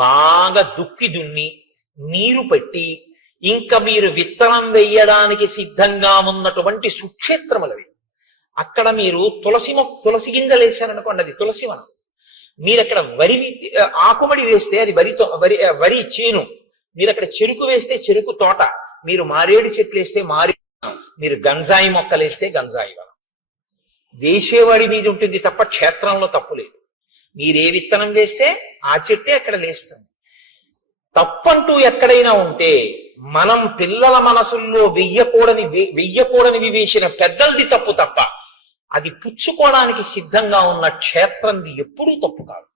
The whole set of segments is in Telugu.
బాగా దుక్కి దున్ని నీరు పెట్టి ఇంకా మీరు విత్తనం వేయడానికి సిద్ధంగా ఉన్నటువంటి సుక్షేత్రములవి. అక్కడ మీరు తులసి గింజలు వేశారనుకోండి, అది తులసివనం. మీరు అక్కడ ఆకుమడి వేస్తే అది వరి చేను. మీరు అక్కడ చెరుకు వేస్తే చెరుకు తోట. మీరు మారేడు చెట్లు వేస్తే మీరు గంజాయి మొక్కలు వేస్తే గంజాయి వనం. వేసేవాడి మీద ఉంటుంది తప్ప క్షేత్రంలో తప్పు లేదు. మీరే విత్తనం వేస్తే ఆ చెట్టే అక్కడ లేస్తుంది. తప్పంటూ ఎక్కడైనా ఉంటే మనం పిల్లల మనసుల్లో వెయ్యకూడనివి వేసిన పెద్దలది తప్పు తప్ప అది పుచ్చుకోవడానికి సిద్ధంగా ఉన్న క్షేత్రంది ఎప్పుడూ తప్పు కాదు.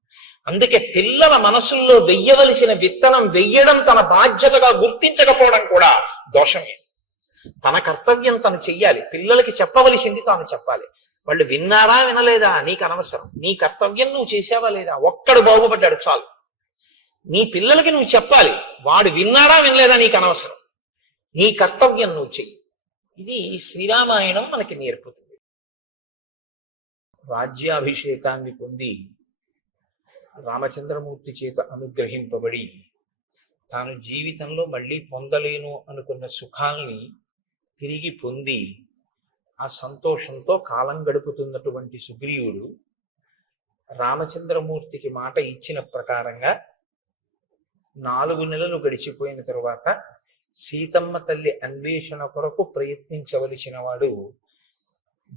అందుకే పిల్లల మనసుల్లో వెయ్యవలసిన విత్తనం వెయ్యడం తన బాధ్యతగా గుర్తించకపోవడం కూడా దోషమే. తన కర్తవ్యం తను చెయ్యాలి. పిల్లలకి చెప్పవలసింది తాను చెప్పాలి. వాళ్ళు విన్నారా వినలేదా నీకు అనవసరం. నీ కర్తవ్యం నువ్వు చేసావా లేదా, ఒక్కడు బాగుపడ్డాడు చాలు. నీ పిల్లలకి నువ్వు చెప్పాలి. వాడు విన్నాడా వినలేదా నీకు అనవసరం. నీ కర్తవ్యం నువ్వు చెయ్యి. ఇది శ్రీరామాయణం మనకి నేర్పుతుంది. రాజ్యాభిషేకాన్ని పొంది రామచంద్రమూర్తి చేత అనుగ్రహింపబడి తాను జీవితంలో మళ్ళీ పొందలేను అనుకున్న సుఖాల్ని తిరిగి పొంది ఆ సంతోషంతో కాలం గడుపుతున్నటువంటి సుగ్రీవుడు రామచంద్రమూర్తికి మాట ఇచ్చిన ప్రకారంగా 4 నెలలు గడిచిపోయిన తరువాత సీతమ్మ తల్లి అన్వేషణ కొరకు ప్రయత్నించవలసిన వాడు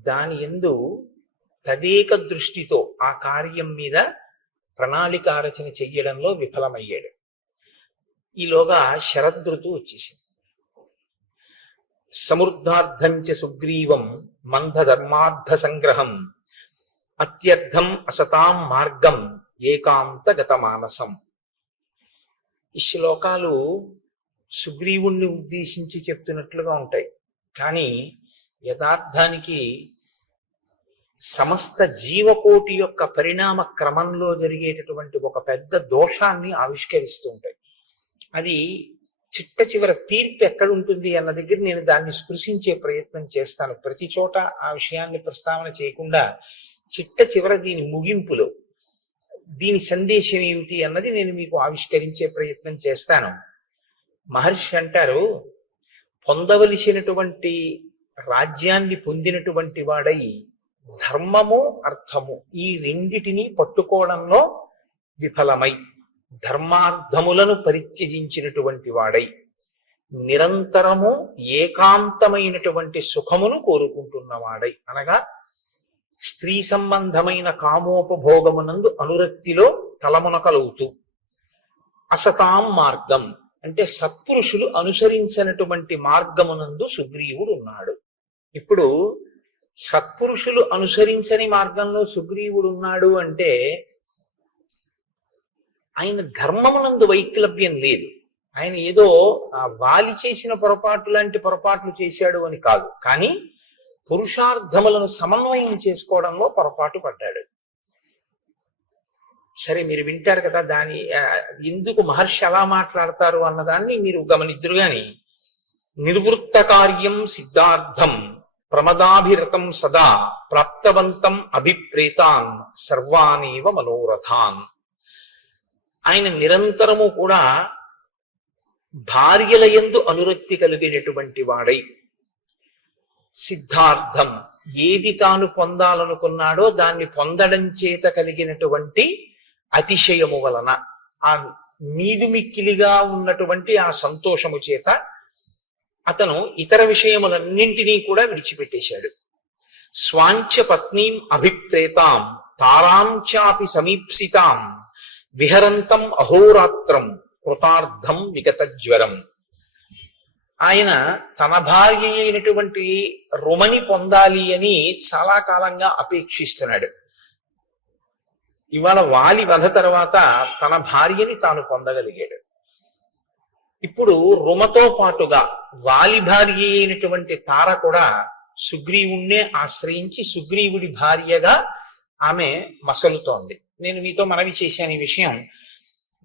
దాని యందు తదేక దృష్టితో ఆ కార్యం మీద ప్రణాళికారచన చెయ్యడంలో విఫలమయ్యాడు. ఈలోగా శరదృతు వచ్చేసింది. సమృద్ధార్థంచ సుగ్రీవం మందధర్మార్థ సంగ్రహం అత్యర్థం అసతాం మార్గం ఏకాంత గతమానసం. ఈ శ్లోకాలు సుగ్రీవుణ్ణి ఉద్దేశించి చెప్తున్నట్లుగా ఉంటాయి. కానీ యథార్థానికి సమస్త జీవకోటి యొక్క పరిణామ క్రమంలో జరిగేటటువంటి ఒక పెద్ద దోషాన్ని ఆవిష్కరిస్తూ ఉంటాయి. అది చిట్ట చివర తీర్పు ఎక్కడుంటుంది అన్న దగ్గర నేను దాన్ని స్పృశించే ప్రయత్నం చేస్తాను. ప్రతి చోట ఆ విషయాన్ని ప్రస్తావన చేయకుండా చిట్ట చివర దీని ముగింపులో దీని సందేశం ఏమిటి అన్నది నేను మీకు ఆవిష్కరించే ప్రయత్నం చేస్తాను. మహర్షి అంటారు, పొందవలసినటువంటి రాజ్యాన్ని పొందినటువంటి వాడై ధర్మము అర్థము ఈ రెండిటిని పట్టుకోవడంలో విఫలమై ధర్మార్థములను పరిత్యజించినటువంటి వాడై నిరంతరము ఏకాంతమైనటువంటి సుఖమును కోరుకుంటున్నవాడై, అనగా స్త్రీ సంబంధమైన కామోపభోగమునందు అనురక్తిలో తలమునకలవుతూ, అసతాం మార్గం అంటే సత్పురుషులు అనుసరించినటువంటి మార్గమునందు సుగ్రీవుడు ఉన్నాడు. ఇప్పుడు సత్పురుషులు అనుసరించని మార్గంలో సుగ్రీవుడు ఉన్నాడు అంటే ఆయన ధర్మమునందు వైక్లభ్యం లేదు. ఆయన ఏదో వాలి చేసిన పొరపాటు లాంటి పొరపాట్లు చేశాడు అని కాదు, కానీ పురుషార్థములను సమన్వయం చేసుకోవడంలో పొరపాటు పడ్డాడు. సరే, మీరు వింటారు కదా దాని ఎందుకు మహర్షి అలా మాట్లాడతారు అన్నదాన్ని మీరు గమనిద్దురు గాని, నిర్వృత్త కార్యం సిద్ధార్థం ప్రమదాభిరతం సదా ప్రాప్తవంతం అభిప్రేతాన్ సర్వానేవ మనోరథాన్. ఆయన నిరంతరము కూడా భార్యల యందు అనురక్తి కలిగినటువంటి వాడై సిద్ధార్థం ఏది తాను పొందాలనుకున్నాడో దాన్ని పొందడం చేత కలిగినటువంటి అతిశయము వలన, ఆ మీదుమిక్కిలిగా ఉన్నటువంటి ఆ సంతోషము చేత అతను ఇతర విషయములన్నింటినీ కూడా విడిచిపెట్టేశాడు. స్వాంచ పత్నీం అభిప్రేతాం తారాంచాపి సమీప్సితాం విహరంతం అహోరాత్రం కృతార్థం విగతజ్వరం. ఆయన తన భార్య అయినటువంటి రుమని పొందాలి అని చాలా కాలంగా అపేక్షిస్తున్నాడు. ఇవాళ వాలి వధ తర్వాత తన భార్యని తాను పొందగలిగాడు. ఇప్పుడు రుమతో పాటుగా వాలి భార్య అయినటువంటి తార కూడా సుగ్రీవుణ్ణే ఆశ్రయించి సుగ్రీవుడి భార్యగా ఆమె మసలుతోంది. నేను మీతో మనవి చేశాను ఈ విషయం.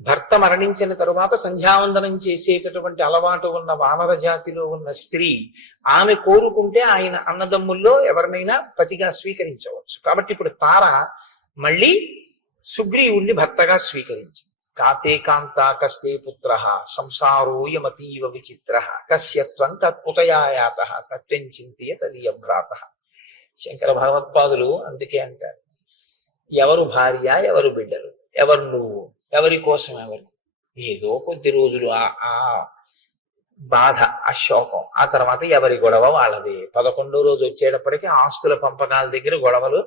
భర్త మరణించిన తరువాత సంధ్యావందనం చేసేటటువంటి అలవాటు ఉన్న వానర జాతిలో ఉన్న స్త్రీ ఆమె కోరుకుంటే ఆయన అన్నదమ్ముల్లో ఎవరినైనా పతిగా స్వీకరించవచ్చు. కాబట్టి ఇప్పుడు తార మళ్ళీ సుగ్రీవుణ్ణి భర్తగా స్వీకరించింది. కాతే కాంతా కస్తే పుత్ర సంసారోయమతీవ విచిత్ర కస్యత్వం తత్పుతయాయాత తత్వం చింతయ తదీయభ్రాత. శంకర భగవత్పాదులు అందుకే అంటారు, ఎవరు భార్య, ఎవరు బిడ్డలు, ఎవరు నువ్వు, ఎవరి కోసం ఎవరు. ఏదో కొద్ది రోజులు ఆ బాధ, ఆ శోకం, ఆ తర్వాత ఎవరి గొడవ వాళ్ళది. 11వ రోజు వచ్చేటప్పటికి ఆస్తుల పంపకాల దగ్గర గొడవలు,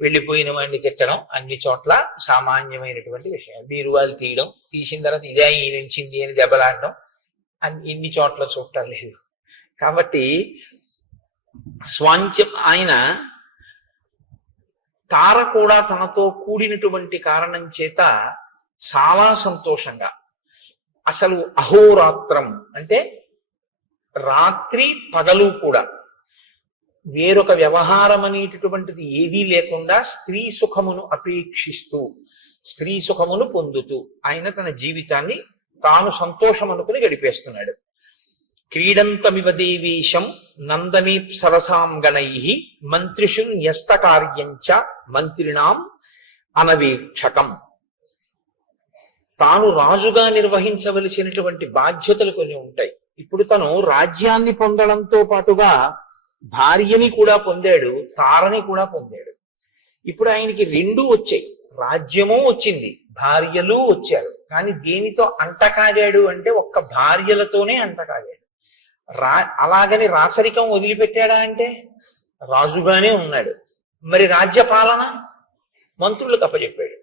వెళ్ళిపోయిన వాడిని తిట్టడం, అన్ని చోట్ల సామాన్యమైనటువంటి విషయం. బీరువాలు తీయడం, తీసిన తర్వాత ఇదే ఈయనించింది అని దెబ్బలాడడం, ఇన్ని చోట్ల చూడటం లేదు. కాబట్టి స్వాంచ ఆయన తార కూడా తనతో కూడినటువంటి కారణం చేత చాలా సంతోషంగా, అసలు అహోరాత్రం అంటే రాత్రి పగలు కూడా వేరొక వ్యవహారం అనేటటువంటిది ఏదీ లేకుండా స్త్రీ సుఖమును అపేక్షిస్తూ, స్త్రీ సుఖమును పొందుతూ ఆయన తన జీవితాన్ని తాను సంతోషం అనుకుని గడిపేస్తున్నాడు. క్రీడంతమివ దేవేశం నందనీ సరసాం గణై మంత్రిషు న్యస్త కార్యంచ మంత్రిణాం అనవేక్షకం. తాను రాజుగా నిర్వహించవలసినటువంటి బాధ్యతలు కొన్ని ఉంటాయి. ఇప్పుడు తను రాజ్యాన్ని పొందడంతో పాటుగా భార్యని కూడా పొందాడు, తారని కూడా పొందాడు. ఇప్పుడు ఆయనకి రెండూ వచ్చాయి, రాజ్యము వచ్చింది, భార్యలు వచ్చారు. కానీ దేనితో అంటకాగాడు అంటే ఒక్క భార్యలతోనే అంటకాగాడు. అలాగని రాచరికం వదిలిపెట్టాడా అంటే రాజుగానే ఉన్నాడు. మరి రాజ్య పాలన మంత్రులకు అప్పచెప్పాడు.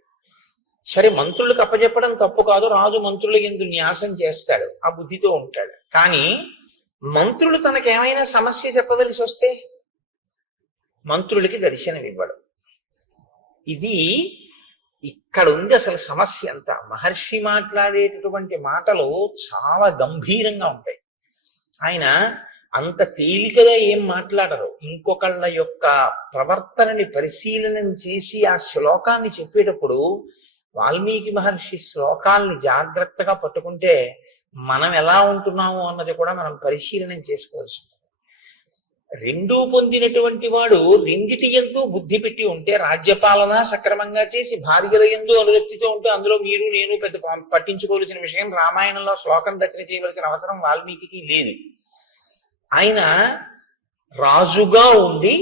సరే, మంత్రులకు అప్పచెప్పడం తప్పు కాదు, రాజు మంత్రుల యందు న్యాసం చేస్తాడు, ఆ బుద్ధితో ఉంటాడు. కానీ మంత్రులు తనకేమైనా సమస్య చెప్పవలసి వస్తే మంత్రులకి దర్శనం ఇవ్వడు. ఇది ఇక్కడ ఉంది అసలు సమస్య అంతా. మహర్షి మాట్లాడేటటువంటి మాటలు చాలా గంభీరంగా ఉంటాయి. ఆయన అంత తేలికగా ఏం మాట్లాడరు. ఇంకొకళ్ళ యొక్క ప్రవర్తనని పరిశీలనం చేసి ఆ శ్లోకాన్ని చెప్పేటప్పుడు వాల్మీకి మహర్షి శ్లోకాల్ని జాగ్రత్తగా పట్టుకుంటే మనం ఎలా ఉంటున్నాము అన్నది కూడా మనం పరిశీలనం చేసుకోవాల్సి ఉంటుంది. రెండూ పొందినటువంటి వాడు రెండిటి యందు బుద్ధి పెట్టి ఉంటే, రాజ్యపాలన సక్రమంగా చేసి భార్యల యందు అనురక్తితో ఉంటే అందులో మీరు నేను పెద్ద పట్టించుకోవాల్సిన విషయం, రామాయణంలో శ్లోకం రచన చేయవలసిన అవసరం వాల్మీకి లేదు. ఆయన రాజుగా ఉండి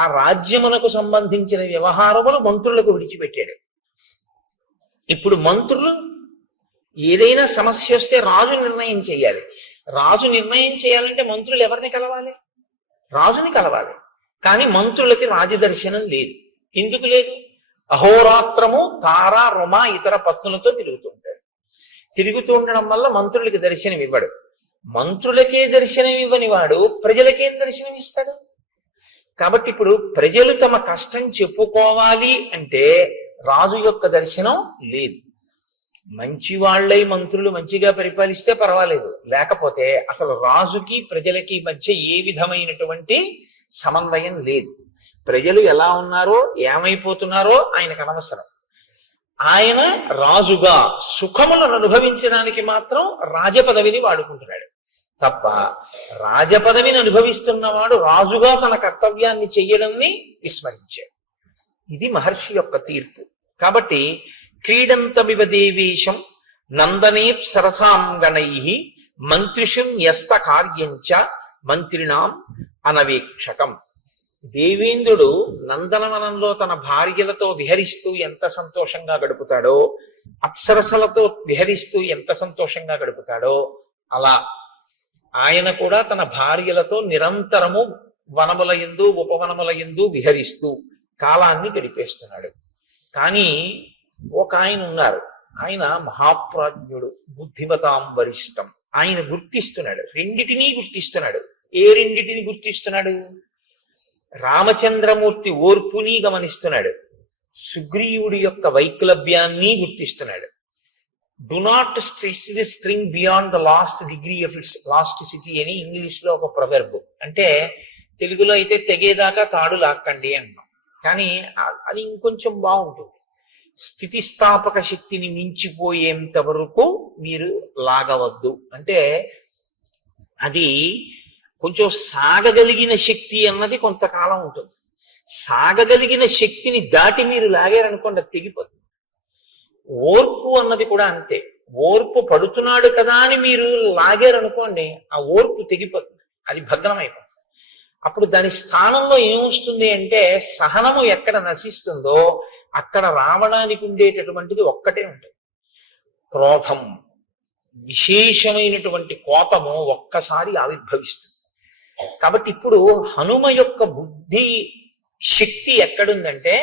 ఆ రాజ్యమునకు సంబంధించిన వ్యవహారములు మంత్రులకు విడిచిపెట్టాడు. ఇప్పుడు మంత్రులు ఏదైనా సమస్య వస్తే రాజు నిర్ణయం చేయాలి. రాజు నిర్ణయం చేయాలంటే మంత్రులు ఎవరిని కలవాలి? రాజుని కలవాలి. కానీ మంత్రులకి రాజదర్శనం లేదు. ఎందుకు లేదు? అహోరాత్రము తార రుమ ఇతర పత్నులతో తిరుగుతూ ఉండడం వల్ల మంత్రులకి దర్శనం ఇవ్వడు. మంత్రులకే దర్శనం ఇవ్వని వాడు ప్రజలకేం దర్శనం ఇస్తాడు? కాబట్టి ఇప్పుడు ప్రజలు తమ కష్టం చెప్పుకోవాలి అంటే రాజు యొక్క దర్శనం లేదు. మంచి వాళ్ళై మంత్రులు మంచిగా పరిపాలిస్తే పర్వాలేదు, లేకపోతే అసలు రాజుకి ప్రజలకి మధ్య ఏ విధమైనటువంటి సమన్వయం లేదు. ప్రజలు ఎలా ఉన్నారో ఏమైపోతున్నారో ఆయనకు అనవసరం. ఆయన రాజుగా సుఖములను అనుభవించడానికి మాత్రం రాజపదవిని వాడుకుంటున్నాడు తప్ప, రాజపదవిని అనుభవిస్తున్నవాడు రాజుగా తన కర్తవ్యాన్ని చెయ్యడాన్ని విస్మరించాడు. ఇది మహర్షి యొక్క తీర్పు. కాబట్టి క్రీడంతమివ దేవేశం నందనే సరసాం గణై మంత్రిషు న్యస్త కార్యంచ మంత్రిణాం అనవేక్షకం. దేవేంద్రుడు నందనవనంలో తన భార్యలతో విహరిస్తూ ఎంత సంతోషంగా గడుపుతాడో, అప్సరసలతో విహరిస్తూ ఎంత సంతోషంగా గడుపుతాడో, అలా ఆయన కూడా తన భార్యలతో నిరంతరము వనముల యందు ఉపవనముల యందు విహరిస్తూ కాలాన్ని గడిపేస్తున్నాడు. కానీ ఒక ఆయన ఉన్నారు, ఆయన మహాప్రాజ్ఞుడు, బుద్ధిమతాం వరిష్టం. ఆయన గుర్తిస్తున్నాడు, రెండిటినీ గుర్తిస్తున్నాడు. ఏ రెండిటిని గుర్తిస్తున్నాడు? రామచంద్రమూర్తి ఓర్పుని గమనిస్తున్నాడు, సుగ్రీవుడి యొక్క వైక్లభ్యాన్ని గుర్తిస్తున్నాడు. Do not stretch the string beyond the last degree of its elasticity అని ఇంగ్లీష్ లో ఒక ప్రొవెర్బ్. అంటే తెలుగులో అయితే తెగేదాకా తాడు లాక్కండి అంటాం, కానీ అది ఇంకొంచెం బాగుంటుంది. స్థితిస్థాపక శక్తిని మించిపోయేంత వరకు మీరు లాగవద్దు. అంటే అది కొంచెం సాగగలిగిన శక్తి అన్నది కొంతకాలం ఉంటుంది. సాగగలిగిన శక్తిని దాటి మీరు లాగారనుకోండి, అది తెగిపోతుంది. ఓర్పు అన్నది కూడా అంతే. ఓర్పు పడుతున్నాడు కదా అని మీరు లాగారనుకోండి, ఆ ఓర్పు తెగిపోతుంది, అది భగ్నమైపోతుంది. అప్పుడు దాని స్థానంలో ఏమొస్తుంది అంటే, సహనము ఎక్కడ నశిస్తుందో అక్కడ రావడానికి ఉండేటటువంటిది ఒక్కటే ఉంటుంది, క్రోధం. విశేషమైనటువంటి కోపము ఒక్కసారి ఆవిర్భవిస్తుంది. కాబట్టి ఇప్పుడు హనుమ యొక్క బుద్ధి శక్తి ఎక్కడుందంటే,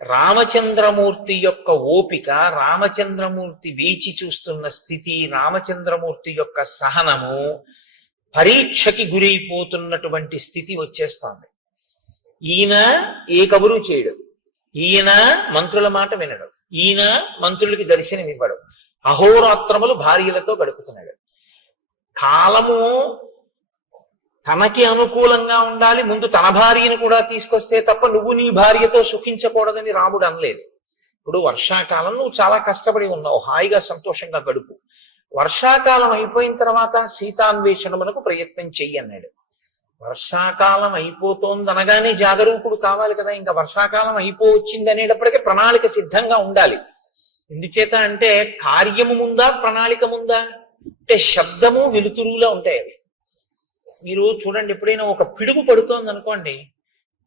రామచంద్రమూర్తి యొక్క ఓపిక, రామచంద్రమూర్తి వేచి చూస్తున్న స్థితి, రామచంద్రమూర్తి యొక్క సహనము, పరీక్షకి గురైపోతున్నటువంటి స్థితి వచ్చేస్తోంది. ఈయన ఏ కబురు చేయడు, ఈయన మంత్రుల మాట వినడు, ఈయన మంత్రులకి దర్శనం ఇవ్వడు, అహోరాత్రములు భార్యలతో గడుపుతున్నాడు. కాలము తనకి అనుకూలంగా ఉండాలి, ముందు తన భార్యను కూడా తీసుకొస్తే తప్ప నువ్వు నీ భార్యతో సుఖించకూడదని రాముడు అనలేదు. ఇప్పుడు వర్షాకాలం నువ్వు చాలా కష్టపడి ఉన్నావు, హాయిగా సంతోషంగా గడుపు. వర్షాకాలం అయిపోయిన తర్వాత సీతాన్వేషణమునకు ప్రయత్నం చెయ్యి అన్నాడు. వర్షాకాలం అయిపోతోంది అనగానే జాగరూకుడు కావాలి కదా. ఇంకా వర్షాకాలం అయిపోవచ్చింది అనేటప్పటికీ ప్రణాళిక సిద్ధంగా ఉండాలి. ఎందుచేత అంటే, కార్యము ముందా ప్రణాళిక ముందా అంటే, శబ్దము వెలుతురులా ఉంటాయి అవి. మీరు చూడండి, ఎప్పుడైనా ఒక పిడుగు పడుతోంది అనుకోండి,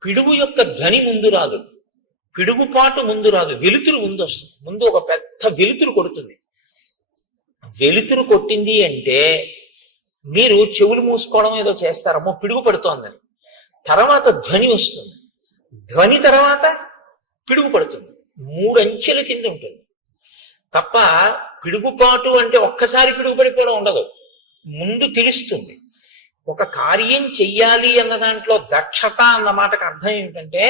పిడుగు యొక్క ధ్వని ముందు రాదు, పిడుగుపాటు ముందు రాదు, వెలుతురు ముందు వస్తుంది. ముందు ఒక పెద్ద వెలుతురు కొడుతుంది. వెలుతురు కొట్టింది అంటే మీరు చెవులు మూసుకోవడం ఏదో చేస్తారమ్మో పిడుగు పడుతోందని. తర్వాత ధ్వని వస్తుంది, ధ్వని తర్వాత పిడుగు పడుతుంది. 3 అంచెల కింద ఉంటుంది తప్ప పిడుగుపాటు అంటే ఒక్కసారి పిడుగు పడిపోవడం ఉండదు, ముందు తెలుస్తుంది. ఒక కార్యం చెయ్యాలి అన్న దాంట్లో దక్షత అన్న మాటకు అర్థం ఏమిటంటే,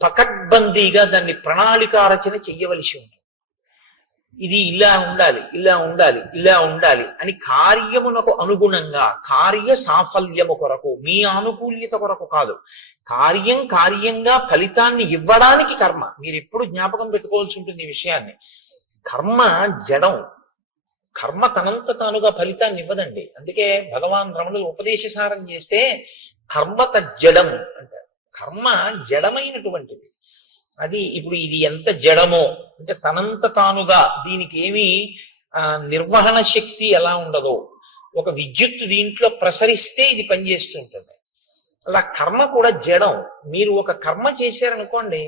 పకడ్బందీగా దాన్ని ప్రణాళిక రచన చెయ్యవలసి ఉంటుంది. ఇది ఇలా ఉండాలి, ఇలా ఉండాలి, ఇలా ఉండాలి అని కార్యమునకు అనుగుణంగా, కార్య సాఫల్యము కొరకు, మీ ఆనుకూల్యత కొరకు కాదు, కార్యంగా ఫలితాన్ని ఇవ్వడానికి కర్మ. మీరు ఎప్పుడు జ్ఞాపకం పెట్టుకోవాల్సి ఉంటుంది ఈ విషయాన్ని. కర్మ జడం, కర్మ తనంత తానుగా ఫలితాన్ని ఇవ్వదండి. అందుకే భగవాన్ రమణులు ఉపదేశసారం చేస్తే కర్మ తజ్జడం అంటారు. కర్మ జడమైనటువంటిది. అది ఇప్పుడు ఇది ఎంత జడమో అంటే, తనంత తానుగా దీనికి ఏమి నిర్వహణ శక్తి ఎలా ఉండదో, ఒక విద్యుత్తు దీంట్లో ప్రసరిస్తే ఇది పనిచేస్తుంటుంది. అలా కర్మ కూడా జడం. మీరు ఒక కర్మ చేశారనుకోండి,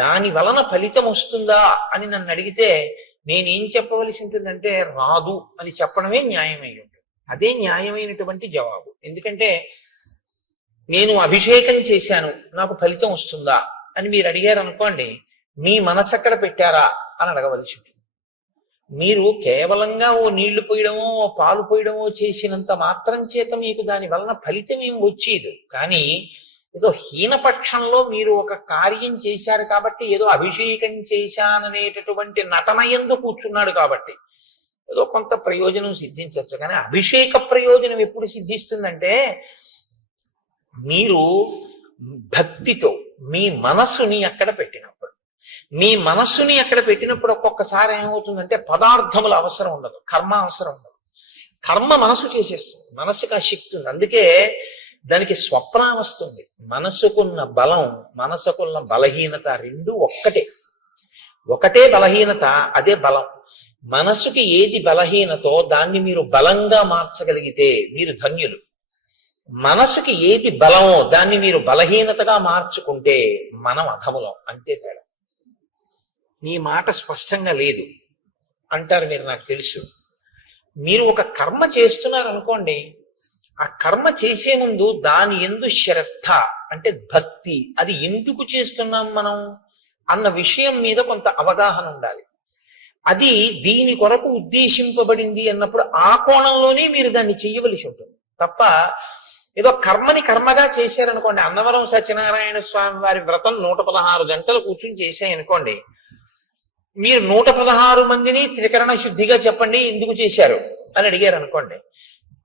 దాని వలన ఫలితం వస్తుందా అని నన్ను అడిగితే నేనేం చెప్పవలసి ఉంటుందంటే, రాదు అని చెప్పడమే న్యాయమై ఉంటుంది. అదే న్యాయమైనటువంటి జవాబు. ఎందుకంటే, నేను అభిషేకం చేశాను, నాకు ఫలితం వస్తుందా అని మీరు అడిగారు అనుకోండి, మీ మనసు ఎక్కడ పెట్టారా అని అడగవలసి ఉంటుంది. మీరు కేవలంగా ఓ నీళ్లు పోయడమో ఓ పాలు పోయడమో చేసినంత మాత్రం చేత మీకు దాని వలన ఫలితం ఏం వచ్చేది. కానీ ఏదో హీనపక్షంలో మీరు ఒక కార్యం చేశారు కాబట్టి, ఏదో అభిషేకం చేశాననేటటువంటి నటన యందు కూర్చున్నాడు కాబట్టి ఏదో కొంత ప్రయోజనం సిద్ధించవచ్చు. కానీ అభిషేక ప్రయోజనం ఎప్పుడు సిద్ధిస్తుందంటే, మీరు భక్తితో మీ మనస్సుని అక్కడ పెట్టినప్పుడు. మీ మనస్సుని అక్కడ పెట్టినప్పుడు ఒక్కొక్కసారి ఏమవుతుందంటే, పదార్థముల అవసరం ఉండదు, కర్మ అవసరం ఉండదు. కర్మ మనసు చేసేస్తుంది, మనసుకు ఆ శక్తి ఉంది. అందుకే దానికి స్వప్న వస్తుంది. మనసుకున్న బలం, మనసుకున్న బలహీనత రెండు ఒకటే బలహీనత, అదే బలం. మనసుకి ఏది బలహీనతో దాన్ని మీరు బలంగా మార్చగలిగితే మీరు ధన్యులు. మనసుకి ఏది బలమో దాన్ని మీరు బలహీనతగా మార్చుకుంటే మనం అధములం. అంతే తేడా. నీ మాట స్పష్టంగా లేదు అంటారు మీరు, నాకు తెలుసు. మీరు ఒక కర్మ చేస్తున్నారు అనుకోండి, ఆ కర్మ చేసే ముందు దాని యందు శ్రద్ధ అంటే భక్తి, అది ఎందుకు చేస్తున్నాం మనం అన్న విషయం మీద కొంత అవగాహన ఉండాలి. అది దీని కొరకు ఉద్దేశింపబడింది అన్నప్పుడు ఆ కోణంలోనే మీరు దాన్ని చెయ్యవలసి ఉంటుంది తప్ప, ఏదో కర్మని కర్మగా చేశారనుకోండి. అన్నవరం సత్యనారాయణ స్వామి వారి వ్రతం 116 గంటలు కూర్చుని చేశాయనుకోండి, మీరు 116 మందిని త్రికరణ శుద్ధిగా చెప్పండి ఎందుకు చేశారు అని అడిగారు అనుకోండి.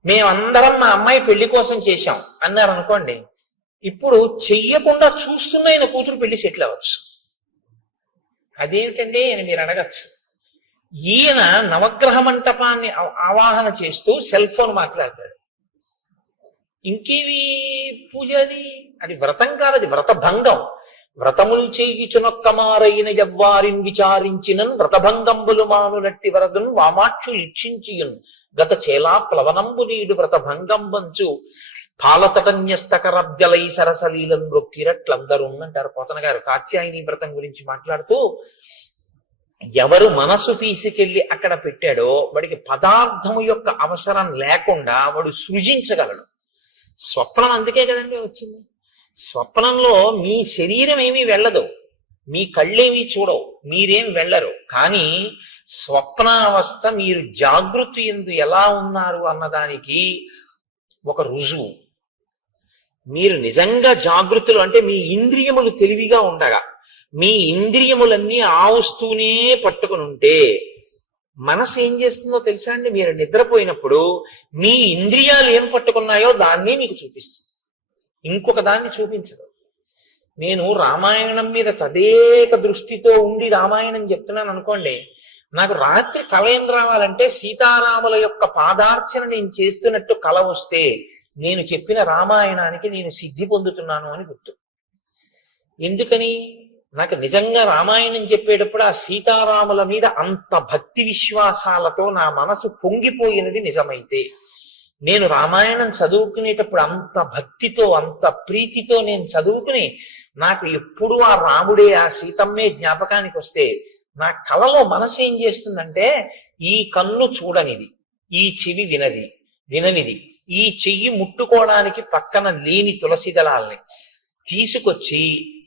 మేమందరం మా అమ్మాయి పెళ్లి కోసం చేశాం అన్నారు అనుకోండి, ఇప్పుడు చెయ్యకుండా చూస్తున్న ఆయన కూతురు పెళ్లి సెటిల్ అవ్వచ్చు. అదేమిటండి అని మీరు అడగచ్చు. ఈయన నవగ్రహ మంటపాన్ని ఆవాహన చేస్తూ సెల్ ఫోన్ మాట్లాడతాడు. ఇంకేవి పూజ? అది వ్రతం కాదు, అది వ్రత భంగం. వ్రతముల్ చేయుచునొక్కమారైన ఎవ్వారిన్ విచారించినన్ వ్రతభంగంబులు మానునట్టి వరదున్ వామాక్షులు ఇక్షించియున్ గత చేలా ప్లవనంబు నీడు వ్రతభంగంబంచు పాలతటన్యస్తకరబ్జలై సరసలీలం రొక్కిరట్లందరూ అంటారు పోతన గారు కాత్యాయని వ్రతం గురించి మాట్లాడుతూ. ఎవరు మనసు తీసుకెళ్లి అక్కడ పెట్టాడో వాడికి పదార్థము యొక్క అవసరం లేకుండా వాడు సృజించగలడు. స్వప్నం అందుకే కదండి వచ్చింది. స్వప్నంలో మీ శరీరం ఏమీ వెళ్ళదు, మీ కళ్ళేమీ చూడవు, మీరేం వెళ్ళరు. కానీ స్వప్నావస్థ మీరు జాగృతి యందు ఎలా ఉన్నారు అన్నదానికి ఒక రుజువు. మీరు నిజంగా జాగృతులు అంటే మీ ఇంద్రియములు తెలివిగా ఉండగా మీ ఇంద్రియములన్నీ ఆ వస్తువునే పట్టుకుని ఉంటే మనసు ఏం చేస్తుందో తెలుసా అండి? మీరు నిద్రపోయినప్పుడు మీ ఇంద్రియాలు ఏం పట్టుకున్నాయో దాన్నే మీకు చూపిస్తుంది, ఇంకొక దాన్ని చూపించదు. నేను రామాయణం మీద తదేక దృష్టితో ఉండి రామాయణం చెప్తున్నాను అనుకోండి, నాకు రాత్రి కల ఏం రావాలంటే సీతారాముల యొక్క పాదార్చన నేను చేస్తున్నట్టు కల వస్తే నేను చెప్పిన రామాయణానికి నేను సిద్ధి పొందుతున్నాను అని గుర్తు. ఎందుకని? నాకు నిజంగా రామాయణం చెప్పేటప్పుడు ఆ సీతారాముల మీద అంత భక్తి విశ్వాసాలతో నా మనసు పొంగిపోయినది నిజమైతే, నేను రామాయణం చదువుకునేటప్పుడు అంత భక్తితో అంత ప్రీతితో నేను చదువుకుని నాకు ఎప్పుడు ఆ రాముడే ఆ సీతమ్మే జ్ఞాపకానికి వస్తే నా కలలో మనసు ఏం చేస్తుందంటే, ఈ కన్ను చూడనిది, ఈ చెవి విననిది, ఈ చెయ్యి ముట్టుకోవడానికి పక్కన లేని తులసి దళాల్ని తీసుకొచ్చి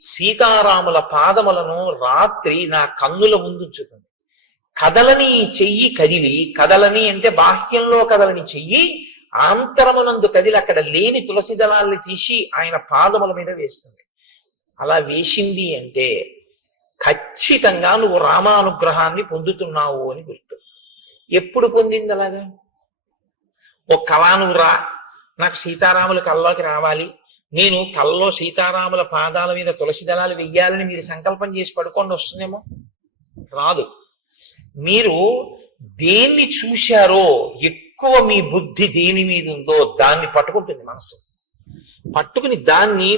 సీతారాముల పాదములను రాత్రి నా కన్నుల ముందుంచుతుంది. కదలని ఈ చెయ్యి కదిలి, కదలని అంటే బాహ్యంలో కదలని చెయ్యి ఆంతరమునందు కదిలి అక్కడ లేని తులసి దళాల్ని తీసి ఆయన పాదముల మీద వేస్తుంది. అలా వేసింది అంటే ఖచ్చితంగా నువ్వు రామానుగ్రహాన్ని పొందుతున్నావు అని గుర్తు. ఎప్పుడు పొందింది అలాగా? ఓ కళా నువ్వు రా, నాకు సీతారాముల కల్లోకి రావాలి, నేను కల్లో సీతారాముల పాదాల మీద తులసి దళాలు వెయ్యాలని మీరు సంకల్పం చేసి పడుకోండి, వస్తుందేమో? రాదు. మీరు దేన్ని చూశారో ఎక్కువ మీ బుద్ధి దేని మీద ఉందో దాన్ని పట్టుకుంటుంది మనసు. పట్టుకుని దాన్ని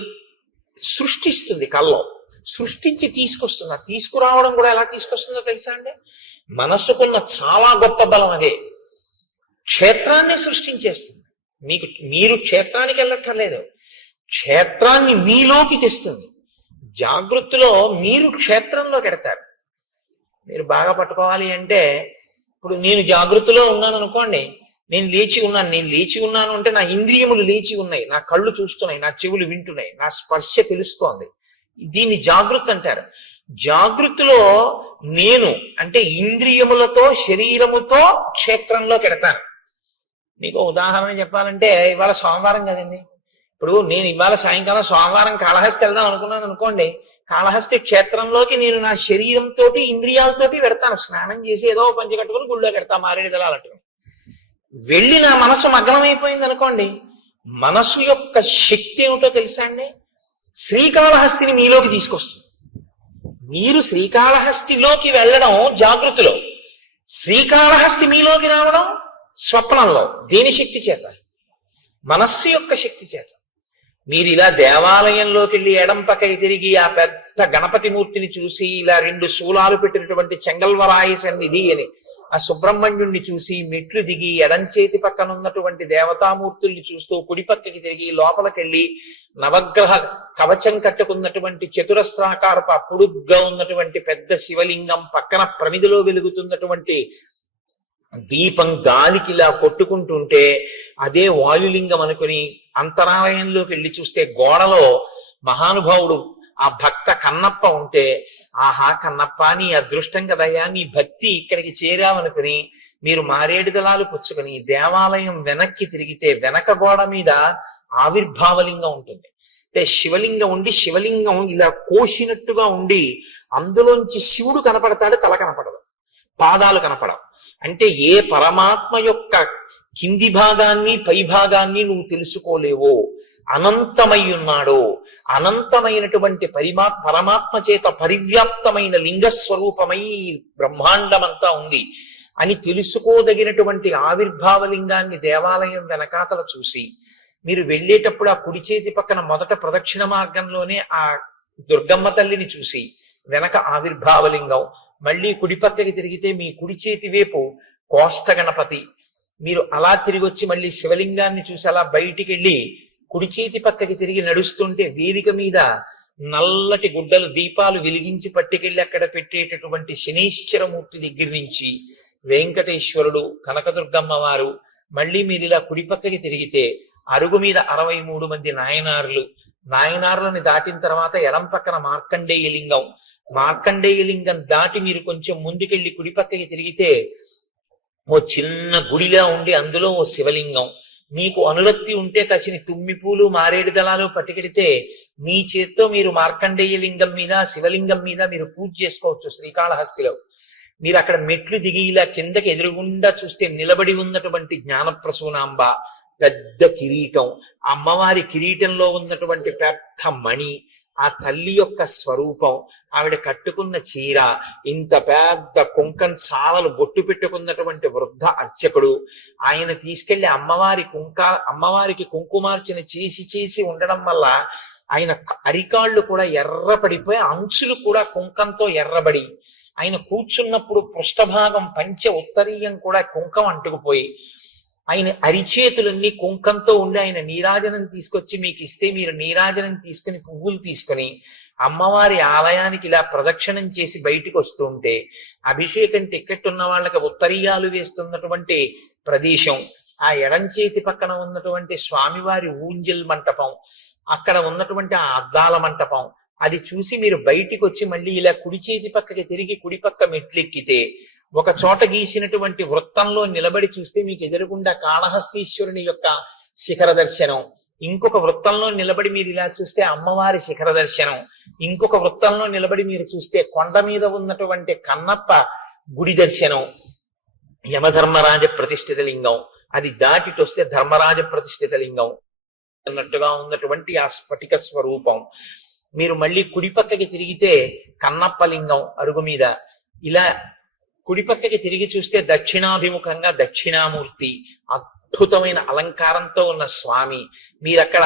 సృష్టిస్తుంది, కల్లో సృష్టించి తీసుకొస్తుంది. ఆ తీసుకురావడం కూడా ఎలా తీసుకొస్తుందో తెలుసా అండి? మనసుకున్న చాలా గొప్ప బలం అదే. క్షేత్రాన్ని సృష్టించేస్తుంది. మీరు క్షేత్రానికి వెళ్ళక్కర్లేదు, క్షేత్రాన్ని మీలోకి తెస్తుంది. జాగృతిలో మీరు క్షేత్రంలోకి ఎడతారు. మీరు బాగా పట్టుకోవాలి అంటే, ఇప్పుడు నేను జాగృతిలో ఉన్నాను అనుకోండి, నేను లేచి ఉన్నాను అంటే నా ఇంద్రియములు లేచి ఉన్నాయి, నా కళ్ళు చూస్తున్నాయి, నా చెవులు వింటున్నాయి, నా స్పర్శ తెలుస్తోంది. దీన్ని జాగృతి అంటారు. జాగృతిలో నేను అంటే ఇంద్రియములతో శరీరముతో క్షేత్రంలోకి ఎడతాను. మీకు ఉదాహరణ చెప్పాలంటే, ఇవాళ సోమవారం కదండి, ఇప్పుడు నేను ఇవాళ సాయంకాలం సోమవారం కాళహస్తి వెళ్దాం అనుకున్నాను అనుకోండి, కాళహస్తి క్షేత్రంలోకి నేను నా శరీరంతో ఇంద్రియాలతోటి పెడతాను. స్నానం చేసి ఏదో పంచ కట్టుకుని గుళ్ళో పెడతా మారేడు దళాలట్టు వెళ్ళి నా మనసు మగ్నమైపోయింది అనుకోండి, మనసు యొక్క శక్తి ఏమిటో తెలుసా అండి? శ్రీకాళహస్తిని మీలోకి తీసుకొస్తుంది. మీరు శ్రీకాళహస్తిలోకి వెళ్ళడం జాగృతిలో, శ్రీకాళహస్తి మీలోకి రావడం స్వప్నంలో. దేని శక్తి చేత? మనస్సు యొక్క శక్తి చేత. మీరు ఇలా దేవాలయంలోకి వెళ్ళి ఎడం పక్కకి తిరిగి ఆ పెద్ద గణపతి మూర్తిని చూసి, ఇలా 2 శూలాలు పెట్టినటువంటి చెంగల్వరాయి సన్నిధి అని ఆ సుబ్రహ్మణ్యుణ్ణి చూసి మెట్లు దిగి ఎడం చేతి పక్కన ఉన్నటువంటి దేవతామూర్తుల్ని చూస్తూ కుడి పక్కకి తిరిగి లోపలికెళ్ళి నవగ్రహ కవచం కట్టుకున్నటువంటి చతురస్రాకారపు పొడుగ్గా ఉన్నటువంటి పెద్ద శివలింగం పక్కన ప్రమిదిలో వెలుగుతున్నటువంటి దీపం గాలికి ఇలా కొట్టుకుంటుంటే అదే వాయులింగం అనుకుని అంతరాలయంలోకి వెళ్ళి చూస్తే గోడలో మహానుభావుడు ఆ భక్త కన్నప్ప ఉంటే, ఆహా కన్నప్ప నీ అదృష్టం కదయ్యా, నీ భక్తి ఇక్కడికి చేరావనుకుని మీరు మారేడు దళాలు పుచ్చుకొని దేవాలయం వెనక్కి తిరిగితే వెనక గోడ మీద ఆవిర్భావలింగం ఉంటుంది. అంటే శివలింగం ఉండి, శివలింగం ఇలా కోసినట్టుగా ఉండి అందులోంచి శివుడు కనపడతాడు, తల కనపడదు, పాదాలు కనపడవు. అంటే ఏ పరమాత్మ యొక్క కింది భాగాన్ని పై భాగాన్ని నువ్వు తెలుసుకోలేవో, అనంతమై ఉన్నాడో, అనంతమైనటువంటి పరమాత్మ చేత పరివ్యాప్తమైన లింగస్వరూపమై బ్రహ్మాండమంతా ఉంది అని తెలుసుకోదగినటువంటి ఆవిర్భావలింగాన్ని దేవాలయం వెనకాతల చూసి మీరు వెళ్ళేటప్పుడు ఆ కుడి చేతి పక్కన మొదట ప్రదక్షిణ మార్గంలోనే ఆ దుర్గమ్మ తల్లిని చూసి వెనక ఆవిర్భావలింగం, మళ్ళీ కుడి పక్కకి తిరిగితే మీ కుడి చేతి వైపు కోష్ట గణపతి, మీరు అలా తిరిగి వచ్చి మళ్ళీ శివలింగాన్ని చూసి అలా బయటికి వెళ్ళి కుడి చేతి పక్కకి తిరిగి నడుస్తుంటే వేదిక మీద నల్లటి గుడ్డలు దీపాలు వెలిగించి పట్టుకెళ్ళి అక్కడ పెట్టేటటువంటి శనీశ్వరమూర్తి దగ్గర నుంచి వెంకటేశ్వరుడు, కనకదుర్గమ్మ వారు, మళ్ళీ మీరు ఇలా కుడి పక్కకి తిరిగితే అరుగు మీద 63 మంది నాయనార్లని దాటిన తర్వాత ఎడం పక్కన మార్కండేయ లింగం, మార్కండేయ లింగం దాటి మీరు కొంచెం ముందుకెళ్ళి కుడి పక్కకి తిరిగితే ఓ చిన్న గుడిలా ఉండి అందులో ఓ శివలింగం, మీకు అనురక్తి ఉంటే కసిని తుమ్మి పూలు మారేడు దళాలు పట్టుకెడితే మీ చేత్తో మీరు మార్కండేయ లింగం మీద శివలింగం మీద మీరు పూజ చేసుకోవచ్చు. శ్రీకాళహస్తిలో మీరు అక్కడ మెట్లు దిగి ఇలా కిందకి ఎదురుగుండా చూస్తే నిలబడి ఉన్నటువంటి జ్ఞానప్రసూనాంబ, పెద్ద కిరీటం, అమ్మవారి కిరీటంలో ఉన్నటువంటి పెద్ద మణి, ఆ తల్లి యొక్క స్వరూపం, ఆవిడ కట్టుకున్న చీర, ఇంత పెద్ద కుంకం చాలలు బొట్టు పెట్టుకున్నటువంటి వృద్ధ అర్చకుడు, ఆయన తీసుకెళ్లి అమ్మవారికి కుంకుమార్చన చేసి ఉండడం వల్ల ఆయన అరికాళ్ళు కూడా ఎర్రపడిపోయి అంచులు కూడా కుంకంతో ఎర్రబడి, ఆయన కూర్చున్నప్పుడు పృష్ఠభాగం పంచ ఉత్తరీయం కూడా కుంకం అంటుకుపోయి, ఆయన అరిచేతులన్నీ కుంకంతో ఉండి ఆయన నీరాజనం తీసుకొచ్చి మీకు ఇస్తే మీరు నీరాజనం తీసుకుని పువ్వులు తీసుకుని అమ్మవారి ఆలయానికి ఇలా ప్రదక్షిణం చేసి బయటికి వస్తూ ఉంటే అభిషేకం టికెట్ ఉన్న వాళ్ళకి ఉత్తరీయాలు వేస్తున్నటువంటి ప్రదేశం, ఆ ఎడం చేతి పక్కన ఉన్నటువంటి స్వామివారి ఊంజల్ మంటపం, అక్కడ ఉన్నటువంటి ఆ అద్దాల మంటపం, అది చూసి మీరు బయటికి వచ్చి మళ్ళీ ఇలా కుడి చేతి పక్కకి తిరిగి కుడి పక్క మెట్లెక్కితే ఒక చోట గీసినటువంటి వృత్తంలో నిలబడి చూస్తే మీకు ఎదురుగుండా కాళహస్తీశ్వరుని యొక్క శిఖర దర్శనం, ఇంకొక వృత్తంలో నిలబడి మీరు ఇలా చూస్తే అమ్మవారి శిఖర దర్శనం, ఇంకొక వృత్తంలో నిలబడి మీరు చూస్తే కొండ మీద ఉన్నటువంటి కన్నప్ప గుడి దర్శనం, యమధర్మరాజ ప్రతిష్ఠిత లింగం, అది దాటిటొస్తే ధర్మరాజ ప్రతిష్ఠిత లింగం అన్నట్టుగా ఉన్నటువంటి ఆ స్ఫటిక స్వరూపం, మీరు మళ్ళీ కుడి పక్కకి తిరిగితే కన్నప్ప లింగం అరుగు మీద, ఇలా కుడి పక్కకి తిరిగి చూస్తే దక్షిణాభిముఖంగా దక్షిణామూర్తి, అద్భుతమైన అలంకారంతో ఉన్న స్వామి, మీరక్కడ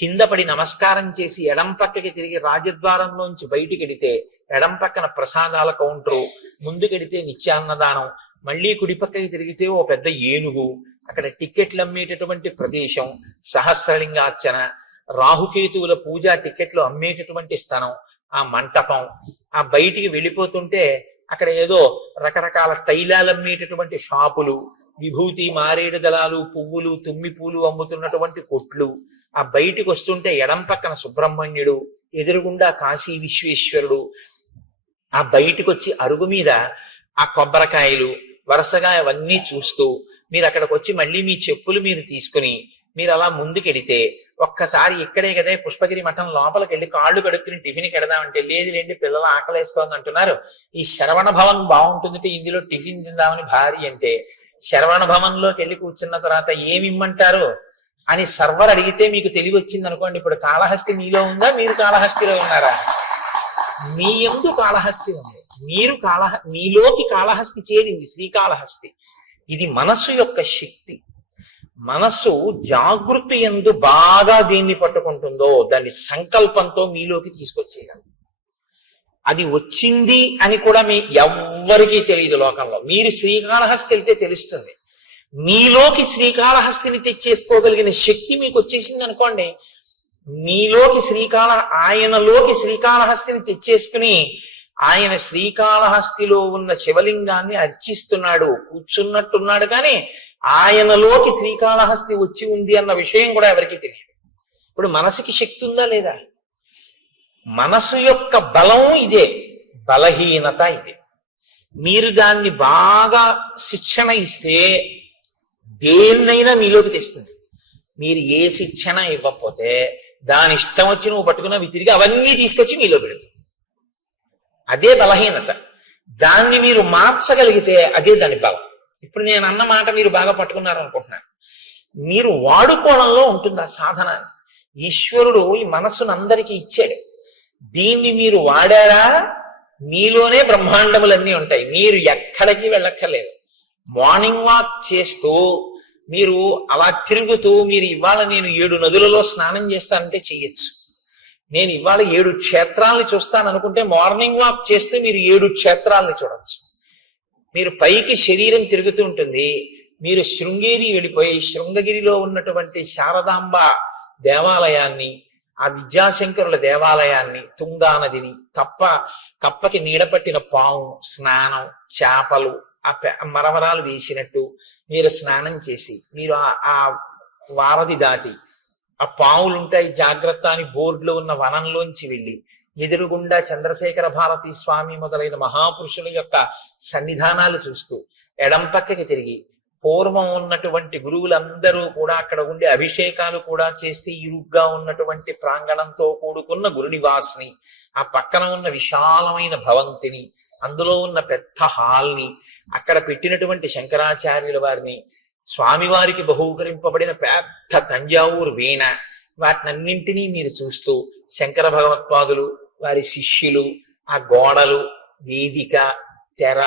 కింద పడి నమస్కారం చేసి ఎడం పక్కకి తిరిగి రాజద్వారంలోంచి బయటికి వెడితే ఎడం పక్కన ప్రసాదాల కౌంటరు, ముందుకెడితే నిత్యాన్నదానం, మళ్ళీ కుడి పక్కకి తిరిగితే ఓ పెద్ద ఏనుగు, అక్కడ టికెట్లు అమ్మేటటువంటి ప్రదేశం, సహస్రలింగార్చన, రాహుకేతువుల పూజ టికెట్లు అమ్మేటటువంటి స్థలం, ఆ మంటపం, ఆ బయటికి వెళ్ళిపోతుంటే అక్కడ ఏదో రకరకాల తైలాలు అమ్మేటటువంటి షాపులు, విభూతి మారేడు దళాలు పువ్వులు తుమ్మి పూలు అమ్ముతున్నటువంటి కొట్లు, ఆ బయటికి వస్తుంటే ఎడం పక్కన సుబ్రహ్మణ్యుడు, ఎదురుగుండా కాశీ విశ్వేశ్వరుడు, ఆ బయటికి వచ్చి అరుగు మీద ఆ కొబ్బరికాయలు వరుసగా అవన్నీ చూస్తూ మీరు అక్కడికి వచ్చి మళ్ళీ మీ చెప్పులు మీరు తీసుకుని మీరు అలా ముందుకెడితే ఒక్కసారి ఇక్కడే కదా పుష్పగిరి మఠం లోపలికి వెళ్ళి కాళ్ళు కడుక్కుని టిఫిన్ కెడదామంటే లేదు లేండి పిల్లలు ఆకలేస్తోంది అంటున్నారు, ఈ శరవణ భవన్ బాగుంటుందంటే ఇందులో టిఫిన్ తిందామని భార్య అంటే శరవణ భవన్ లోకి వెళ్ళి కూర్చున్న తర్వాత ఏమి ఇమ్మంటారు అని సర్వర్ అడిగితే మీకు తెలివి వచ్చింది అనుకోండి, ఇప్పుడు కాళహస్తి మీలో ఉందా, మీరు కాళహస్తిలో ఉన్నారా? మీ యందు కాళహస్తి ఉంది, మీరు మీలోకి కాళహస్తి చేరింది శ్రీకాళహస్తి. ఇది మనస్సు యొక్క శక్తి. మనస్సు జాగృతి యందు బాగా దేన్ని పట్టుకుంటుందో దాన్ని సంకల్పంతో మీలోకి తీసుకొచ్చేయాలి. అది వచ్చింది అని కూడా మీ ఎవ్వరికీ తెలియదు లోకంలో. మీరు శ్రీకాళహస్తి వెళ్తే తెలుస్తుంది. మీలోకి శ్రీకాళహస్తిని తెచ్చేసుకోగలిగిన శక్తి మీకు వచ్చేసింది అనుకోండి, మీలోకి ఆయనలోకి శ్రీకాళహస్తిని తెచ్చేసుకుని ఆయన శ్రీకాళహస్తిలో ఉన్న శివలింగాన్ని అర్చిస్తున్నాడు, కూర్చున్నట్టున్నాడు, కానీ ఆయనలోకి శ్రీకాళహస్తి వచ్చి ఉంది అన్న విషయం కూడా ఎవరికి తెలియదు. ఇప్పుడు మనసుకి శక్తి ఉందా లేదా? మనసు యొక్క బలం ఇదే, బలహీనత ఇదే. మీరు దాన్ని బాగా శిక్షణ ఇస్తే దేన్నైనా మీలోకి తెస్తుంది. మీరు ఏ శిక్షణ ఇవ్వకపోతే దాని ఇష్టం వచ్చి నువ్వు పట్టుకున్న తిరిగి అవన్నీ తీసుకొచ్చి మీలో పెడుతుంది. అదే బలహీనత. దాన్ని మీరు మార్చగలిగితే అదే దాని బలం. ఇప్పుడు నేను అన్న మాట మీరు బాగా పట్టుకున్నారు అనుకుంటున్నాను. మీరు వాడుకోవడంలో ఉంటుంది ఆ సాధన. ఈశ్వరుడు ఈ మనస్సును అందరికీ ఇచ్చాడు. దీన్ని మీరు వాడారా మీలోనే బ్రహ్మాండములన్నీ ఉంటాయి. మీరు ఎక్కడికి వెళ్ళక్కర్లేదు. మార్నింగ్ వాక్ చేస్తూ మీరు అలా తిరుగుతూ మీరు ఇవాళ నేను 7 నదులలో స్నానం చేస్తానంటే చెయ్యొచ్చు. నేను ఇవాళ 7 క్షేత్రాలని చూస్తాను అనుకుంటే మార్నింగ్ వాక్ చేస్తే మీరు 7 క్షేత్రాలని చూడొచ్చు. మీరు పైకి శరీరం తిరుగుతూ ఉంటుంది, మీరు శృంగేరి వెళ్ళిపోయి శృంగగిరిలో ఉన్నటువంటి శారదాంబ దేవాలయాన్ని, ఆ విద్యాశంకరుల దేవాలయాన్ని, తుంగా నదిని, కప్పకి నీడపట్టిన పాము, స్నానం, చేపలు, మరమరాలు వేసినట్టు మీరు స్నానం చేసి మీరు ఆ వారధి దాటి ఆ పాములుంటాయి జాగ్రత్త అని బోర్డులో ఉన్న వనంలోంచి వెళ్ళి ఎదురుగుండా చంద్రశేఖర భారతి స్వామి మొదలైన మహాపురుషుల యొక్క సన్నిధానాలు చూస్తూ ఎడం పక్కకి తిరిగి పూర్వం ఉన్నటువంటి గురువులందరూ కూడా అక్కడ ఉండి అభిషేకాలు కూడా చేస్తే ఇరుగ్గా ఉన్నటువంటి ప్రాంగణంతో కూడుకున్న గురునివాస్ని, ఆ పక్కన ఉన్న విశాలమైన భవంతిని, అందులో ఉన్న పెద్ద హాల్ని, అక్కడ పెట్టినటువంటి శంకరాచార్యుల వారిని, స్వామివారికి బహూకరింపబడిన పెద్ద తంజావూరు వీణ, వాటినన్నింటినీ మీరు చూస్తూ శంకర భగవత్పాదులు, వారి శిష్యులు, ఆ గోడలు, వేదిక, తెర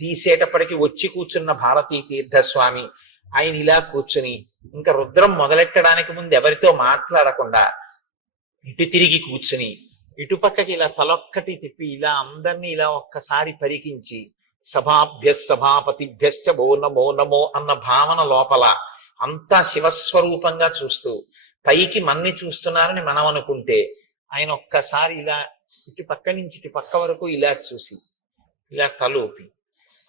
తీసేటప్పటికి వచ్చి కూర్చున్న భారతీ తీర్థస్వామి, ఆయన ఇలా కూర్చుని ఇంకా రుద్రం మొదలెట్టడానికి ముందు ఎవరితో మాట్లాడకుండా ఇటు తిరిగి కూర్చుని ఇటుపక్కకి ఇలా తలొక్కటి తిప్పి ఇలా అందరినీ ఇలా ఒక్కసారి పరికించి సభాపతిభ్యశ్చ ఓ నమో నమో అన్న భావన లోపల అంతా శివస్వరూపంగా చూస్తూ పైకి మన్ని చూస్తున్నారని మనం అనుకుంటే ఆయన ఒక్కసారి ఇలా ఇటు పక్క నుంచి ఇటు పక్క వరకు ఇలా చూసి ఇలా తలూపి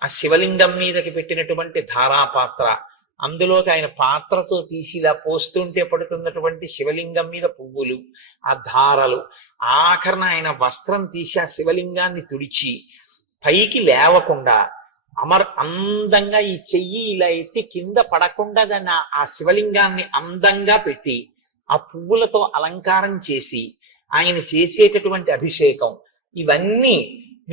ఆ శివలింగం మీదకి పెట్టినటువంటి ధారాపాత్ర, అందులోకి ఆయన పాత్రతో తీసి ఇలా పోస్తుంటే పడుతున్నటువంటి శివలింగం మీద పువ్వులు, ఆ ధారలు, ఆఖరణ ఆయన వస్త్రం తీసి ఆ శివలింగాన్ని తుడిచి పైకి లేవకుండా అందంగా ఈ చెయ్యి ఇలా ఎత్తి కింద పడకుండా దాన్ని ఆ శివలింగాన్ని అందంగా పెట్టి ఆ పువ్వులతో అలంకారం చేసి ఆయన చేసేటటువంటి అభిషేకం, ఇవన్నీ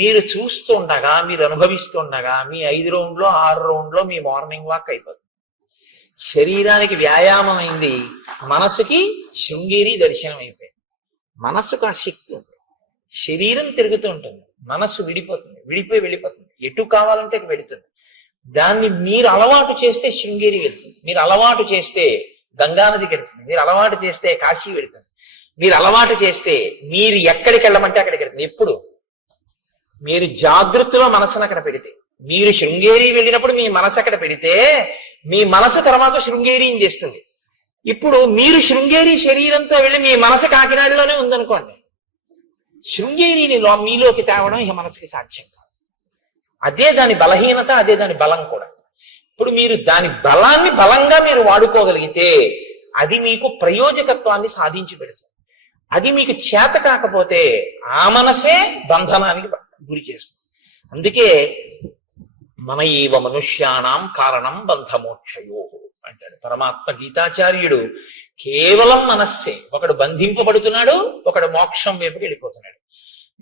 మీరు చూస్తుండగా, మీరు అనుభవిస్తుండగా మీ 5 రౌండ్లో 6 రౌండ్లో మీ మార్నింగ్ వాక్ అయిపోతుంది. శరీరానికి వ్యాయామం అయింది, మనసుకి శృంగేరి దర్శనం అయిపోయింది. మనసుకు ఆ శక్తి ఉంది, శరీరం తిరుగుతూ ఉంటుంది, మనస్సు విడిపోయి వెళ్ళిపోతుంది, ఎటు కావాలంటే అటు వెళుతుంది. దాన్ని మీరు అలవాటు చేస్తే శృంగేరి వెళ్తుంది, మీరు అలవాటు చేస్తే గంగానదికి వెళ్తుంది, మీరు అలవాటు చేస్తే కాశీ వెళుతుంది, మీరు అలవాటు చేస్తే మీరు ఎక్కడికి వెళ్ళమంటే అక్కడికి వెళ్తుంది. ఎప్పుడు మీరు జాగృతిలో మనసును అక్కడ పెడితే, మీరు శృంగేరి వెళ్ళినప్పుడు మీ మనసు అక్కడ పెడితే మీ మనసు తర్వాత శృంగేరిని చేస్తుంది. ఇప్పుడు మీరు శృంగేరి శరీరంతో వెళ్ళి మీ మనసు కాకినాడలోనే ఉందనుకోండి, శృంగేరిని మీలోకి తేవడం ఇక మనసుకి సాధ్యం కాదు. అదే దాని బలహీనత, అదే దాని బలం కూడా. ఇప్పుడు మీరు దాని బలాన్ని బలంగా మీరు వాడుకోగలిగితే అది మీకు ప్రయోజకత్వాన్ని సాధించి పెడుతుంది. అది మీకు చేత కాకపోతే ఆ మనసే బంధనానికి గురి చేస్తుంది. అందుకే మన ఏవ మనుష్యానాం కారణం బంధమోక్షయో అంటాడు పరమాత్మ గీతాచార్యుడు. కేవలం మనస్సే, ఒకడు బంధింపబడుతున్నాడు, ఒకడు మోక్షం వైపుకి వెళ్ళిపోతున్నాడు.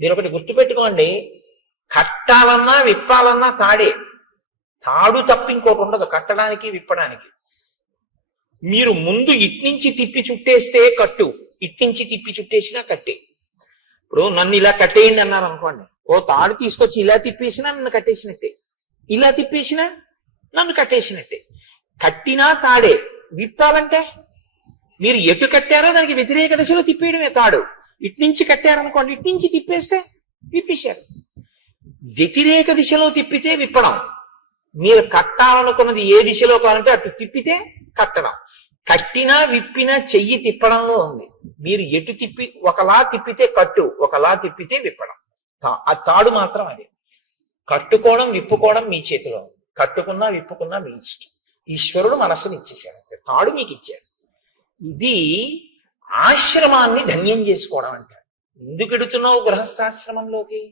మీరు ఒకటి గుర్తుపెట్టుకోండి, కట్టాలన్నా విప్పాలన్నా తాడు తప్ప ఇంకోటి ఉండదు కట్టడానికి విప్పడానికి. మీరు ముందు ఇట్నుంచి తిప్పి చుట్టేస్తే కట్టు, ఇట్నుంచి తిప్పి చుట్టేసినా కట్టే. ఇప్పుడు నన్ను ఇలా కట్టేయండి అన్నారు అనుకోండి, ఓ తాడు తీసుకొచ్చి ఇలా తిప్పేసినా నన్ను కట్టేసినట్టే, ఇలా తిప్పేసినా నన్ను కట్టేసినట్టే. కట్టినా తాడే, విప్పాలంటే మీరు ఎటు కట్టారో దానికి వ్యతిరేక దిశలో తిప్పేయడమే తాడు. ఇట్నుంచి కట్టారనుకోండి, ఇట్నుంచి తిప్పేస్తే విప్పేశారు. వ్యతిరేక దిశలో తిప్పితే విప్పడం, మీరు కట్టాలనుకున్నది ఏ దిశలో కావాలంటే అటు తిప్పితే కట్టడం. కట్టినా విప్పినా చెయ్యి తిప్పడంలో ఉంది. మీరు ఎటు తిప్పి ఒకలా తిప్పితే కట్టు, ఒకలా తిప్పితే విప్పడం. ఆ తాడు మాత్రం అదే. కట్టుకోవడం విప్పుకోవడం మీ చేతిలో, కట్టుకున్నా విప్పుకున్నా మీ ఇష్టం. ఈశ్వరుడు మనస్సుని ఇచ్చేసాడు, తాడు మీకు ఇచ్చాడు. ఇది ఆశ్రమాన్ని ధన్యం చేసుకోవడం అంటారు. ఎందుకు ఎడుతున్నావు గృహస్థాశ్రమంలోకి?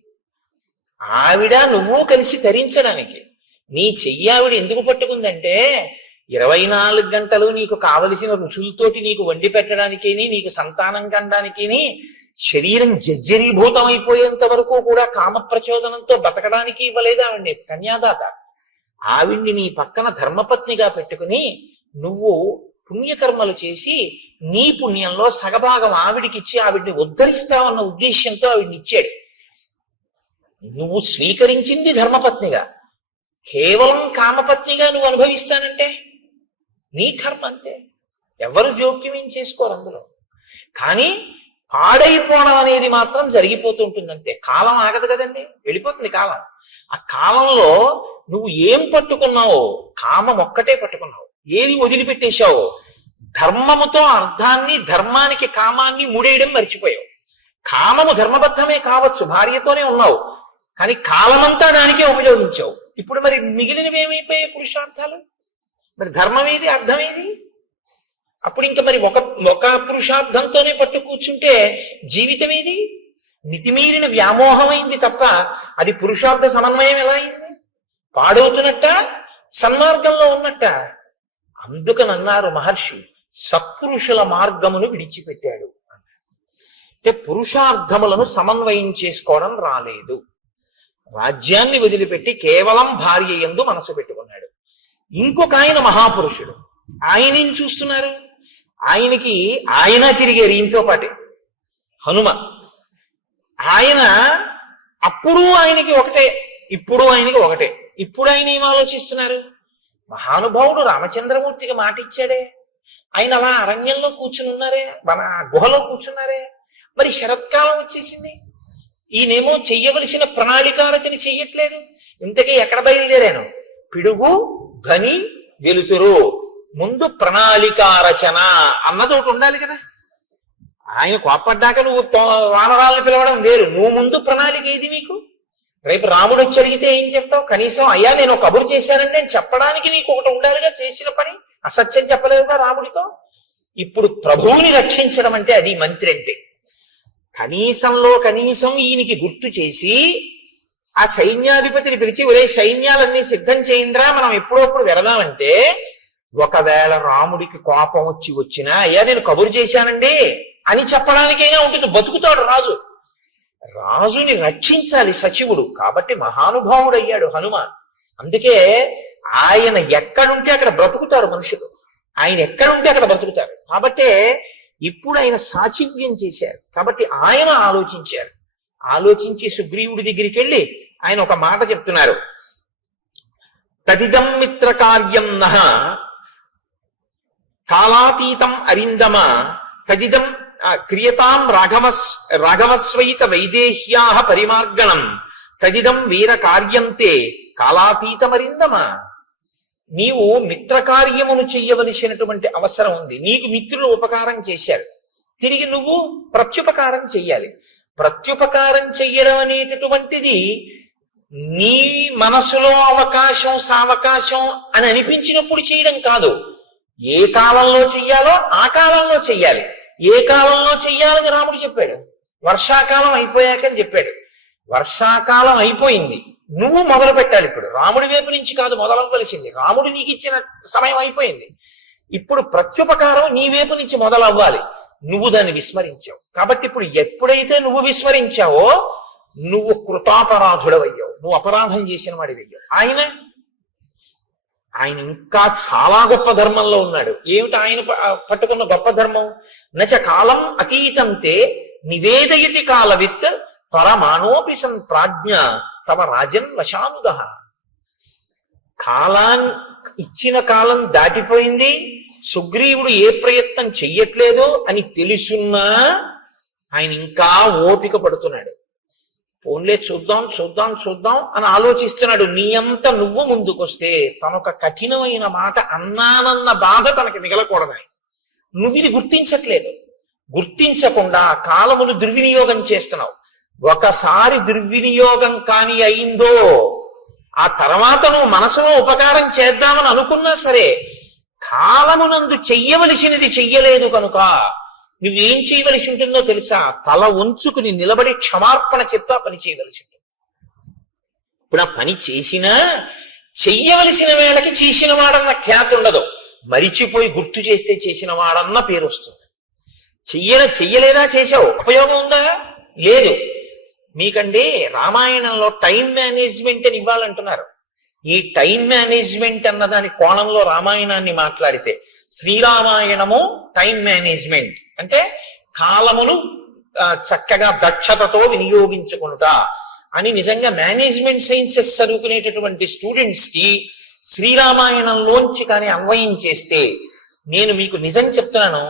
ఆవిడ నువ్వు కలిసి తరించడానికి. నీ చెయ్యావిడ ఎందుకు పట్టుకుందంటే 24 గంటలు నీకు కావలసిన రుచులతోటి నీకు వండి పెట్టడానికి, నీకు సంతానం కనడానికి, శరీరం జర్జరీభూతం అయిపోయేంత వరకు కూడా కామ ప్రచోదనంతో బతకడానికి ఇవ్వలేదు ఆవిడ్ని కన్యాదాత. ఆవిడ్ని నీ పక్కన ధర్మపత్నిగా పెట్టుకుని నువ్వు పుణ్యకర్మలు చేసి నీ పుణ్యంలో సగభాగం ఆవిడికిచ్చి ఆవిడ్ని ఉద్ధరిస్తావన్న ఉద్దేశ్యంతో ఆవిడ్ని ఇచ్చాడు. నువ్వు స్వీకరించింది ధర్మపత్నిగా, కేవలం కామపత్నిగా నువ్వు అనుభవిస్తానంటే నీ కర్మ అంతే, ఎవరు జోక్యం ఏం చేసుకోరు అందులో. కానీ పాడైపోవడం అనేది మాత్రం జరిగిపోతూ ఉంటుంది అంతే. కాలం ఆగదు కదండి, వెళ్ళిపోతుంది కాలం. ఆ కాలంలో నువ్వు ఏం పట్టుకున్నావో, కామం ఒక్కటే పట్టుకున్నావు, ఏది వదిలిపెట్టేశావో, ధర్మముతో అర్థాన్ని, ధర్మానికి కామాన్ని ముడేయడం మర్చిపోయావు. కామము ధర్మబద్ధమే కావచ్చు, భార్యతోనే ఉన్నావు, కానీ కాలమంతా దానికే ఉపయోగించావు. ఇప్పుడు మరి మిగిలినవి ఏమైపోయాయి పురుషార్థాలు? మరి ధర్మం ఏది, అర్థం ఏది? అప్పుడు ఇంకా మరి ఒక పురుషార్థంతోనే పట్టు కూర్చుంటే జీవితం ఏది? మితిమీరిన వ్యామోహమైంది తప్ప అది పురుషార్థ సమన్వయం ఎలా అయింది? పాడవుతున్నట్ట, సన్మార్గంలో ఉన్నట్ట. అందుకనన్నారు మహర్షి, సత్పురుషుల మార్గమును విడిచిపెట్టాడు. అంటే పురుషార్థములను సమన్వయం చేసుకోవడం రాలేదు. రాజ్యాన్ని వదిలిపెట్టి కేవలం భార్య యందు మనసు పెట్టుకున్నాడు. ఇంకొక ఆయన మహాపురుషుడు, ఆయన ఏం చూస్తున్నారు? ఆయన తిరిగారు ఈయనతో పాటే, హనుమ. ఆయన అప్పుడు ఆయనకి ఒకటే, ఇప్పుడు ఆయనకి ఒకటే. ఇప్పుడు ఆయన ఏం ఆలోచిస్తున్నారు? మహానుభావుడు రామచంద్రమూర్తికి మాట ఇచ్చాడే, ఆయన అలా అరణ్యంలో కూర్చుని ఉన్నారే, మన గుహలో కూర్చున్నారే. మరి శరత్కాలం వచ్చేసింది, ఈయనేమో చెయ్యవలసిన ప్రణాళికారచన చెయ్యట్లేదు. ఇంతకీ ఎక్కడ బయలుదేరాను? పిడుగు ధ్వని వెలుతురు, ముందు ప్రణాళికారచన అన్నది ఒకటి ఉండాలి కదా. ఆయన కోప్పడ్డాక నువ్వు వానరాలను పిలవడం వేరు, నువ్వు ముందు ప్రణాళిక ఏది నీకు? రేపు రాముడు వచ్చి అడిగితే ఏం చెప్తావు? కనీసం అయ్యా నేను కబురు చేశానని నేను చెప్పడానికి నీకు ఒకటి ఉండాలిగా, చేసిన పని. అసత్యం చెప్పలేదుగా రాముడితో. ఇప్పుడు ప్రభువుని రక్షించడం అంటే అది మంత్రి అంటే. కనీసంలో కనీసం ఈయనకి గుర్తు చేసి ఆ సైన్యాధిపతిని పిలిచి, ఒరే సైన్యాలన్నీ సిద్ధం చేయండిరా, మనం ఎప్పుడప్పుడు వెళదామంటే, ఒకవేళ రాముడికి కోపం వచ్చినా అయ్యా నేను కబురు చేశానండి అని చెప్పడానికైనా ఉంటుంది. బతుకుతాడు రాజు. రాజుని రక్షించాలి సచివుడు. కాబట్టి మహానుభావుడయ్యాడు హనుమ. అందుకే ఆయన ఎక్కడుంటే అక్కడ బ్రతుకుతారు మనుషులు, ఆయన ఎక్కడుంటే అక్కడ బ్రతుకుతారు. కాబట్టే ఇప్పుడు ఆయన సాచివ్యం చేశారు. కాబట్టి ఆయన ఆలోచించారు. ఆలోచించి సుగ్రీవుడి దగ్గరికి వెళ్ళి ఆయన ఒక మాట చెప్తున్నారు. తదిదం మిత్ర కార్యం నహ కాలాతీతం అరిందమ తదిదం క్రియతాం రాఘవస్వైత వైదేహ్యా పరిమార్గణం తదిదం వీర కార్యంతే కాలాతీతమరిందమ. నీవు మిత్రకార్యమును చెయ్యవలసినటువంటి అవసరం ఉంది. నీకు మిత్రులు ఉపకారం చేశారు, తిరిగి నువ్వు ప్రత్యుపకారం చెయ్యాలి. ప్రత్యుపకారం చెయ్యడం అనేటటువంటిది నీ మనసులో అవకాశం సావకాశం అని అనిపించినప్పుడు చేయడం కాదు. ఏ కాలంలో చెయ్యాలో ఆ కాలంలో చెయ్యాలి. ఏ కాలంలో చెయ్యాలని రాముడు చెప్పాడు? వర్షాకాలం అయిపోయాకని చెప్పాడు. వర్షాకాలం అయిపోయింది, నువ్వు మొదలు పెట్టాలి. ఇప్పుడు రాముడి వైపు నుంచి కాదు మొదలవ్వవలసింది, రాముడు నీకు ఇచ్చిన సమయం అయిపోయింది. ఇప్పుడు ప్రత్యుపకారం నీ వైపు నుంచి మొదలవ్వాలి. నువ్వు దాన్ని విస్మరించావు. కాబట్టి ఇప్పుడు ఎప్పుడైతే నువ్వు విస్మరించావో నువ్వు కృతాపరాధుడవయ్యావు, నువ్వు అపరాధం చేసిన వాడివయ్యావు. ఆయన ఇంకా చాలా గొప్ప ధర్మంలో ఉన్నాడు. ఏమిటి ఆయన పట్టుకున్న గొప్ప ధర్మం? నచ కాలం అతీతంతే నివేదయతి కాలవిత్ పరమానోపి సన్ ప్రాజ్ఞ తమ రాజన్ వశానుగ. ఇచ్చిన కాలం దాటిపోయింది, సుగ్రీవుడు ఏ ప్రయత్నం చెయ్యట్లేదు అని తెలుసున్నా ఆయన ఇంకా ఓపిక పడుతున్నాడు. పోన్లే చూద్దాం చూద్దాం చూద్దాం అని ఆలోచిస్తున్నాడు. నీ అంత నువ్వు ముందుకొస్తే తనొక కఠినమైన మాట అన్నానన్న బాధ తనకి మిగలకూడదని నువ్వు ఇది గుర్తించట్లేదు. గుర్తించకుండా కాలమును దుర్వినియోగం చేస్తున్నావు. ఒకసారి దుర్వినియోగం కాని అయిందో ఆ తర్వాత నువ్వు మనసులో ఉపకారం చేద్దామని అనుకున్నా సరే కాలమునందు చెయ్యవలసినది చెయ్యలేదు కనుక నువ్వేం చేయవలసి ఉంటుందో తెలుసా? తల వంచుకుని నిలబడి క్షమార్పణ చెప్తా పని చేయవలసి ఉంటుంది. ఇప్పుడు ఆ పని చేసినా చెయ్యవలసిన వేళకి చేసిన వాడన్న ఖ్యాతి ఉండదు, మరిచిపోయి గుర్తు చేస్తే చేసిన వాడన్న పేరు వస్తుంది. చెయ్యలేదా చేశావు, ఉపయోగం ఉందా? లేదు. మీకండి రామాయణంలో టైం మేనేజ్మెంట్ అని ఇవ్వాలంటున్నారు. ఈ టైం మేనేజ్మెంట్ అన్న దాని కోణంలో రామాయణాన్ని మాట్లాడితే శ్రీరామాయణము టైం మేనేజ్మెంట్ అంటే కాలమును చక్కగా దక్షతతో వినియోగించుకునుట అని. నిజంగా మేనేజ్మెంట్ సైన్సెస్ చదువుకునేటటువంటి స్టూడెంట్స్ కి శ్రీరామాయణంలోంచి కానీ అన్వయం చేస్తే నేను మీకు నిజం చెప్తున్నాను,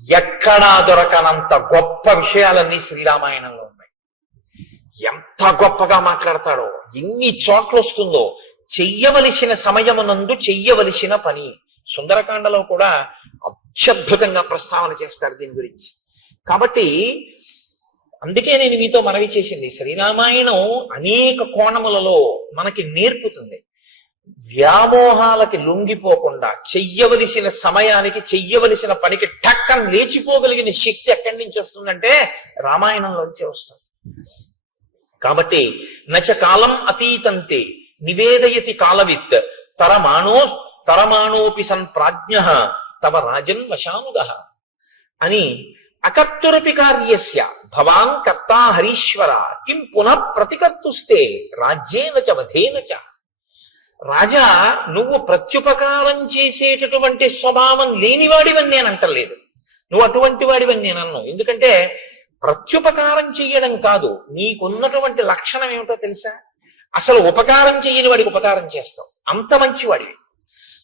ఎక్కడా దొరకనంత గొప్ప విషయాలన్నీ శ్రీరామాయణంలో ఉన్నాయి. ఎంత గొప్పగా మాట్లాడతాడో, ఎన్ని చోట్ల వస్తుందో. చెయ్యవలసిన సమయమునందు చెయ్యవలసిన పని సుందరకాండలో కూడా అత్యద్భుతంగా ప్రస్తావన చేస్తాడు దీని గురించి. కాబట్టి అందుకే నేను మీతో మనవి చేసింది, శ్రీరామాయణం అనేక కోణములలో మనకి నేర్పుతుంది. వ్యామోహాలకి లొంగిపోకుండా చెయ్యవలసిన సమయానికి చెయ్యవలసిన పనికి టక్కన లేచిపోగలిగిన శక్తి ఎక్కడి నుంచి వస్తుందంటే రామాయణంలోంచి వస్తుంది. కాబట్టి నచ కాలం అతీతంతే నివేదయతి కాలవిత్ తరమాణోపి సన్ ప్రాజ్ఞ తవ రాజన్ వశానుగ అని. అకర్తురపి కార్యస్య భవాన్ కర్తా హరీశ్వర కిం పునః ప్రతికర్తుస్తే రాజ్యేన చ వధేన చ. రాజా, నువ్వు ప్రత్యుపకారం చేసేటటువంటి స్వభావం లేనివాడివని నేను అంటలేదు, నువ్వు అటువంటి వాడివని నేను అన్నాను. ఎందుకంటే ప్రత్యుపకారం చెయ్యడం కాదు, నీకున్నటువంటి లక్షణం ఏమిటో తెలుసా? అసలు ఉపకారం చెయ్యని వాడికి ఉపకారం చేస్తావు. అంత మంచివాడివి,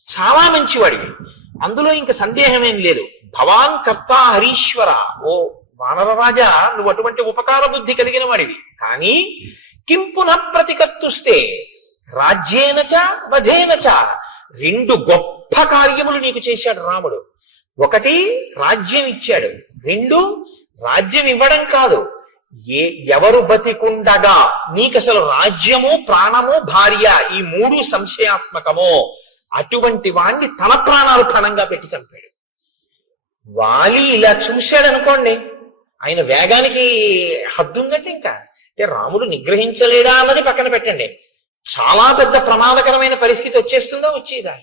చాలా మంచివాడివి, అందులో ఇంక సందేహమేం లేదు. భవాన్ కర్త హరీశ్వర, ఓ వానర రాజా, నువ్వు అటువంటి ఉపకార బుద్ధి కలిగిన వాడివి. కానీ కిం పునః ప్రతికర్తుస్తే రాజ్యేనచ వధేనచ, రెండు గొప్ప కార్యములు నీకు చేశాడు రాముడు. ఒకటి రాజ్యం ఇచ్చాడు, రెండు రాజ్యం ఇవ్వడం కాదు, ఎవరు బతికుండగా నీకసలు రాజ్యము ప్రాణము భార్య ఈ మూడు సంశయాత్మకమో అటువంటి వాణ్ణి తన ప్రాణాలు పణంగా పెట్టి చంపాడు. వాలి ఇలా చూశాడు అనుకోండి, ఆయన వేగానికి హద్దు ఉందంటే ఇంకా రాముడు నిగ్రహించలేడా అన్నది పక్కన పెట్టండి, చాలా పెద్ద ప్రమాదకరమైన పరిస్థితి వచ్చేస్తుందా, వచ్చేదా.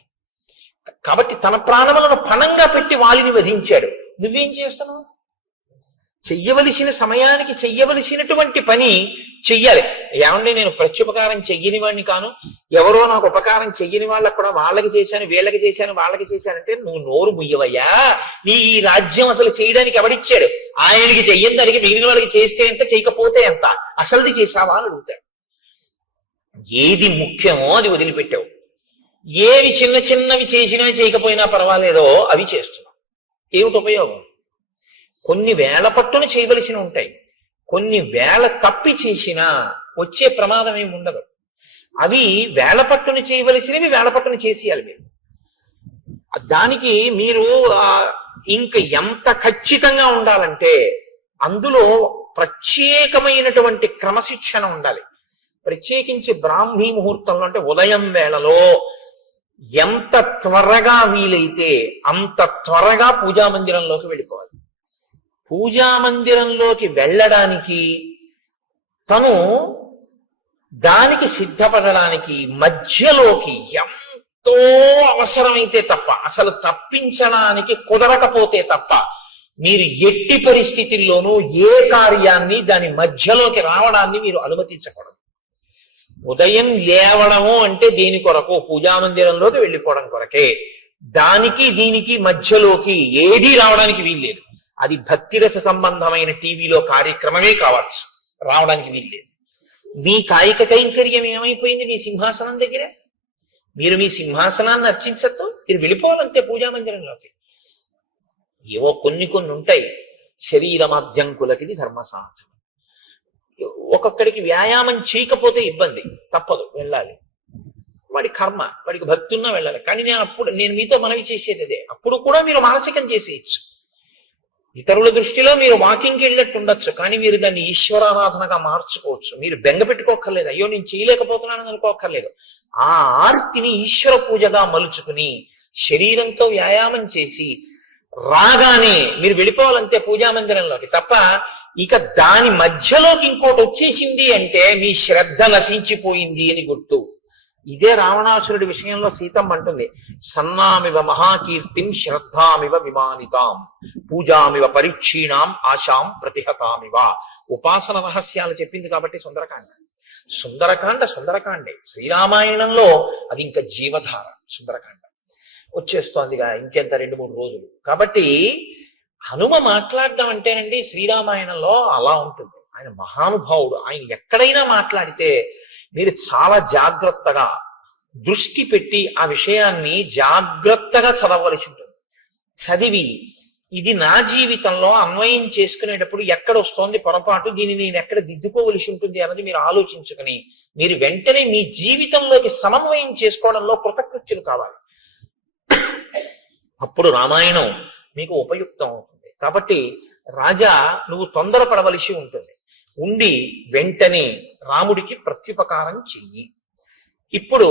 కాబట్టి తన ప్రాణములను పణంగా పెట్టి వాలిని వధించాడు. నువ్వేం చేస్తున్నావు? చెయ్యవలసిన సమయానికి చెయ్యవలసినటువంటి పని చెయ్యాలి. ఏమండి, నేను ప్రత్యుపకారం చెయ్యని వాడిని కాను, ఎవరో నాకు ఉపకారం చెయ్యని వాళ్ళకు కూడా వాళ్ళకి చేశాను, వీళ్ళకి చేశాను, వాళ్ళకి చేశానంటే నువ్వు నోరు ముయ్యవయ్యా. నీ ఈ రాజ్యం అసలు చేయడానికి ఎవడిచ్చాడు? ఆయనకి చెయ్యని దానికి మిగిలిన వాళ్ళకి చేస్తే ఎంత, చేయకపోతే ఎంత, అసలుది చేశావా అని అడుగుతాడు. ఏది ముఖ్యమో అది వదిలిపెట్టావు, ఏవి చిన్న చిన్నవి చేసినా చేయకపోయినా పర్వాలేదో అవి చేస్తున్నావు. ఏమిటి ఉపయోగం? కొన్ని వేల పట్టున చేయవలసి ఉంటాయి, కొన్ని వేల తప్పి చేసినా వచ్చే ప్రమాదం ఏమి ఉండదు. అవి వేల పట్టున చేయవలసినవి వేల పట్టున చేసేయాలి మీరు. దానికి మీరు ఇంక ఎంత ఖచ్చితంగా ఉండాలంటే అందులో ప్రత్యేకమైనటువంటి క్రమశిక్షణ ఉండాలి. ప్రత్యేకించి బ్రాహ్మీ ముహూర్తంలో అంటే ఉదయం వేళలో ఎంత త్వరగా వీలైతే అంత త్వరగా పూజామందిరంలోకి వెళ్ళిపోవాలి. పూజామందిరంలోకి వెళ్ళడానికి తను దానికి సిద్ధపడడానికి మధ్యలోకి ఎంతో అవసరమైతే తప్ప, అసలు తప్పించడానికి కుదరకపోతే తప్ప మీరు ఎట్టి పరిస్థితుల్లోనూ ఏ కార్యాన్ని దాని మధ్యలోకి రావడాన్ని మీరు అనుమతించకూడదు. ఉదయం లేవడము అంటే దేని కొరకు? పూజామందిరంలోకి వెళ్ళిపోవడం కొరకే. దానికి దీనికి మధ్యలోకి ఏదీ రావడానికి వీల్లేదు. అది భక్తిరస సంబంధమైన టీవీలో కార్యక్రమమే కావచ్చు, రావడానికి వీల్లేదు. మీ కాయిక కైంకర్యం ఏమైపోయింది మీ సింహాసనం దగ్గర? మీరు మీ సింహాసనాన్ని అర్చించద్దు, మీరు వెళ్ళిపోవాలంతే పూజామందిరంలోకి. ఏవో కొన్ని ఉంటాయి శరీరమాధ్యంకులకి ధర్మ సాధన. ఒక్కొక్కడికి వ్యాయామం చేయకపోతే ఇబ్బంది, తప్పదు, వెళ్ళాలి. వాడి కర్మ, వాడికి భక్తి ఉన్నా వెళ్ళాలి. కానీ నేను మీతో మనవి చేసేది అదే, అప్పుడు కూడా మీరు మానసికం చేసేయచ్చు. ఇతరుల దృష్టిలో మీరు వాకింగ్కి వెళ్ళినట్టు ఉండొచ్చు, కానీ మీరు దాన్ని ఈశ్వరారాధనగా మార్చుకోవచ్చు. మీరు బెంగ పెట్టుకోక్కర్లేదు, అయ్యో నేను చేయలేకపోతున్నానని అనుకోక్కర్లేదు. ఆ ఆర్తిని ఈశ్వర పూజగా మలుచుకుని శరీరంతో వ్యాయామం చేసి రాగానే మీరు వెళ్ళిపోవాలంతే పూజామందిరంలోకి. తప్ప ఇక దాని మధ్యలోకి ఇంకోటి వచ్చేసింది అంటే మీ శ్రద్ధ నశించిపోయింది అని గుర్తు. ఇదే రావణాసురుడి విషయంలో సీతమ్మ అంటుంది, సన్నామివ మహాకీర్తిం శ్రద్ధామివ విమానితాం పూజామివ పరీక్షీణాం ఆశాం ప్రతిహతామివ. ఉపాసన రహస్యాలు చెప్పింది కాబట్టి సుందరకాండే. శ్రీరామాయణంలో అది ఇంకా జీవధార. సుందరకాండ వచ్చేస్తోందిగా ఇంకెంత 2-3 రోజులు. కాబట్టి హనుమ మాట్లాడడం అంటేనండి శ్రీరామాయణంలో అలా ఉంటుంది. ఆయన మహానుభావుడు. ఆయన ఎక్కడైనా మాట్లాడితే మీరు చాలా జాగ్రత్తగా దృష్టి పెట్టి ఆ విషయాన్ని జాగ్రత్తగా చదవవలసి ఉంటుంది. చదివి ఇది నా జీవితంలో అన్వయం చేసుకునేటప్పుడు ఎక్కడ వస్తోంది పొరపాటు, దీన్ని నేను ఎక్కడ దిద్దుకోవలసి ఉంటుంది అన్నది మీరు ఆలోచించుకుని మీరు వెంటనే మీ జీవితంలోకి సమన్వయం చేసుకోవడంలో కృతకృత్యులు కావాలి. అప్పుడు రామాయణం మీకు ఉపయుక్తం అవుతుంది. కాబట్టి రాజా నువ్వు తొందరపడవలసి ఉంటుంది. ఉండి వెంటనే రాముడికి ప్రత్యుపకారం చెయ్యి. ఇప్పుడు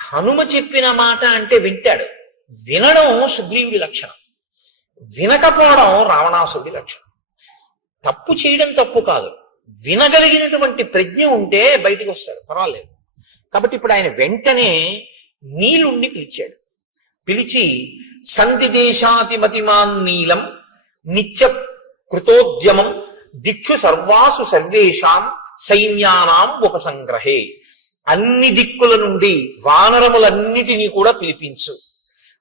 హనుమ చెప్పిన మాట అంటే వింటాడు. వినడం సుగ్రీవుడి లక్షణం, వినకపోవడం రావణాసుడి లక్షణం. తప్పు చేయడం తప్పు కాదు, వినగలిగినటువంటి ప్రజ్ఞ ఉంటే బయటికి వస్తాడు, పర్వాలేదు. కాబట్టి ఇప్పుడు ఆయన వెంటనే నీలుణ్ణి పిలిచాడు. పిలిచి సంధిదేశాతిమతిమాన్ నీలం నిత్య కృతోద్యమం దిక్షు సర్వాసు సర్వేషాం సైన్యానాం ఉపసంగ్రహే. అన్ని దిక్కుల నుండి వానరములన్నిటినీ కూడా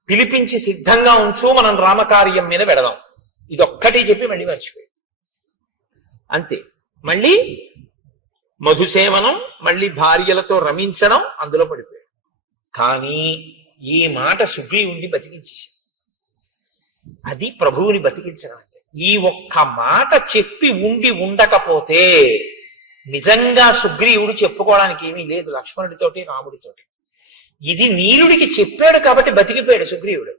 పిలిపించి సిద్ధంగా ఉంచు, మనం రామకార్యం మీద వెడదాం. ఇదొక్కటి చెప్పి మళ్ళీ మర్చిపోయి అంతే. మళ్ళీ మధుసేవనం, మళ్ళీ భార్యలతో రమించడం, అందులో పడిపోయాడు. కానీ ఈ మాట సుగ్రీవుణ్ణి బతికించేసి, అది ప్రభువుని బతికించడం అంటే. ఈ ఒక్క మాట చెప్పి ఉండకపోతే నిజంగా సుగ్రీవుడు చెప్పుకోవడానికి ఏమీ లేదు లక్ష్మణుడితోటి రాముడితోటి. ఇది నీలుడికి చెప్పాడు కాబట్టి బతికిపోయాడు సుగ్రీవుడు.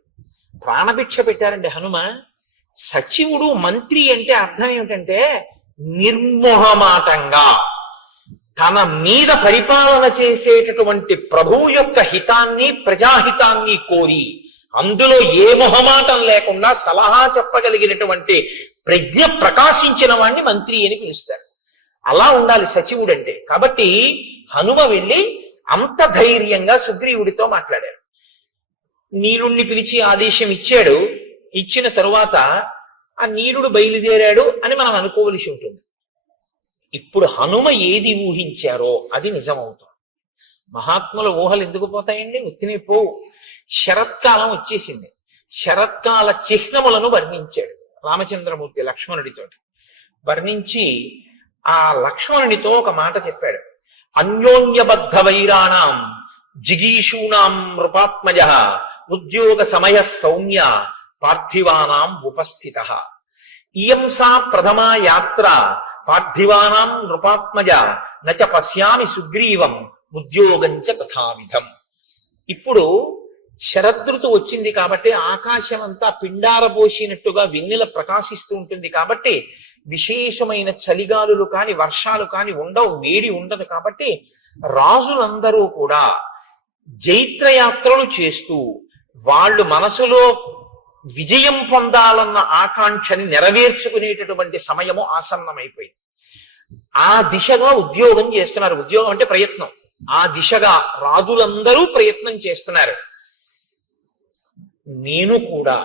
ప్రాణభిక్ష పెట్టారండి హనుమ. సచివుడు మంత్రి అంటే అర్థం ఏమిటంటే నిర్మోహమాటంగా తన మీద పరిపాలన చేసేటటువంటి ప్రభువు యొక్క హితాన్ని ప్రజాహితాన్ని కోరి అందులో ఏ మొహమాటం లేకుండా సలహా చెప్పగలిగినటువంటి ప్రజ్ఞ ప్రకాశించిన వాణ్ణి మంత్రి అని పిలుస్తారు. అలా ఉండాలి సచివుడు అంటే. కాబట్టి హనుమ వెళ్ళి అంత ధైర్యంగా సుగ్రీవుడితో మాట్లాడారు. నీలుణ్ణి పిలిచి ఆదేశం ఇచ్చాడు. ఇచ్చిన తరువాత ఆ నీలుడు బయలుదేరాడు అని మనం అనుకోవలసి ఉంటుంది. ఇప్పుడు హనుమ ఏది ఊహించారో అది నిజమవుతుంది. మహాత్ముల ఊహలు ఎందుకు పోతాయండి? ఉత్తినే పోవు. శరత్కాలం వచ్చేసింది. శరత్కాల చిహ్నములను వర్ణించాడు రామచంద్రమూర్తి లక్ష్మణుడితోటి. వర్ణించి ఆ లక్ష్మణునితో ఒక మాట చెప్పాడు. అన్యోన్యబద్ధ వైరాణం జిగీషూణాం నృపాత్మజ ఉద్యోగ సమయ సౌమ్య పార్థివానాం ఉపస్థిత. ఇయం సా ప్రథమా యాత్ర పార్థివానాం నృపాత్మజ నచ పశ్యామి సుగ్రీవం ఉద్యోగంచ తథావిధం. ఇప్పుడు శరదృతు వచ్చింది కాబట్టి ఆకాశం అంతా పిండారబోసినట్టుగా వెన్నెల ప్రకాశిస్తూ ఉంటుంది. కాబట్టి విశేషమైన చలిగాలులు కాని వర్షాలు కాని ఉండవు, వేడి ఉండదు. కాబట్టి రాజులందరూ కూడా జైత్రయాత్రలు చేస్తూ వాళ్ళు మనసులో విజయం పొందాలన్న ఆకాంక్షని నెరవేర్చుకునేటటువంటి సమయము ఆసన్నమైపోయింది. ఆ దిశగా ఉద్యోగం చేస్తున్నారు. ఉద్యోగం అంటే ప్రయత్నం. ఆ దిశగా రాజులందరూ ప్రయత్నం చేస్తున్నారు. నేను కూడా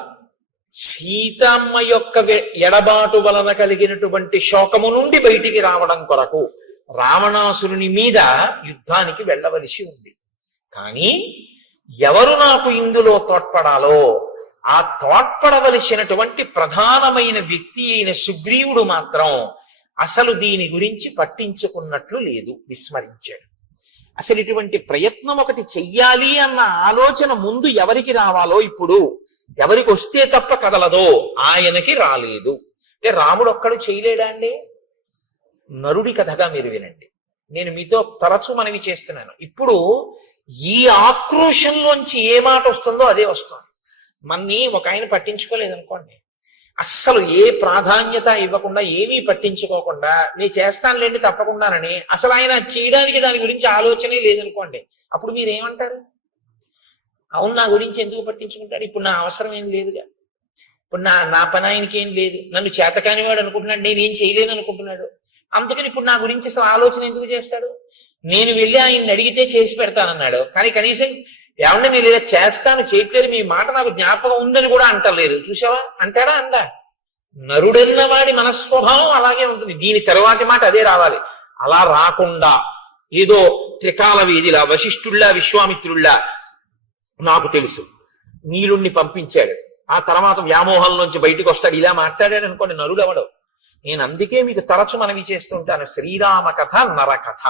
సీతమ్మ యొక్క ఎడబాటు వలన కలిగినటువంటి శోకము నుండి బయటికి రావడం కొరకు రావణాసురుని మీద యుద్ధానికి వెళ్ళవలసి ఉంది. కానీ ఎవరు నాకు ఇందులో తోడ్పడాలో ఆ తోడ్పడవలసినటువంటి ప్రధానమైన వ్యక్తి అయిన సుగ్రీవుడు మాత్రం అసలు దీని గురించి పట్టించుకున్నట్లు లేదు, విస్మరించాడు. అసలు ఇటువంటి ప్రయత్నం ఒకటి చెయ్యాలి అన్న ఆలోచన ముందు ఎవరికి రావాలో, ఇప్పుడు ఎవరికి వస్తే తప్ప కదలదో ఆయనకి రాలేదు. అంటే రాముడు ఒక్కడు చేయలేడా అండి? నరుడి కథగా మీరు వినండి. నేను మీతో తరచూ మనవి చేస్తున్నాను. ఇప్పుడు ఈ ఆక్రోశంలోంచి ఏ మాట వస్తుందో అదే వస్తుంది. మన్ని ఒక ఆయన పట్టించుకోలేదనుకోండి, అస్సలు ఏ ప్రాధాన్యత ఇవ్వకుండా ఏమీ పట్టించుకోకుండా నీ చేస్తానులేండి తప్పకుండానని అసలు ఆయన చేయడానికి దాని గురించి ఆలోచనే లేదనుకోండి, అప్పుడు మీరేమంటారు? అవును, నా గురించి ఎందుకు పట్టించుకుంటాడు, ఇప్పుడు నా అవసరం ఏం లేదుగా, ఇప్పుడు నా పని ఆయనకి ఏం లేదు, నన్ను చేతకాని వాడు అనుకుంటున్నాడు, నేనేం చేయలేను అనుకుంటున్నాడు, అందుకని ఇప్పుడు నా గురించి అసలు ఆలోచన ఎందుకు చేస్తాడు? నేను వెళ్ళి ఆయన్ని అడిగితే చేసి పెడతానన్నాడు, కానీ కనీసం ఏమన్నా మీరు ఏదో చేస్తాను చేయట్లేదు, మీ మాట నాకు జ్ఞాపకం ఉందని కూడా అంటలేదు. చూసావా? అంటాడా? అందా? నరుడన్న వాడి మనస్వభావం అలాగే ఉంటుంది. దీని తర్వాతి మాట అదే రావాలి. అలా రాకుండా ఏదో త్రికాల వీధిలా వశిష్ఠుల్లా విశ్వామిత్రుల్లా నాకు తెలుసు నీలుణ్ణి పంపించాడు, ఆ తర్వాత వ్యామోహంలోంచి బయటకు వస్తాడు, ఇలా మాట్లాడాడు అనుకోండి, నరుడు అవడం. నేను అందుకే మీకు తరచు మనవి చేస్తుంటాను, శ్రీరామ కథ నరకథ.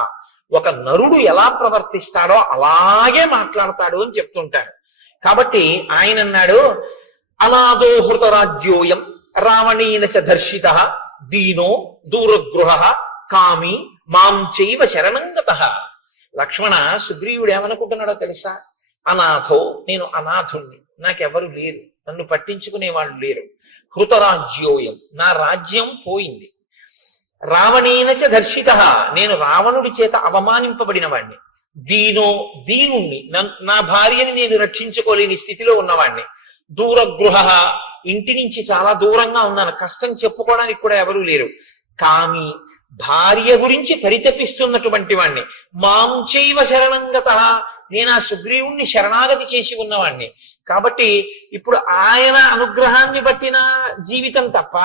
ఒక నరుడు ఎలా ప్రవర్తిస్తాడో అలాగే మాట్లాడతాడు అని చెప్తుంటాను. కాబట్టి ఆయన అన్నాడు, అనాదో హృతరాజ్యోయం రావణేన చ దర్శిత దీనో దూరగృహ కామి మాం చైవ శరణంగత. లక్ష్మణ, సుగ్రీవుడు ఏమనుకుంటున్నాడో తెలుసా? అనాథో, నేను అనాథుణ్ణి, నాకెవరు లేరు, నన్ను పట్టించుకునే వాళ్ళు లేరు. హృతరాజ్యోయం, నా రాజ్యం పోయింది. రావణేనచ దర్శిత, నేను రావణుడి చేత అవమానింపబడిన వాణ్ణి. దీనో, దీనుణ్ణి, నా భార్యని నేను రక్షించుకోలేని స్థితిలో ఉన్నవాణ్ణి. దూరగృహ, ఇంటి నుంచి చాలా దూరంగా ఉన్నాను, కష్టం చెప్పుకోవడానికి కూడా ఎవరూ లేరు. కామి, భార్య గురించి పరితపిస్తున్నటువంటి వాణ్ణి. మాం చైవ శరణంగత, నేను ఆ సుగ్రీవుణ్ణి శరణాగతి చేసి ఉన్నవాణ్ణి. కాబట్టి ఇప్పుడు ఆయన అనుగ్రహాన్ని బట్టిన జీవితం తప్ప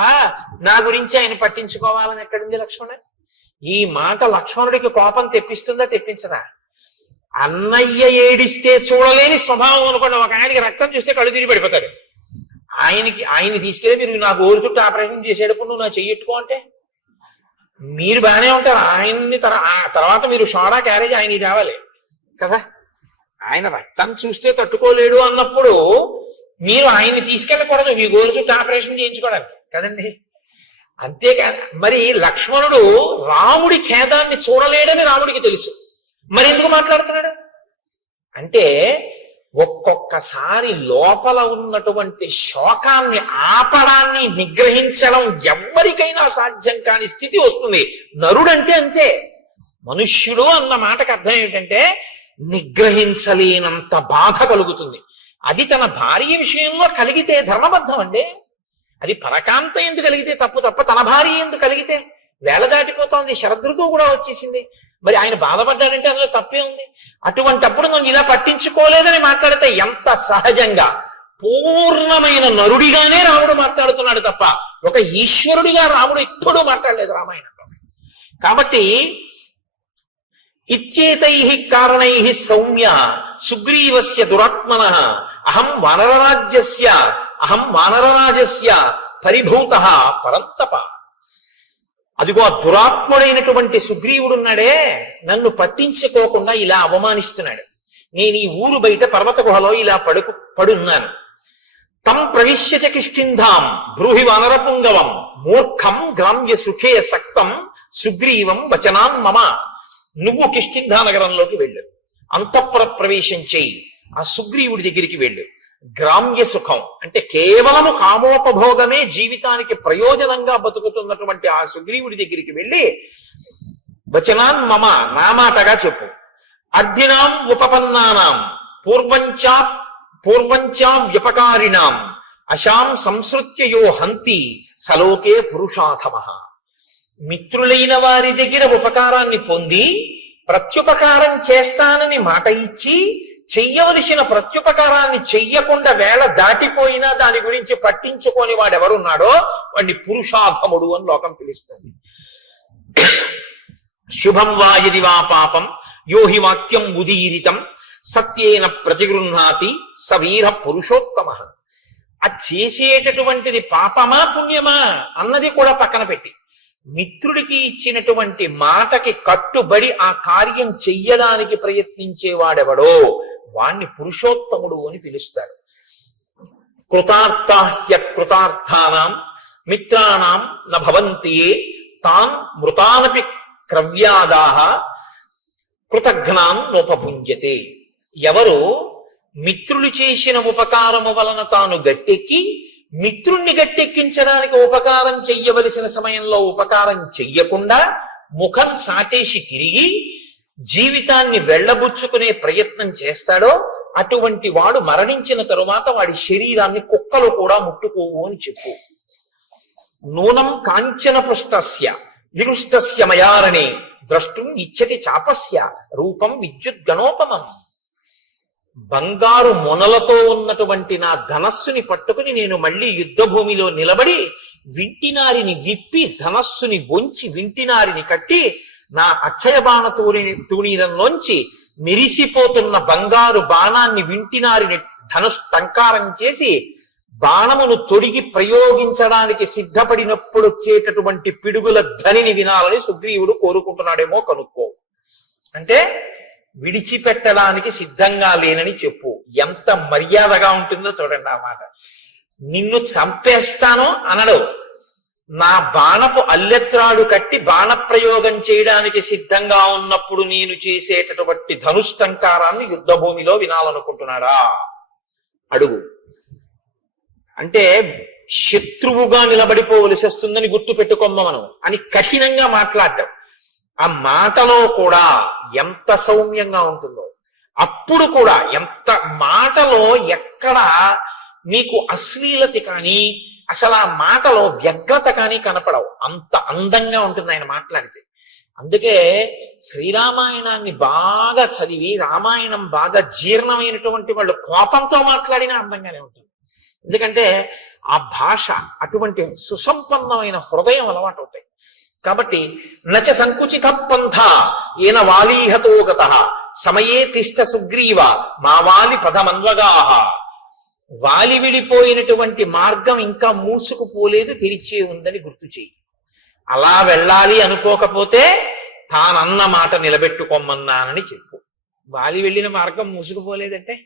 నా గురించి ఆయన పట్టించుకోవాలని ఎక్కడుంది లక్ష్మణ? ఈ మాట లక్ష్మణుడికి కోపం తెప్పిస్తుందా తెప్పించదా? అన్నయ్య ఏడిస్తే చూడలేని స్వభావం అనుకోండి. ఒక ఆయనకి రక్తం చూస్తే కళ్ళు తిరిగి పడిపోతాడు. ఆయన్ని తీసుకెళ్ళి మీరు నా గోరు చుట్టూ ఆపరేషన్ చేసేటప్పుడు నువ్వు నా చెయ్యట్టుకో అంటే మీరు బాగానే ఉంటారు. ఆయన్ని తర్వాత మీరు సోడా క్యారేజ్ ఆయనకి కావాలి కదా. ఆయన రక్తం చూస్తే తట్టుకోలేడు అన్నప్పుడు మీరు ఆయన్ని తీసుకెళ్ళకూడదు మీ గోరు చుట్టూ ఆపరేషన్ చేయించుకోవడానికి కదండి. అంతేకాదు, మరి లక్ష్మణుడు రాముడి ఖేదాన్ని చూడలేడని రాముడికి తెలుసు, మరి ఎందుకు మాట్లాడుతున్నాడు అంటే ఒక్కొక్కసారి లోపల ఉన్నటువంటి శోకాన్ని ఆపడాన్ని నిగ్రహించడం ఎవ్వరికైనా సాధ్యం కాని స్థితి వస్తుంది. నరుడంటే అంతే. మనుష్యుడు అన్న మాటకు అర్థం ఏమిటంటే నిగ్రహించలేనంత బాధ కలుగుతుంది. అది తన భార్య విషయంలో కలిగితే ధర్మబద్ధం అండి. అది పరకాంత ఎందుకు కలిగితే తప్ప తన భార్య ఎందుకు కలిగితే వేళ దాటిపోతోంది, శరదృతువు కూడా వచ్చేసింది. మరి ఆయన బాధపడ్డాడంటే అందులో తప్పే ఉంది. అటువంటప్పుడు నన్ను ఇలా పట్టించుకోలేదని మాట్లాడితే ఎంత సహజంగా పూర్ణమైన నరుడిగానే రాముడు మాట్లాడుతున్నాడు తప్ప ఒక ఈశ్వరుడిగా రాముడు ఎప్పుడూ మాట్లాడలేదు రామాయణంలో. కాబట్టి ఇత్యేతై కారణై సౌమ్య సుగ్రీవస్య దురాత్మన అహం వానరరాజస్య పరిభూత పరంతప. అదిగో ఆ దురాత్ముడైనటువంటి సుగ్రీవుడున్నాడే, నన్ను పట్టించుకోకుండా ఇలా అవమానిస్తున్నాడు. నేను ఈ ఊరు బయట పర్వత గుహలో ఇలా పడున్నాను. తం ప్రవిశ్యచ కిష్కింధాం బ్రూహి వానరపుంగవం మూర్ఖం గ్రామ్య సుఖే సక్తం సుగ్రీవం వచనాం మమ. నువ్వు కిష్కింధా నగరంలోకి వెళ్ళు, అంతఃపుర ప్రవేశం చేయి, ఆ సుగ్రీవుడి దగ్గరికి వెళ్ళు. గ్రామ్య సుఖం అంటే కేవలము కామోపభోగమే జీవితానికి ప్రయోజనంగా బతుకుతున్నటువంటి ఆ సుగ్రీవుడి దగ్గరికి వెళ్ళి వచనాన్ మమ, నా మాటగా చెప్పు. అర్ధినాం ఉపపన్నానాం పూర్వంచా వ్యపకారిణాం అశాం సంసృత్యయో హంతి సలోకే పురుషాథమః. మిత్రులైన వారి దగ్గర ఉపకారాన్ని పొంది ప్రత్యుపకారం చేస్తానని మాట ఇచ్చి చెయ్యవలసిన ప్రత్యుపకారాన్ని చెయ్యకుండా వేళ దాటిపోయినా దాని గురించి పట్టించుకొని వాడెవరున్నాడో వాడిని పురుషాధముడు అని లోకం పిలుస్తుంది. శుభం వా యది వా పాపం యోహి వాక్యం ఉదీరితం సత్యేన ప్రతిగృహ్ణాతి సవీర పురుషోత్తమ. ఆ చేసేటటువంటిది పాపమా పుణ్యమా అన్నది కూడా పక్కన పెట్టి మిత్రుడికి ఇచ్చినటువంటి మాటకి కట్టుబడి ఆ కార్యం చెయ్యడానికి ప్రయత్నించేవాడెవడో వాణ్ణి పురుషోత్తముడు అని పిలుస్తారు. కృతార్థానాం మిత్రాణం నభవంతి తాన్ మృతానపి క్రవ్యాదాహ కృతఘ్నాన్ నోపభుంజతే. ఎవరు మిత్రులు చేసిన ఉపకారము వలన తాను గట్టెక్కి మిత్రుణ్ణి గట్టెక్కించడానికి ఉపకారం చెయ్యవలసిన సమయంలో ఉపకారం చెయ్యకుండా ముఖం చాటేసి తిరిగి జీవితాన్ని వెళ్లబుచ్చుకునే ప్రయత్నం చేస్తాడో అటువంటి వాడు మరణించిన తరువాత వాడి శరీరాన్ని కుక్కలు కూడా ముట్టుకోవు అని చెప్పు. నూనం కాంచన పృష్టస్య విరుష్టస్య మయారణే ద్రష్టుం ఇచ్చతి చాపస్య రూపం విద్యుద్గణోపమం. బంగారు మొనలతో ఉన్నటువంటి నా ధనస్సుని పట్టుకుని నేను మళ్ళీ యుద్ధ భూమిలో నిలబడి వింటినారిని విప్పి ధనస్సుని వంచి వింటినారిని కట్టి నా అక్షయ బాణ తూణీరంలోంచి మెరిసిపోతున్న బంగారు బాణాన్ని వింటినారిని టంకారం చేసి బాణమును తొడిగి ప్రయోగించడానికి సిద్ధపడినప్పుడు వచ్చేటటువంటి పిడుగుల ధ్వనిని వినాలని సుగ్రీవుడు కోరుకుంటున్నాడేమో కనుక్కో. అంటే విడిచిపెట్టడానికి సిద్ధంగా లేనని చెప్పు. ఎంత మర్యాదగా ఉంటుందో చూడండి ఆ మాట. నిన్ను చంపేస్తాను అనడు. నా బాణపు అల్లెత్రాడు కట్టి బాణప్రయోగం చేయడానికి సిద్ధంగా ఉన్నప్పుడు నేను చేసేటటువంటి ధనుష్టంకారాన్ని యుద్ధభూమిలో వినాలనుకుంటున్నాడా అడుగు. అంటే శత్రువుగా నిలబడిపోవలసి వస్తుందని గుర్తు పెట్టుకోమ్మ మనం అని కఠినంగా మాట్లాడటం. ఆ మాటలో కూడా ఎంత సౌమ్యంగా ఉంటుందో, అప్పుడు కూడా ఎంత మాటలో ఎక్కడ మీకు అశ్లీలత కానీ అసలు ఆ మాటలో వ్యగ్రత కానీ కనపడవు. అంత అందంగా ఉంటుంది ఆయన మాట్లాడితే. అందుకే శ్రీరామాయణాన్ని బాగా చదివి రామాయణం బాగా జీర్ణమైనటువంటి వాళ్ళు కోపంతో మాట్లాడినా అందంగానే ఉంటుంది. ఎందుకంటే ఆ భాష అటువంటి సుసంపన్నమైన హృదయం అలవాటు అవుతాయి. కాబట్టి నచ సంకుచిత పంథ ఏన వాలీహతో గత సమయే తిష్ట సుగ్రీవ మావాలి పదమన్వగాహ. వాలి విడిపోయినటువంటి మార్గం ఇంకా మూసుకుపోలేదు, తెరిచే ఉందని గుర్తు చేయి. అలా వెళ్ళాలి అనుకోకపోతే తానన్న మాట నిలబెట్టుకోమన్నానని చెప్పు. వాలి వెళ్ళిన మార్గం మూసుకుపోలేదంటే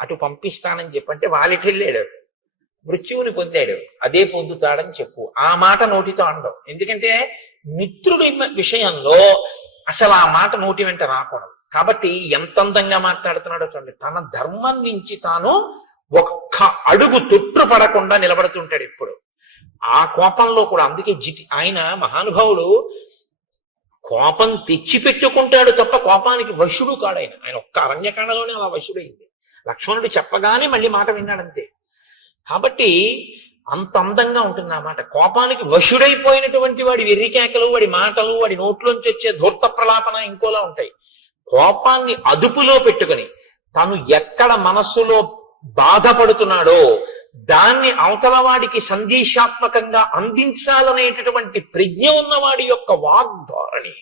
అటు పంపిస్తానని చెప్పంటే వాలికి వెళ్ళాడు, మృత్యువుని పొందాడు, అదే పొందుతాడని చెప్పు. ఆ మాట నోటితో అనడం. ఎందుకంటే మిత్రుడి విషయంలో అసలు ఆ మాట నోటి వెంట రాకూడదు. కాబట్టి ఎంత అందంగా మాట్లాడుతున్నాడో చూడండి. తన ధర్మం నుంచి తాను ఒక్క అడుగు తొట్టు పడకుండా నిలబడుతుంటాడు ఎప్పుడు. ఆ కోపంలో కూడా. అందుకే ఆయన మహానుభావుడు కోపం తెచ్చిపెట్టుకుంటాడు తప్ప కోపానికి వశుడు కాడు. ఆయన ఒక్క అరణ్యకాండలోనే అలా వశుడైంది. లక్ష్మణుడు చెప్పగానే మళ్ళీ మాట విన్నాడంతే. కాబట్టి అంత అందంగా ఉంటుంది ఆ మాట. కోపానికి వశుడైపోయినటువంటి వాడి వెర్రికేకలు, వాడి మాటలు, వాడి నోట్లోంచి వచ్చే ధూర్త ప్రలాపన ఇంకోలా ఉంటాయి. కోపాన్ని అదుపులో పెట్టుకుని తను ఎక్కడ మనస్సులో బాధపడుతున్నాడో దాన్ని అవతల వాడికి సందేశాత్మకంగా అందించాలనేటటువంటి ప్రజ్ఞ ఉన్నవాడి యొక్క వాగ్ధోరణి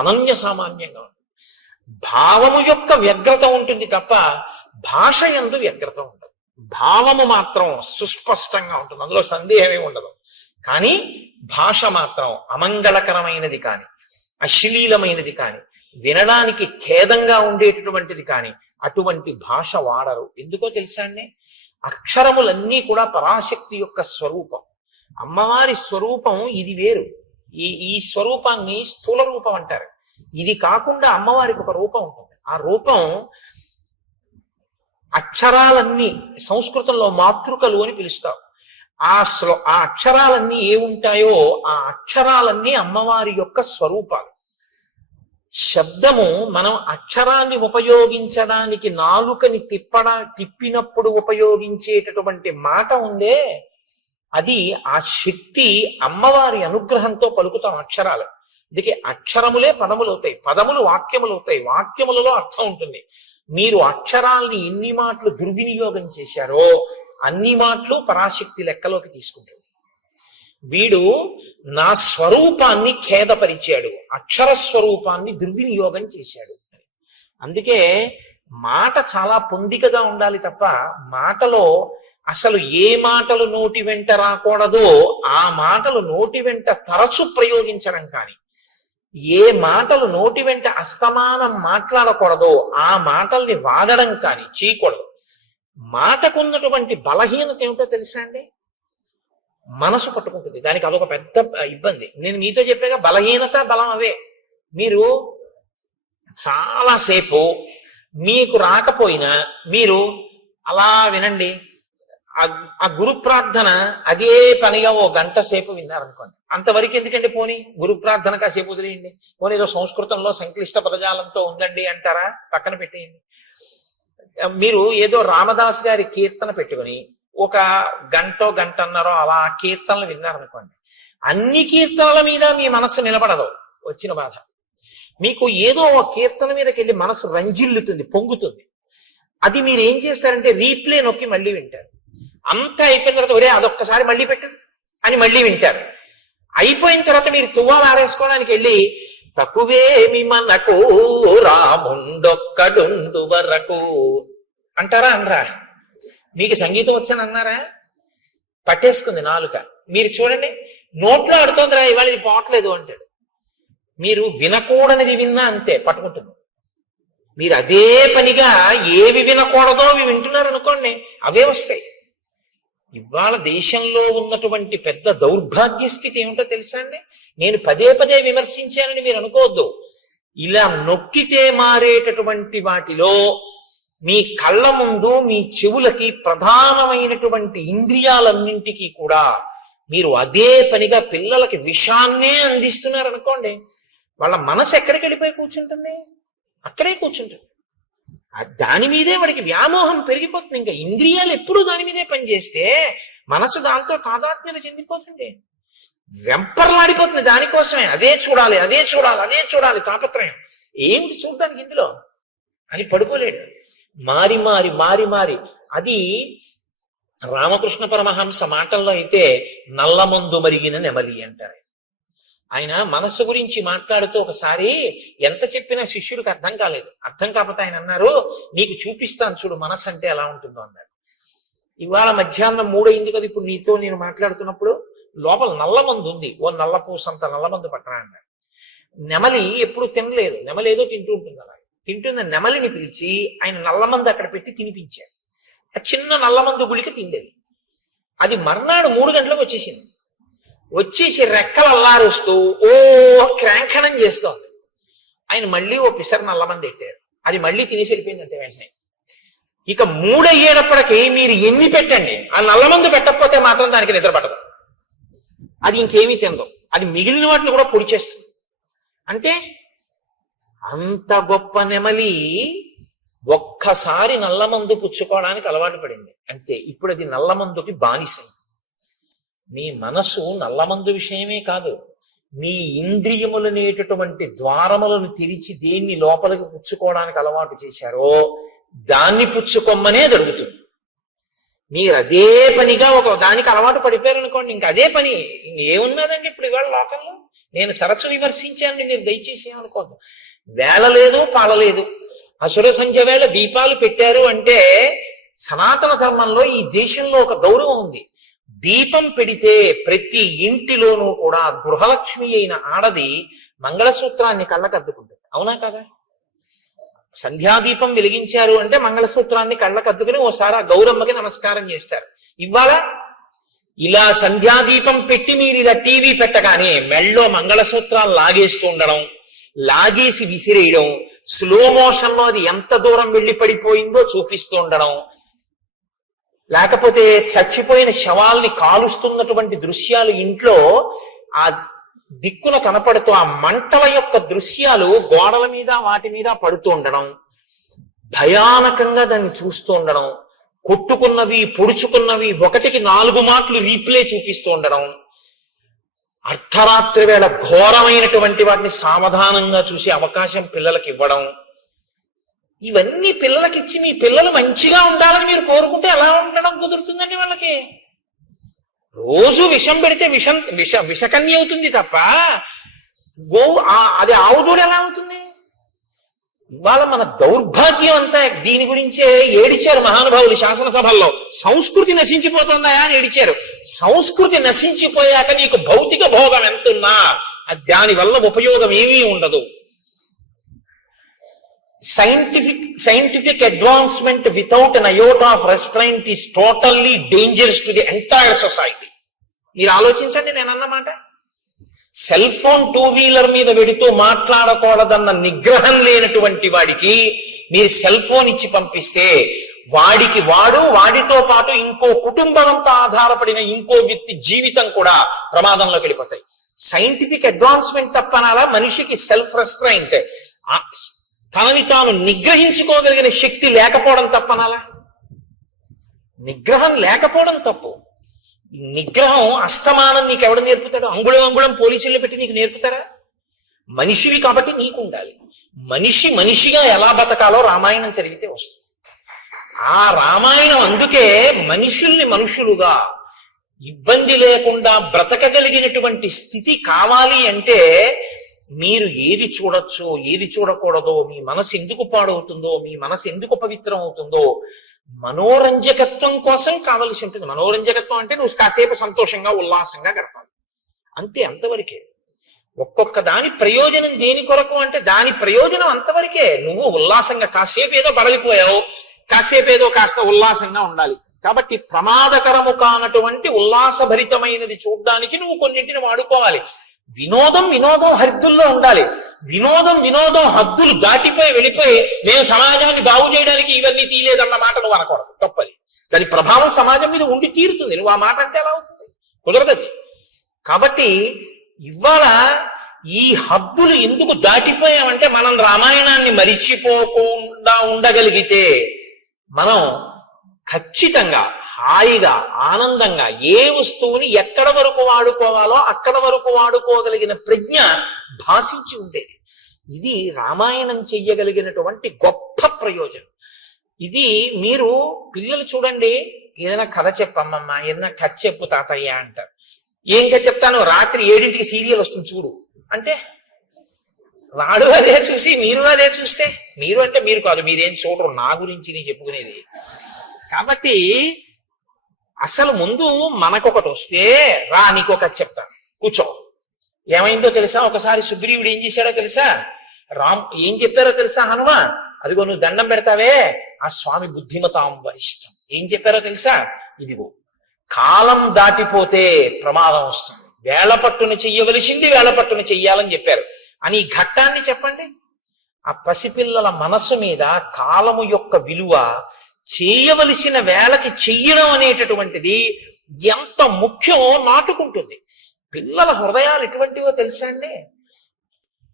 అనన్య సామాన్యంగా ఉంటుంది. భావము యొక్క వ్యగ్రత ఉంటుంది తప్ప భాష యందు వ్యగ్రత ఉండదు. భావము మాత్రం సుస్పష్టంగా ఉంటుంది, అందులో సందేహమే ఉండదు. కానీ భాష మాత్రం అమంగళకరమైనది కాని, అశ్లీలమైనది కాని, వినడానికి ఖేదంగా ఉండేటటువంటిది కాని అటువంటి భాష వాడరు. ఎందుకో తెలుసా అండి? అక్షరములన్నీ కూడా పరాశక్తి యొక్క స్వరూపం. అమ్మవారి స్వరూపం ఇది వేరు. ఈ స్వరూపాన్ని స్థూల రూపం అంటారు. ఇది కాకుండా అమ్మవారికి ఒక రూపం ఉంటుంది. ఆ రూపం అక్షరాలన్నీ సంస్కృతంలో మాతృకలు అని పిలుస్తాం. ఆ అక్షరాలన్నీ ఏముంటాయో ఆ అక్షరాలన్నీ అమ్మవారి యొక్క స్వరూపాలు. శబ్దము మనం అక్షరాన్ని ఉపయోగించడానికి నాలుకని తిప్పినప్పుడు ఉపయోగించేటటువంటి మాట ఉందే, అది ఆ శక్తి అమ్మవారి అనుగ్రహంతో పలుకుతాం అక్షరాలు. అందుకే అక్షరములే పదములు అవుతాయి, పదములు వాక్యములు అవుతాయి, వాక్యములలో అర్థం ఉంటుంది. మీరు అక్షరాల్ని ఎన్ని మాటలు దుర్వినియోగం చేశారో అన్ని మాటలు పరాశక్తి లెక్కలోకి తీసుకుంటాడు. వీడు నా స్వరూపాన్ని ఖేదపరిచాడు, అక్షర స్వరూపాన్ని దుర్వినియోగం చేశాడు. అందుకే మాట చాలా పొందికగా ఉండాలి తప్ప మాటలో అసలు ఏ మాటలు నోటి వెంట రాకూడదో ఆ మాటలు నోటి వెంట తరచు ప్రయోగించడం కానీ, ఏ మాటలు నోటి వెంట అస్తమానం మాట్లాడకూడదో ఆ మాటల్ని వాడడం కానీ చేయకూడదు. మాటకున్నటువంటి బలహీనత ఏమిటో తెలుసా అండి? మనసు పట్టుకుంటుంది. దానికి అదొక పెద్ద ఇబ్బంది. నేను మీతో చెప్పాక బలహీనత బలం అవే. మీరు చాలాసేపు మీకు రాకపోయినా మీరు అలా వినండి. ఆ గురు ప్రార్థన అదే పనిగా ఓ గంట సేపు విన్నారనుకోండి, అంతవరకు ఎందుకండి? పోనీ గురు ప్రార్థన కాసేపు వదిలేయండి. పోనీ ఏదో సంస్కృతంలో సంక్లిష్ట పదజాలంతో ఉండండి అంటారా? పక్కన పెట్టేయండి. మీరు ఏదో రామదాస్ గారి కీర్తన పెట్టుకుని ఒక గంటో గంటన్నరో అలా కీర్తనలు విన్నారనుకోండి, అన్ని కీర్తనల మీద మీ మనస్సు నిలబడదు. వచ్చిన బాధ మీకు ఏదో ఒక కీర్తన మీదకి వెళ్ళి మనసు రంజిల్లుతుంది, పొంగుతుంది. అది మీరు ఏం చేస్తారంటే రీప్లే నొక్కి మళ్ళీ వింటారు. అంతా అయిపోయిన తర్వాత ఒరే అదొక్కసారి మళ్ళీ పెట్టు అని మళ్ళీ వింటారు. అయిపోయిన తర్వాత మీరు తువ్వాలు ఆరేసుకోవడానికి వెళ్ళి తక్కువేమి మనకు రాముండొక్కడుండు వరకు అంటారా? అనరా? మీకు సంగీతం వచ్చని అన్నారా? పట్టేసుకుంది నాలుక. మీరు చూడండి, నోట్లో ఆడుతోందిరా ఇవాళ ఇది పోవట్లేదు అంటాడు. మీరు వినకూడనిది విన్నా అంతే పట్టుకుంటుంది. మీరు అదే పనిగా ఏవి వినకూడదో అవి వింటున్నారు అనుకోండి, అవే వస్తాయి. ఇవాళ దేశంలో ఉన్నటువంటి పెద్ద దౌర్భాగ్య స్థితి ఏమిటో తెలుసా అండి? నేను పదే పదే విమర్శించానని మీరు అనుకోవద్దు. ఇలా నొక్కితే మారేటటువంటి వాటిలో మీ కళ్ళ ముందు మీ చెవులకి ప్రధానమైనటువంటి ఇంద్రియాలన్నింటికీ కూడా మీరు అదే పనిగా పిల్లలకి విషాన్నే అందిస్తున్నారనుకోండి, వాళ్ళ మనసు ఎక్కడికి వెళ్ళిపోయి కూర్చుంటుంది? అక్కడే కూర్చుంటుంది. దాని మీదే వాడికి వ్యామోహం పెరిగిపోతుంది. ఇంకా ఇంద్రియాలు ఎప్పుడూ దాని మీదే పనిచేస్తే మనసు దాంతో తాదాత్మ్యత చెందిపోతుంది, వెంపర్లాడిపోతుంది. దానికోసమే అదే చూడాలి, అదే చూడాలి, అదే చూడాలి తాపత్రయం. ఏమిటి చూడడానికి ఇందులో అని పడుకోలేడు. మారి మారి మారి మారి అది రామకృష్ణ పరమహంస మాటల్లో అయితే నల్లమందు మరిగిన నెమలి అంటారు. ఆయన మనస్సు గురించి మాట్లాడుతూ ఒకసారి ఎంత చెప్పినా శిష్యుడికి అర్థం కాలేదు. అర్థం కాకపోతే ఆయన అన్నారు, నీకు చూపిస్తాను చూడు మనస్సు అంటే ఎలా ఉంటుందో అన్నారు. ఇవాళ మధ్యాహ్నం 3 అయింది కదా, ఇప్పుడు నీతో నేను మాట్లాడుతున్నప్పుడు లోపల నల్లమందు ఉంది, ఓ నల్లపూసంత నల్లమందు పట్టరా అన్నారు. నెమలి ఎప్పుడు తినలేదు, నెమలి ఏదో తింటూ ఉంటుంది. అలా తింటున్న నెమలిని పిలిచి ఆయన నల్లమందు అక్కడ పెట్టి తినిపించారు. ఆ చిన్న నల్లమందు గుళిక తిండేది. అది మర్నాడు 3 గంటలకు వచ్చేసింది. వచ్చేసి రెక్కలు అల్లారుస్తూ ఓ క్రాంఖణం చేస్తోంది. ఆయన మళ్ళీ ఓ పిసర్ నల్లమంది పెట్టారు. అది మళ్ళీ తినేసి వెళ్ళిపోయింది అంతే వెంటనే. ఇక 3 అయ్యేటప్పటికి మీరు ఎన్ని పెట్టండి, ఆ నల్లమందు పెట్టకపోతే మాత్రం దానికి నిద్ర పట్టదు. అది ఇంకేమీ తినదు. అది మిగిలిన వాటిని కూడా పొడి చేస్తుంది. అంటే అంత గొప్ప నెమలి ఒక్కసారి నల్లమందు పుచ్చుకోవడానికి అలవాటు పడింది అంతే. ఇప్పుడు అది నల్లమందుకి బానిసైంది. మీ మనసు నల్లమందు విషయమే కాదు, మీ ఇంద్రియములనేటటువంటి ద్వారములను తెరిచి దేన్ని లోపలికి పుచ్చుకోవడానికి అలవాటు చేశారో దాన్ని పుచ్చుకొమ్మనే జరుగుతుంది. మీరు అదే పనిగా ఒక దానికి అలవాటు పడిపోయారనుకోండి, ఇంకా అదే పని. ఏమున్నదండి ఇప్పుడు ఇవాళ లోకంలో? నేను తరచు విమర్శించాను, మీరు దయచేసి ఏమనుకోద్దు. వేళ లేదు, పాలలేదు. అసుర సంధ్య వేళ దీపాలు పెట్టారు అంటే సనాతన ధర్మంలో ఈ దేశంలో ఒక గౌరవం ఉంది. దీపం పెడితే ప్రతి ఇంటిలోనూ కూడా గృహలక్ష్మి అయిన ఆడది మంగళసూత్రాన్ని కళ్ళకద్దుకుంటుంది. అవునా కదా? సంధ్యాదీపం వెలిగించారు అంటే మంగళసూత్రాన్ని కళ్ళకద్దుకుని ఓసారి ఆ గౌరమ్మకి నమస్కారం చేస్తారు. ఇవాళ ఇలా సంధ్యాదీపం పెట్టి మీరు ఇలా టీవీ పెట్టగానే మెళ్ళో మంగళసూత్రాలు లాగేస్తూ ఉండడం, లాగేసి విసిరేయడం, స్లో మోషన్ లో అది ఎంత దూరం వెళ్లి పడిపోయిందో చూపిస్తూ ఉండడం, లేకపోతే చచ్చిపోయిన శవాల్ని కాలుస్తున్నటువంటి దృశ్యాలు ఇంట్లో ఆ దిక్కున కనపడుతూ ఆ మంటల యొక్క దృశ్యాలు గోడల మీద వాటి మీద పడుతూ ఉండడం, భయానకంగా దాన్ని చూస్తూ ఉండడం, కొట్టుకున్నవి పొడుచుకున్నవి 1కి 4 మాటలు రీప్లే చూపిస్తూ ఉండడం, అర్ధరాత్రి వేళ ఘోరమైనటువంటి వాటిని సావధానంగా చూసే అవకాశం పిల్లలకి ఇవ్వడం, ఇవన్నీ పిల్లలకి ఇచ్చి మీ పిల్లలు మంచిగా ఉండాలని మీరు కోరుకుంటే ఎలా ఉండడం కుదురుతుందండి? వాళ్ళకి రోజు విషం పెడితే విషకన్య అవుతుంది తప్ప అది ఆవుదూడ ఎలా అవుతుంది? ఇవాళ మన దౌర్భాగ్యం అంతా దీని గురించే ఏడిచారు మహానుభావులు శాసనసభల్లో. సంస్కృతి నశించిపోతుందా అని ఏడిచారు. సంస్కృతి నశించిపోయాక నీకు భౌతిక భోగం ఎంతున్నా దాని వల్ల ఉపయోగం ఏమీ ఉండదు. Scientific advancement without an iota of restraint is totally dangerous to the entire society. మీరు ఆలోచించండి నేను అన్నమాట. సెల్ ఫోన్ 2-వీలర్ మీద పెడుతూ మాట్లాడకూడదన్న నిగ్రహం లేనటువంటి వాడికి మీరు సెల్ ఫోన్ ఇచ్చి పంపిస్తే వాడితో పాటు ఇంకో కుటుంబం అంతా ఆధారపడిన ఇంకో వ్యక్తి జీవితం కూడా ప్రమాదంలోకి వెళ్ళిపోతాయి. సైంటిఫిక్ అడ్వాన్స్మెంట్ తప్పనాలా మనిషికి సెల్ఫ్ రెస్ట్రైంట్, తనని తాను నిగ్రహించుకోగలిగిన శక్తి లేకపోవడం తప్పనాలా? నిగ్రహం లేకపోవడం తప్పు. నిగ్రహం అస్తమానం నీకు ఎవడు నేర్పుతాడు? అంగుళం పోలీసులు పెట్టి నీకు నేర్పుతారా? మనిషివి కాబట్టి నీకు ఉండాలి. మనిషిగా ఎలా బతకాలో రామాయణం చదివితే వస్తుంది. ఆ రామాయణం అందుకే మనుషుల్ని మనుషులుగా ఇబ్బంది లేకుండా బ్రతకగలిగినటువంటి స్థితి కావాలి అంటే మీరు ఏది చూడొచ్చో ఏది చూడకూడదో, మీ మనసు ఎందుకు పాడవుతుందో, మీ మనసు ఎందుకు పవిత్రం అవుతుందో మనోరంజకత్వం కోసం కావలసి ఉంటుంది. మనోరంజకత్వం అంటే నువ్వు కాసేపు సంతోషంగా ఉల్లాసంగా గడపాలి అంతే, అంతవరకే. ఒక్కొక్క దాని ప్రయోజనం దేని కొరకు అంటే దాని ప్రయోజనం అంతవరకే. నువ్వు ఉల్లాసంగా కాసేపు ఏదో బడలిపోయావు, కాసేపు ఏదో కాస్త ఉల్లాసంగా ఉండాలి, కాబట్టి ప్రమాదకరము కానటువంటి ఉల్లాసభరితమైనది చూడ్డానికి నువ్వు కొన్నింటిని వాడుకోవాలి. వినోదం వినోదం హద్దుల్లో ఉండాలి. వినోదం హద్దులు దాటిపోయి వెళ్ళిపోయి మేము సమాజాన్ని బాగు చేయడానికి ఇవన్నీ తీయలేదన్న మాట నువ్వు అనకూడదు, తప్పది. దాని ప్రభావం సమాజం మీద ఉండి తీరుతుంది. నువ్వు ఆ మాట అంటే ఎలా అవుతుంది? కుదరదది. కాబట్టి ఇవాళ ఈ హద్దులు ఎందుకు దాటిపోయామంటే మనం రామాయణాన్ని మరిచిపోకుండా ఉండగలిగితే మనం ఖచ్చితంగా హాయిగా ఆనందంగా ఏ వస్తువుని ఎక్కడ వరకు వాడుకోవాలో అక్కడ వరకు వాడుకోగలిగిన ప్రజ్ఞ భాషించి ఉండేది. ఇది రామాయణం చెయ్యగలిగినటువంటి గొప్ప ప్రయోజనం. ఇది మీరు పిల్లలు చూడండి, ఏదైనా కథ చెప్పమ్మమ్మ, ఏదైనా కథ చెప్పు తాతయ్య అంటారు. ఏం కథ చెప్తాను? రాత్రి 7ంటికి సీరియల్ వస్తుంది చూడు అంటే వాడు అదే చూసి మీరు అదే చూస్తే, మీరు అంటే మీరు కాదు, మీరేం చూడరు, నా గురించి నేను చెప్పుకునేది. కాబట్టి అసలు ముందు మనకొకటి వస్తే రా నీకొక చెప్తాను, కూర్చో. ఏమైందో తెలుసా? ఒకసారి సుగ్రీవుడు ఏం చేశాడో తెలుసా? ఏం చెప్పారో తెలుసా? హనుమ, అదిగో నువ్వు దండం పెడతావే ఆ స్వామి బుద్ధిమతాం వరిష్టం. ఏం చెప్పారో తెలుసా? ఇదిగో కాలం దాటిపోతే ప్రమాదం వస్తుంది, వేళ పట్టున చెయ్యవలసింది వేళ పట్టున చెయ్యాలని చెప్పారు అని ఈ ఘట్టాన్ని చెప్పండి. ఆ పసిపిల్లల మనస్సు మీద కాలము యొక్క విలువ, చేయవలసిన వేళకి చెయ్యడం అనేటటువంటిది ఎంత ముఖ్యమో నాటుకుంటుంది. పిల్లల హృదయాలు ఎటువంటివో తెలుసా అండి?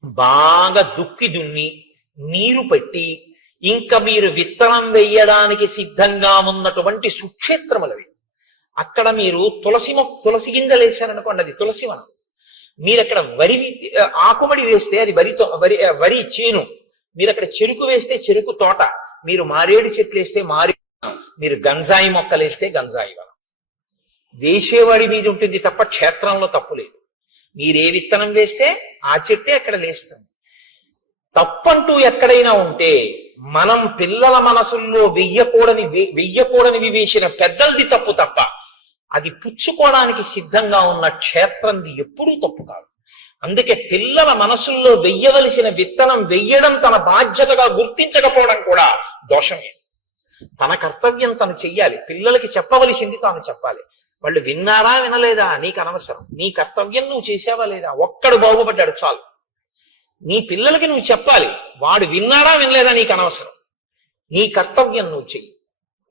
బాగా దుక్కి దున్ని నీరు పెట్టి ఇంకా మీరు విత్తనం వేయడానికి సిద్ధంగా ఉన్నటువంటి సుక్షేత్రములవి. అక్కడ మీరు తులసి గింజలు వేశారనుకోండి, అది తులసివనం. మీరు అక్కడ ఆకుమడి వేస్తే అది వరి చేను, మీరు అక్కడ చెరుకు వేస్తే చెరుకు తోట, మీరు మారేడు చెట్లు వేస్తే మారేడు, మీరు గంజాయి మొక్కలు వేస్తే గంజాయి వనం. వేసేవాడి మీద ఉంటుంది తప్ప క్షేత్రంలో తప్పు లేదు. మీరే విత్తనం వేస్తే ఆ చెట్టే అక్కడ లేస్తుంది. తప్పంటూ ఎక్కడైనా ఉంటే మనం పిల్లల మనసుల్లో వెయ్యకూడనివి వేసిన పెద్దలది తప్పు తప్ప అది పుచ్చుకోవడానికి సిద్ధంగా ఉన్న క్షేత్రంది ఎప్పుడూ తప్పు కాదు. అందుకే పిల్లల మనసుల్లో వెయ్యవలసిన విత్తనం వెయ్యడం తన బాధ్యతగా గుర్తించకపోవడం కూడా దోషమే. తన కర్తవ్యం తను చెయ్యాలి, పిల్లలకి చెప్పవలసింది తాను చెప్పాలి. వాళ్ళు విన్నారా వినలేదా నీకు అనవసరం, నీ కర్తవ్యం నువ్వు చేసావా లేదా, ఒక్కడు బాగుపడ్డాడు చాలు. నీ పిల్లలకి నువ్వు చెప్పాలి, వాడు విన్నాడా వినలేదా నీకు అనవసరం, నీ కర్తవ్యం నువ్వు చెయ్యి.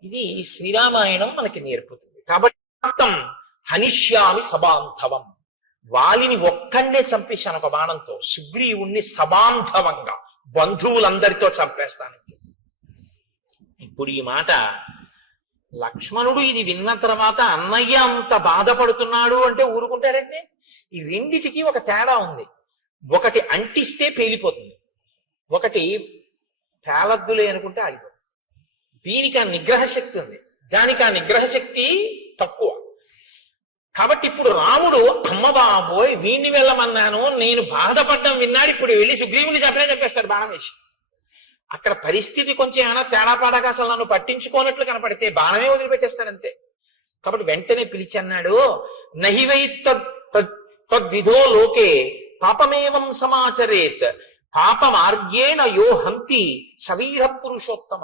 ఇది శ్రీరామాయణం మనకి నేర్పుతుంది. కాబట్టి హనిష్యామి సబాంధవం, వాలిని ఒక్కడే చంపేశాను ఒక బాణంతో, సుగ్రీవుణ్ణి సబాంధవంగా బంధువులందరితో చంపేస్తానని. ఇప్పుడు ఈ మాట లక్ష్మణుడు ఇది విన్న తర్వాత అన్నయ్య అంత బాధపడుతున్నాడు అంటే ఊరుకుంటారండి? ఈ రెండిటికి ఒక తేడా ఉంది. ఒకటి అంటిస్తే పేలిపోతుంది, ఒకటి పేలద్దులే అనుకుంటే ఆగిపోతుంది. దీనికి ఆ నిగ్రహ శక్తి ఉంది, దానికి ఆ నిగ్రహ శక్తి తక్కువ. కాబట్టి ఇప్పుడు రాముడు అమ్మ బాబోయ్ వీణ్ణి వెళ్ళమన్నాను, నేను బాధపడ్డం విన్నాడు, ఇప్పుడు వెళ్ళి సుగ్రీవుని చెప్పేస్తాడు బాణం వేసి. అక్కడ పరిస్థితి కొంచెం ఏమైనా తేడాపాడాగా అసలు నన్ను పట్టించుకోనట్లు కనపడితే బాణమే వదిలిపెట్టేస్తాడంతే. కాబట్టి వెంటనే పిలిచన్నాడు, నహివై తద్విధో లోకే పాపమేవం సమాచరేత్ పాపమార్గేణ యో హంతి సవీర పురుషోత్తమ.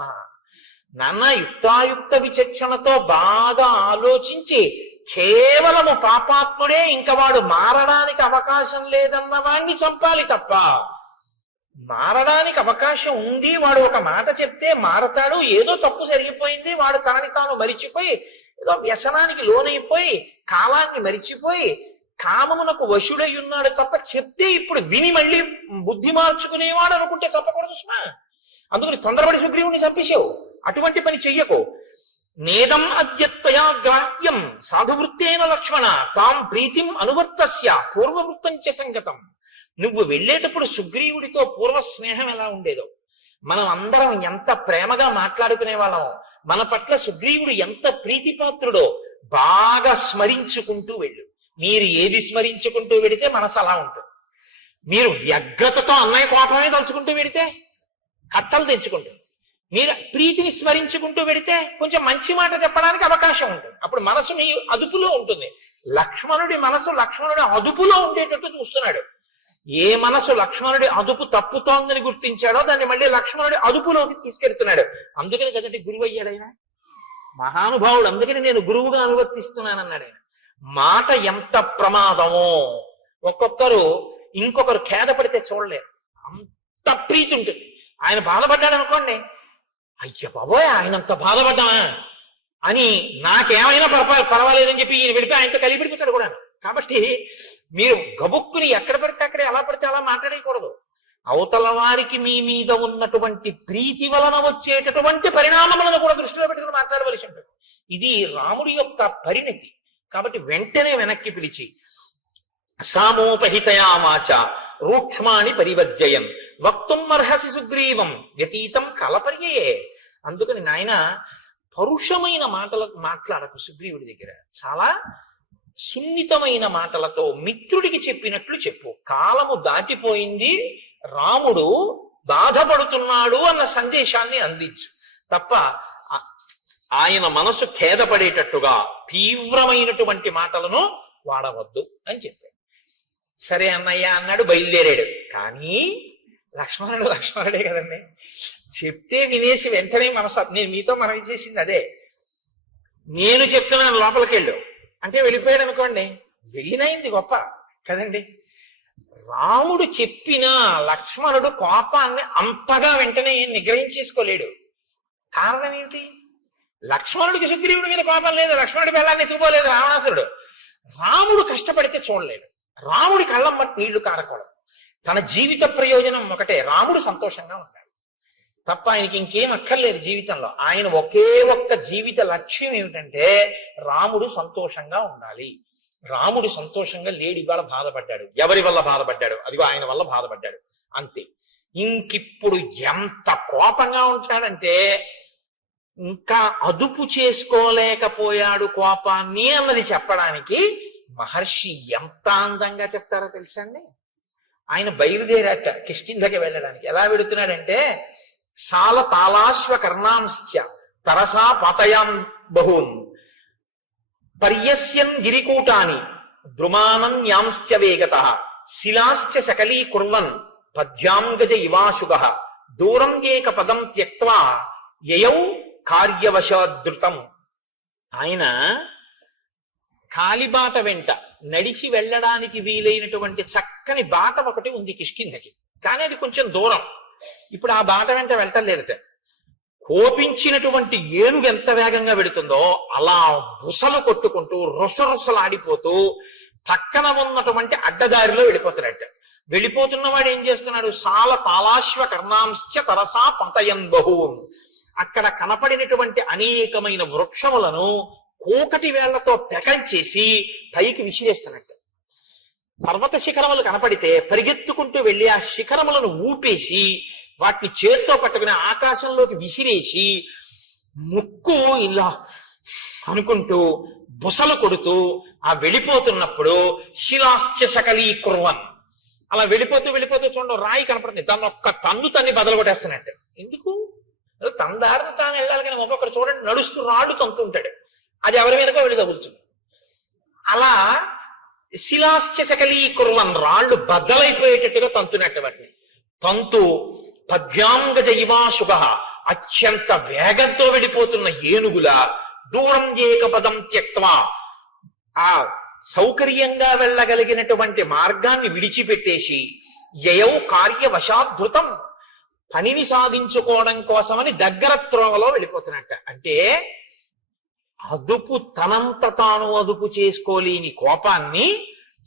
నాన్న యుక్తాయుక్త విచక్షణతో బాగా ఆలోచించి కేవలము పాపాత్ముడే, ఇంకా వాడు మారడానికి అవకాశం లేదన్న వాణ్ణి చంపాలి తప్ప, మారడానికి అవకాశం ఉంది, వాడు ఒక మాట చెప్తే మారతాడు, ఏదో తప్పు జరిగిపోయింది, వాడు తనని తాను మరిచిపోయి ఏదో వ్యసనానికి లోనైపోయి కాలాన్ని మరిచిపోయి కామమునకు వశుడై ఉన్నాడు తప్ప, చెప్తే ఇప్పుడు విని మళ్ళీ బుద్ధి మార్చుకునేవాడు అనుకుంటే చెప్పకూడదు సుమా. అందుకని తొందరపడి సుగ్రీవుని చంపేశావు, అటువంటి పని చెయ్యకు. నేదం అద్యత్వయా గ్రాహ్యం సాధువృత్తేన లక్ష్మణ తాం ప్రీతిం అనువర్తస్య పూర్వవృత్తం చ సంగతం. నువ్వు వెళ్ళేటప్పుడు సుగ్రీవుడితో పూర్వ స్నేహం ఎలా ఉండేదో, మనం అందరం ఎంత ప్రేమగా మాట్లాడుకునే వాళ్ళమో, మన పట్ల సుగ్రీవుడు ఎంత ప్రీతిపాత్రుడో బాగా స్మరించుకుంటూ వెళ్ళు. మీరు ఏది స్మరించుకుంటూ వెడితే మనసు అలా ఉంటుంది. మీరు వ్యగ్రతతో అన్నయ్య కోపమే తలుచుకుంటూ వెడితే కట్టలు తెచ్చుకుంటుంది. మీరు ప్రీతిని స్మరించుకుంటూ వెడితే కొంచెం మంచి మాట చెప్పడానికి అవకాశం ఉంటుంది, అప్పుడు మనసు మీ అదుపులో ఉంటుంది. లక్ష్మణుడి మనసు లక్ష్మణుడి అదుపులో ఉండేటట్టు చూస్తున్నాడు. ఏ మనసు లక్ష్మణుడి అదుపు తప్పుతోందని గుర్తించాడో దాన్ని మళ్ళీ లక్ష్మణుడి అదుపులోకి తీసుకెళ్తున్నాడు. అందుకని కదండి గురువు అయ్యాడు ఆయన. మహానుభావుడు, అందుకని నేను గురువుగా అనువర్తిస్తున్నానన్నాడు ఆయన. మాట ఎంత ప్రమాదమో ఒక్కొక్కరు ఇంకొకరు ఖేద పడితే చూడలేరు, అంత ప్రీతి ఉంటుంది. ఆయన బాధపడ్డాడు అనుకోండి, అయ్య బాబోయ్ ఆయనంత బాధపడ్డామా అని నాకేమైనా పర్వాలేదని చెప్పి ఈయన విడిపి ఆయనతో కలిపి పెడిపోతాడు కూడా. కాబట్టి మీరు గబుక్కుని ఎక్కడ పడితే అక్కడే ఎలా పడితే అలా మాట్లాడకూడదు. అవతల వారికి మీ మీద ఉన్నటువంటి ప్రీతి వలన వచ్చేటటువంటి పరిణామములను కూడా దృష్టిలో పెట్టుకుని మాట్లాడవలసి ఉంటుంది. ఇది రాముడి యొక్క పరిణతి. కాబట్టి వెంటనే వెనక్కి పిలిచి సామోపహితయామాచ రూక్ష్మాణి పరివర్జయం వక్తుం అర్హసి సుగ్రీవం వ్యతీతం కలపర్యే. అందుకని నాయన పరుషమైన మాటలకు మాట్లాడకు సుగ్రీవుడి దగ్గర. చాలా సున్నితమైన మాటలతో మిత్రుడికి చెప్పినట్లు చెప్పు. కాలము దాటిపోయింది, రాముడు బాధపడుతున్నాడు అన్న సందేశాన్ని అందించు తప్ప ఆయన మనసు ఖేదపడేటట్టుగా తీవ్రమైనటువంటి మాటలను వాడవద్దు అని చెప్పాడు. సరే అన్నయ్య అన్నాడు, బయలుదేరాడు. కానీ లక్ష్మణుడే కదండి, చెప్తే వినేసి వెంటనే నేను మీతో మనవి చేసింది అదే. నేను చెప్తున్నాను లోపలికి వెళ్ళు అంటే వెళ్ళిపోయాడు అనుకోండి, వెళ్ళినైంది గొప్ప కదండి. రాముడు చెప్పిన లక్ష్మణుడు కోపాన్ని అంతగా వెంటనే నిగ్రహించేసుకోలేడు. కారణం ఏమిటి? లక్ష్మణుడికి సుగ్రీవుడి మీద కోపం లేదు, లక్ష్మణుడి బెల్లాన్ని ఎత్తుకోలేదు రావణాసురుడు. రాముడు కష్టపడితే చూడలేడు, రాముడి కళ్ళం మట్టి నీళ్లు కారకూడదు. తన జీవిత ప్రయోజనం ఒకటే, రాముడు సంతోషంగా ఉండాలి తప్ప ఆయనకి ఇంకేం అక్కర్లేదు జీవితంలో. ఆయన ఒకే ఒక్క జీవిత లక్ష్యం ఏమిటంటే రాముడు సంతోషంగా ఉండాలి. రాముడు సంతోషంగా లేడి ఇవాళ బాధపడ్డాడు, ఎవరి వల్ల బాధపడ్డాడు? అదిగో ఆయన వల్ల బాధపడ్డాడు, అంతే. ఇంకిప్పుడు ఎంత కోపంగా ఉంటాడంటే ఇంకా అదుపు చేసుకోలేకపోయాడు కోపాన్ని అన్నది చెప్పడానికి మహర్షి ఎంత అందంగా చెప్తారో తెలుసా అండి. ఆయన బయలుదేరాట కిష్కింధకి వెళ్ళడానికి. ఎలా వెడుతున్నాడంటే సాల తాళాశ్వ కర్ణాంశ్చ తరసా పాతయాం బహూన్ పర్యస్యన్ గిరికూటాని ద్రుమానన్యాంశ్చ వేగత శిలాశ్చ శకలీకుర్వన్ పద్యాంగజ ఇవాశుగ దూరం ఏక పదం త్యక్త్వా యయౌ కార్యవశాదృతం. ఆయన కాలిబాట వెంట నడిచి వెళ్ళడానికి వీలైనటువంటి చక్కని బాట ఒకటి ఉంది కిష్కింధకి, కానీ అది కొంచెం దూరం. ఇప్పుడు ఆ బాట వెంట వెళ్ళలేదట. కోపించినటువంటి ఏనుగు ఎంత వేగంగా వెడుతుందో అలా బుసలు కొట్టుకుంటూ రుసరుసలాడిపోతూ పక్కన ఉన్నటువంటి అడ్డదారిలో వెళ్ళిపోతాడట. వెళ్ళిపోతున్నవాడు ఏం చేస్తున్నాడు? సాల తాళాశ్వ కర్ణాంశ్చ తరసా పతయన్ బహూన్. అక్కడ కనపడినటువంటి అనేకమైన వృక్షములను కోకటి వేళ్లతో పెకంచేసి పైకి విసిరేస్తున్నట్టు. పర్వత శిఖరములు కనపడితే పరిగెత్తుకుంటూ వెళ్ళి ఆ శిఖరములను ఊపేసి వాటిని చేత్తో పట్టుకుని ఆకాశంలోకి విసిరేసి ముక్కు ఇలా అనుకుంటూ బుసలు కొడుతూ ఆ వెళ్ళిపోతున్నప్పుడు శిలాశ్చ శకలీకుర్వన్ అలా వెళ్ళిపోతూ చూడండి రాయి కనపడుతుంది, దాన్ని ఒక్క తన్ను తన్ని బదలు కొట్టేస్తున్నట్టు. ఎందుకు? తన దారిని తాను వెళ్ళాలి, కానీ ఒక్కొక్కడు చూడండి నడుస్తూ రాళ్ళు తంతుంటాడు, అది ఎవరి మీదకో వెళ్ళి తగులుతుంది. అలా శిలాశ్చ శకలీకుర్వన్ రాళ్ళు బద్దలైపోయేటట్టుగా తంతున్నట్టు వాటిని తంతు పద్యాంగజ ఇవాశుగ అత్యంత వేగంతో వెళ్ళిపోతున్న ఏనుగుల దూరం ఏక పదం త్యక్త్వా ఆ సౌకర్యంగా వెళ్ళగలిగినటువంటి మార్గాన్ని విడిచిపెట్టేసి యయౌ కార్యవశాధృతం పనిని సాధించుకోవడం కోసమని దగ్గర త్రోవలో వెళ్ళిపోతున్నట్ట. అంటే అదుపు తనంత తాను అదుపు చేసుకోలేని కోపాన్ని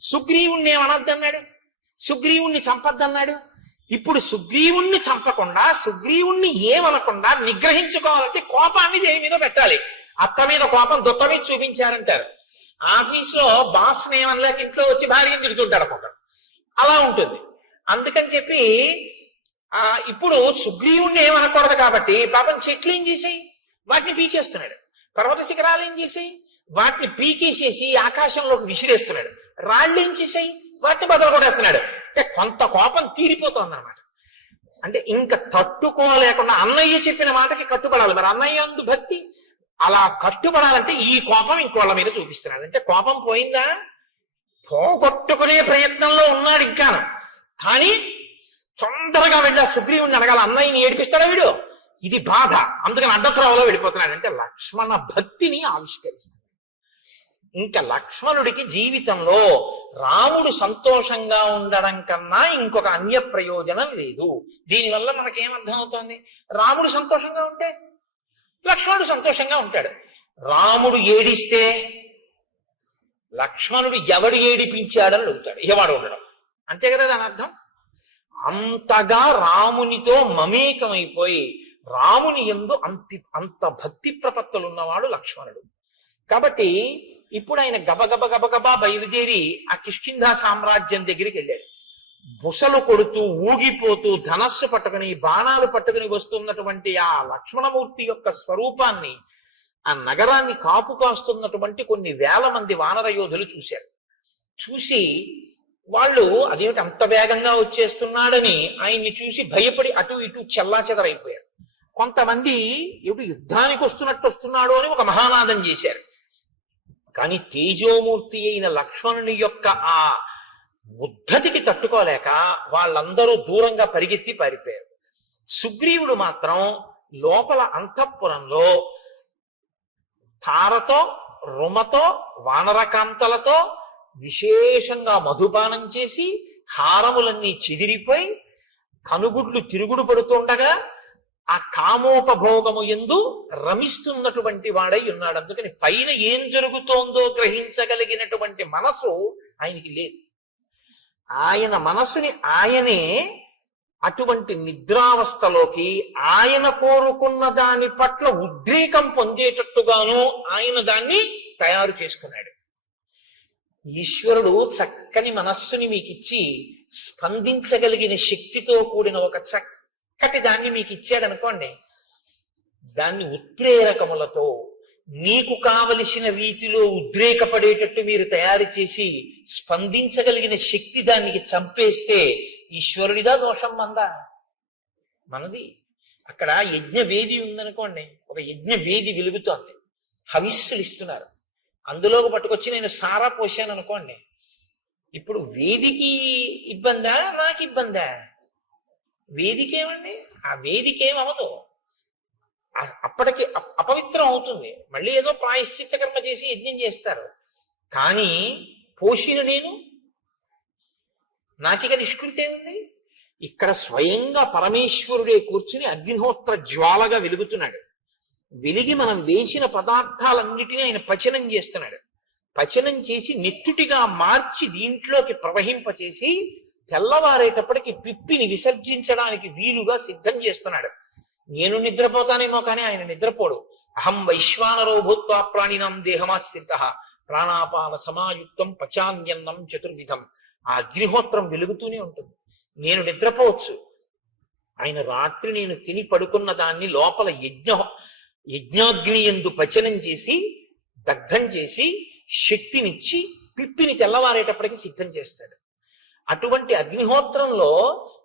సుగ్రీవుణ్ణి ఏమనొద్దన్నాడు, సుగ్రీవుణ్ణి చంపద్దన్నాడు. ఇప్పుడు సుగ్రీవుణ్ణి చంపకుండా సుగ్రీవుణ్ణి ఏమనకుండా నిగ్రహించుకోవాలంటే కోపాన్ని దేని మీద పెట్టాలి. అత్త మీద కోపం దుత్త మీద చూపించారంటారు. ఆఫీస్లో బాస్ ఏమనలేక ఇంట్లో వచ్చి భార్యను తిడుతుంటాడు ఒక్కొక్కడు, అలా ఉంటుంది. అందుకని చెప్పి ఇప్పుడు సుగ్రీవుణ్ణి ఏమనకూడదు కాబట్టి పాపం చెట్లు ఏం చేసాయి, వాటిని పీకేస్తున్నాడు. పర్వత శిఖరాలు ఏం చేసాయి, వాటిని పీకేసేసి ఆకాశంలోకి విసిరేస్తున్నాడు. రాళ్ళు ఏం చేసాయి, వాటిని బదులు కొట్టేస్తున్నాడు. అంటే కొంత కోపం తీరిపోతుంది అన్నమాట. అంటే ఇంకా తట్టుకోలేకుండా అన్నయ్య చెప్పిన మాటకి కట్టుబడాలి. మరి అన్నయ్య అందు భక్తి అలా కట్టుబడాలంటే ఈ కోపం ఇంకోళ్ళ మీద చూపిస్తున్నాడు. అంటే కోపం పోయిందా? పోగొట్టుకునే ప్రయత్నంలో ఉన్నాడు ఇంకాను. కానీ తొందరగా వెళ్ళి సుగ్రీవుని అడగాలి, అన్నయ్యని ఏడిపిస్తాడా వీడు? ఇది బాధ, అందుకని అడ్డత్రోవలో వెళ్ళిపోతున్నాడు. అంటే లక్ష్మణ భక్తిని ఆవిష్కరిస్తుంది. ఇంకా లక్ష్మణుడికి జీవితంలో రాముడు సంతోషంగా ఉండడం కన్నా ఇంకొక అన్య ప్రయోజనం లేదు. దీనివల్ల మనకేమర్థం అవుతోంది? రాముడు సంతోషంగా ఉంటే లక్ష్మణుడు సంతోషంగా ఉంటాడు. రాముడు ఏడిస్తే లక్ష్మణుడు ఎవడు ఏడిపించాడని అడుగుతాడు, ఎవడు ఉండడం. అంతే కదా దాని అర్థం. అంతగా రామునితో మమేకమైపోయి రాముని యందు అంత భక్తి ప్రపత్తులు ఉన్నవాడు లక్ష్మణుడు. కాబట్టి ఇప్పుడు ఆయన గబగబా బయలుదేరి ఆ కిష్కింధా సామ్రాజ్యం దగ్గరికి వెళ్ళాడు. బుసలు కొడుతూ ఊగిపోతూ ధనస్సు పట్టుకుని బాణాలు పట్టుకుని వస్తున్నటువంటి ఆ లక్ష్మణమూర్తి యొక్క స్వరూపాన్ని, ఆ నగరాన్ని కాపు కాస్తున్నటువంటి కొన్ని వేల మంది వానర యోధులు చూశారు. చూసి వాళ్ళు అదేమిటి అంత వేగంగా వచ్చేస్తున్నాడని ఆయన్ని చూసి భయపడి అటు ఇటు చెల్లాచెదరైపోయారు. కొంతమంది ఏమిటి యుద్ధానికి వస్తున్నాడు అని ఒక మహానాదం చేశారు. కానీ తేజోమూర్తి అయిన లక్ష్మణుని యొక్క ఆ ఉద్ధతికి తట్టుకోలేక వాళ్ళందరూ దూరంగా పరిగెత్తి పారిపోయారు. సుగ్రీవుడు మాత్రం లోపల అంతఃపురంలో తారతో రుమతో వానరకాంతలతో విశేషంగా మధుపానం చేసి హారములన్నీ చెదిరిపోయి కనుగుడ్లు తిరుగుడు పడుతుండగా ఆ కామోపభోగము యందు రమిస్తున్నటువంటి వాడై ఉన్నాడు. అందుకని పైన ఏం జరుగుతోందో గ్రహించగలిగినటువంటి మనసు ఆయనకి లేదు. ఆయన మనసుని ఆయనే అటువంటి నిద్రావస్థలోకి ఆయన కోరుకున్న దాని పట్ల ఉద్రేకం పొందేటట్టుగాను ఆయన దాన్ని తయారు చేసుకున్నాడు. ఈశ్వరుడు చక్కని మనస్సుని మీకు ఇచ్చి స్పందించగలిగిన శక్తితో కూడిన ఒక చక్కటి దాన్ని మీకు ఇచ్చాడనుకోండి, దాన్ని ఉత్ప్రేరకములతో మీకు కావలసిన రీతిలో ఉద్రేకపడేటట్టు మీరు తయారు చేసి స్పందించగలిగిన శక్తి దానికి చంపేస్తే ఈశ్వరుడిదా దోషం మనది. అక్కడ యజ్ఞవేది ఉందనుకోండి, ఒక యజ్ఞవేది వెలుగుతోంది, హవిస్సులు ఇస్తున్నారు, అందులోకి పట్టుకొచ్చి నేను సారా పోసాను అనుకోండి, ఇప్పుడు వేదికి ఇబ్బందా నాకు ఇబ్బందా? వేదికేమండి, ఆ వేదికేమవదు, అప్పటికి అపవిత్రం అవుతుంది. మళ్ళీ ఏదో ప్రాయశ్చిత్త కర్మ చేసి యజ్ఞం చేస్తారు. కానీ పోషిన నేను నాకిక నిష్కృతి ఏముంది? ఇక్కడ స్వయంగా పరమేశ్వరుడే కూర్చుని అగ్నిహోత్ర జ్వాలగా వెలుగుతున్నాడు. వెలిగి మనం వేసిన పదార్థాలన్నిటినీ ఆయన పచనం చేస్తున్నాడు. పచనం చేసి నెత్తుటిగా మార్చి దీంట్లోకి ప్రవహింపచేసి తెల్లవారేటప్పటికి పిప్పిని విసర్జించడానికి వీలుగా సిద్ధం చేస్తున్నాడు. నేను నిద్రపోతానేమో కానీ ఆయన నిద్రపోడు. అహం వైశ్వానరో భూత్వా ప్రాణినాం దేహమాశ్రిత ప్రాణాపాన సమాయుక్తం పచాన్యన్నం చతుర్విధం. ఆ అగ్నిహోత్రం వెలుగుతూనే ఉంటుంది. నేను నిద్రపోవచ్చు, ఆయన రాత్రి నేను తిని పడుకున్న దాన్ని లోపల యజ్ఞాగ్ని యందు పచనం చేసి దగ్ధం చేసి శక్తినిచ్చి పిప్పిని తెల్లవారేటప్పటికి సిద్ధం చేస్తాడు. అటువంటి అగ్నిహోత్రంలో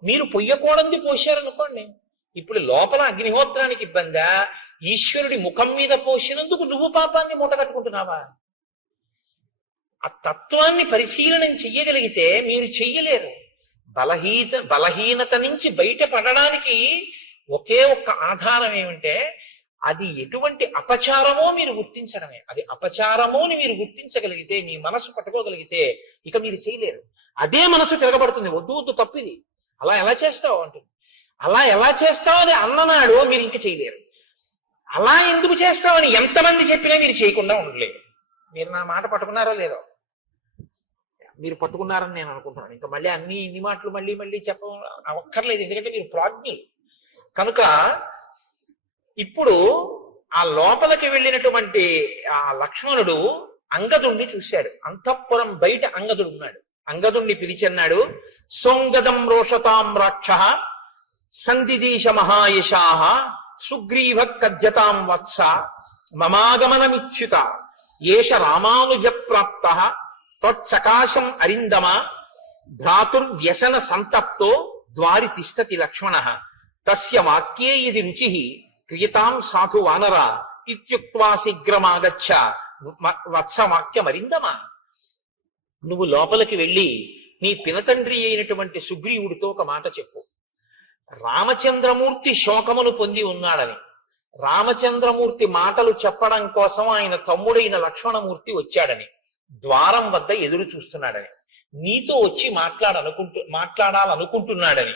మీరు పొయ్యకూడంది పోశారనుకోండి, ఇప్పుడు లోపల అగ్నిహోత్రానికి ఇబ్బందా? ఈశ్వరుడి ముఖం మీద పోసినందుకు నువ్వు పాపాన్ని మూట కట్టుకుంటున్నావా? ఆ తత్వాన్ని పరిశీలనం చెయ్యగలిగితే మీరు చెయ్యలేరు. బలహీనత నుంచి బయటపడడానికి ఒకే ఒక్క ఆధారం ఏమంటే అది ఎటువంటి అపచారమో మీరు గుర్తించడమే. అది అపచారమో అని మీరు గుర్తించగలిగితే, మీ మనసు పట్టుకోగలిగితే ఇక మీరు చేయలేరు. అదే మనసు తిరగబడుతుంది, వద్దు తప్పిది, అలా ఎలా చేస్తావు అంటుంది. అలా ఎలా చేస్తావు అని అన్ననాడు మీరు ఇంక చేయలేరు. అలా ఎందుకు చేస్తావని ఎంతమంది చెప్పినా మీరు చేయకుండా ఉండలేరు. మీరు నా మాట పట్టుకున్నారో లేదో? మీరు పట్టుకున్నారని నేను అనుకుంటున్నాను. ఇంకా మళ్ళీ ఇన్ని మాటలు మళ్ళీ చెప్పక్కర్లేదు, ఎందుకంటే మీరు ప్రాజ్ఞులు కనుక. ఇప్పుడు ఆ లోపలికి వెళ్ళినటువంటి ఆ లక్ష్మణుడు అంగదుణ్ణి చూశాడు. అంతఃపురం బయట అంగదుడు ఉన్నాడు. అంగదుణ్ణి పిలిచన్నాడు, సోంగదం రోషతాం రాక్ష సందిదీశ మహాయశాః సుగ్రీవ కద్యతాం వత్స మమాగమనమిచ్యుత ఏష రామానుజ ప్రాప్త త్వత్సకాశం అరిందమ భ్రాతుర్వ్యసన సంతప్తో ద్వారి తిష్టతి లక్ష్మణ తస్య వాక్యే యది రుచి క్రియతాం సాధు వానర ఇత్యుక్త్వా శీఘ్రమాగచ్చ వత్సవాక్యమరిందమ. నువ్వు లోపలికి వెళ్ళి నీ పినతండ్రి అయినటువంటి సుగ్రీవుడితో ఒక మాట చెప్పు. రామచంద్రమూర్తి శోకమును పొంది ఉన్నాడని, రామచంద్రమూర్తి మాటలు చెప్పడం కోసం ఆయన తమ్ముడైన లక్ష్మణమూర్తి వచ్చాడని, ద్వారం వద్ద ఎదురు చూస్తున్నాడని, నీతో వచ్చి మాట్లాడాలనుకుంటున్నాడని,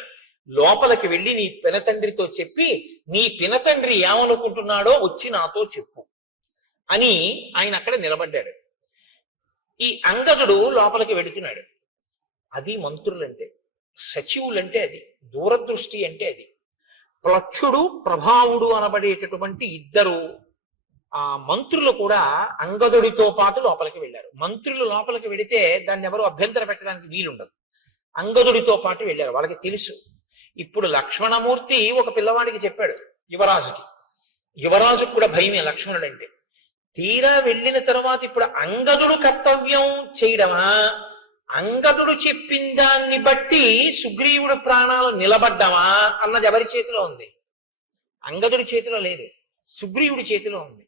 లోపలికి వెళ్ళి నీ పినతండ్రితో చెప్పి నీ పినతండ్రి ఏమనుకుంటున్నాడో వచ్చి నాతో చెప్పు అని ఆయన అక్కడ నిలబడ్డాడు. ఈ అంగదుడు లోపలికి వెళుతున్నాడు. అది మంత్రులంటే, సచివులంటే అది, దూరదృష్టి అంటే అది. ప్లక్షుడు ప్రభావుడు అనబడేటటువంటి ఇద్దరు ఆ మంత్రులు కూడా అంగదుడితో పాటు లోపలికి వెళ్ళారు. మంత్రులు లోపలికి వెళితే దాన్ని ఎవరు అభ్యంతర పెట్టడానికి వీలుండదు. అంగదుడితో పాటు వెళ్ళారు. వాళ్ళకి తెలుసు. ఇప్పుడు లక్ష్మణమూర్తి ఒక పిల్లవాడికి చెప్పాడు, యువరాజుకి. యువరాజుకు కూడా భయమే లక్ష్మణుడు అంటే. తీరా వెళ్ళిన తర్వాత ఇప్పుడు అంగదుడు కర్తవ్యం చేయడమా, అంగదుడు చెప్పిన దాన్ని బట్టి సుగ్రీవుడు ప్రాణాలు నిలబడ్డమా అన్నది ఎవరి చేతిలో ఉంది? అంగదుడి చేతిలో లేదు, సుగ్రీవుడి చేతిలో ఉంది.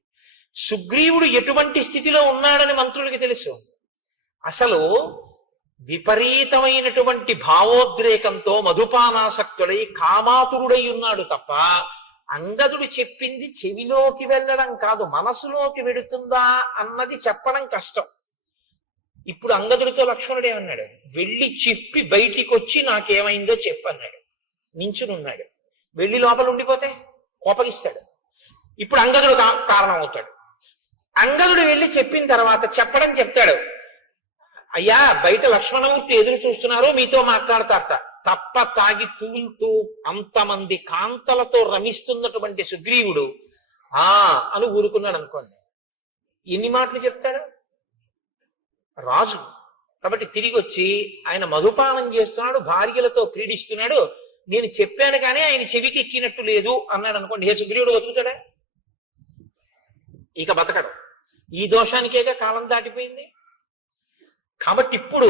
సుగ్రీవుడు ఎటువంటి స్థితిలో ఉన్నాడని మంత్రులకి తెలుసు. అసలు విపరీతమైనటువంటి భావోద్రేకంతో మధుపానాసక్తుడై కామాతురుడై ఉన్నాడు తప్ప అంగదుడు చెప్పింది చెవిలోకి వెళ్ళడం కాదు, మనసులోకి వెడుతుందా అన్నది చెప్పడం కష్టం. ఇప్పుడు అంగదుడితో లక్ష్మణుడు ఏమన్నాడు? వెళ్ళి చెప్పి బయటికి వచ్చి నాకేమైందో చెప్పన్నాడు. నించునున్నాడు. వెళ్ళి లోపల ఉండిపోతే కోపగిస్తాడు. ఇప్పుడు అంగదుడు కారణం అవుతాడు. అంగదుడు వెళ్ళి చెప్పిన తర్వాత చెప్తాడు, అయ్యా బయట లక్ష్మణమూర్తి ఎదురు చూస్తున్నారు, మీతో మాట్లాడతారట. తప్ప తాగి తూలుతూ అంతమంది కాంతలతో రమిస్తున్నటువంటి సుగ్రీవుడు అని ఊరుకున్నాడు అనుకోండి. ఎన్ని మాటలు చెప్తాడు? రాజు కాబట్టి తిరిగి వచ్చి ఆయన మధుపానం చేస్తున్నాడు, భార్యలతో క్రీడిస్తున్నాడు, నేను చెప్పాను కానీ ఆయన చెవికి ఎక్కినట్టు లేదు అన్నాడు అనుకోండి. ఏ సుగ్రీవుడు బతుకుతాడా? ఇక బతకడు. ఈ దోషానికేగా కాలం దాటిపోయింది. కాబట్టి ఇప్పుడు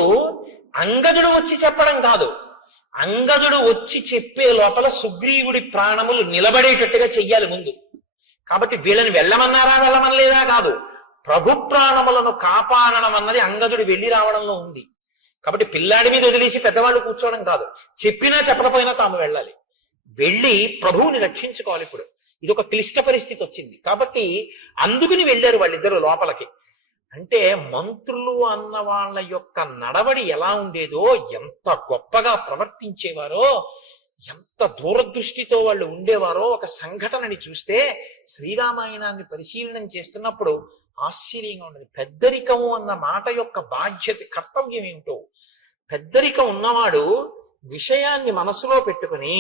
అంగదుడు వచ్చి చెప్పడం కాదు, అంగదుడు వచ్చి చెప్పే లోపల సుగ్రీవుడి ప్రాణములు నిలబడేటట్టుగా చెయ్యాలి ముందు. కాబట్టి వీళ్ళని వెళ్ళమనలేదా కాదు, ప్రభు ప్రాణములను కాపాడడం అన్నది అంగదుడు వెళ్ళి రావడంలో ఉంది. కాబట్టి పిల్లాడి మీద వదిలేసి పెద్దవాళ్ళు కూర్చోవడం కాదు, చెప్పినా చెప్పకపోయినా తాము వెళ్ళాలి, వెళ్ళి ప్రభువుని రక్షించుకోవాలి. ఇప్పుడు ఇది ఒక క్లిష్ట పరిస్థితి వచ్చింది కాబట్టి అందుకుని వెళ్ళారు వాళ్ళిద్దరు లోపలికి. అంటే మంత్రులు అన్న వాళ్ళ యొక్క నడవడి ఎలా ఉండేదో, ఎంత గొప్పగా ప్రవర్తించేవారో, ఎంత దూరదృష్టితో వాళ్ళు ఉండేవారో ఒక సంఘటనని చూస్తే శ్రీరామాయణాన్ని పరిశీలనం చేస్తున్నప్పుడు ఆశ్చర్యంగా ఉండదు. పెద్దరికము అన్న మాట యొక్క బాధ్యత, కర్తవ్యం ఏమిటో. పెద్దరికం ఉన్నవాడు విషయాన్ని మనసులో పెట్టుకుని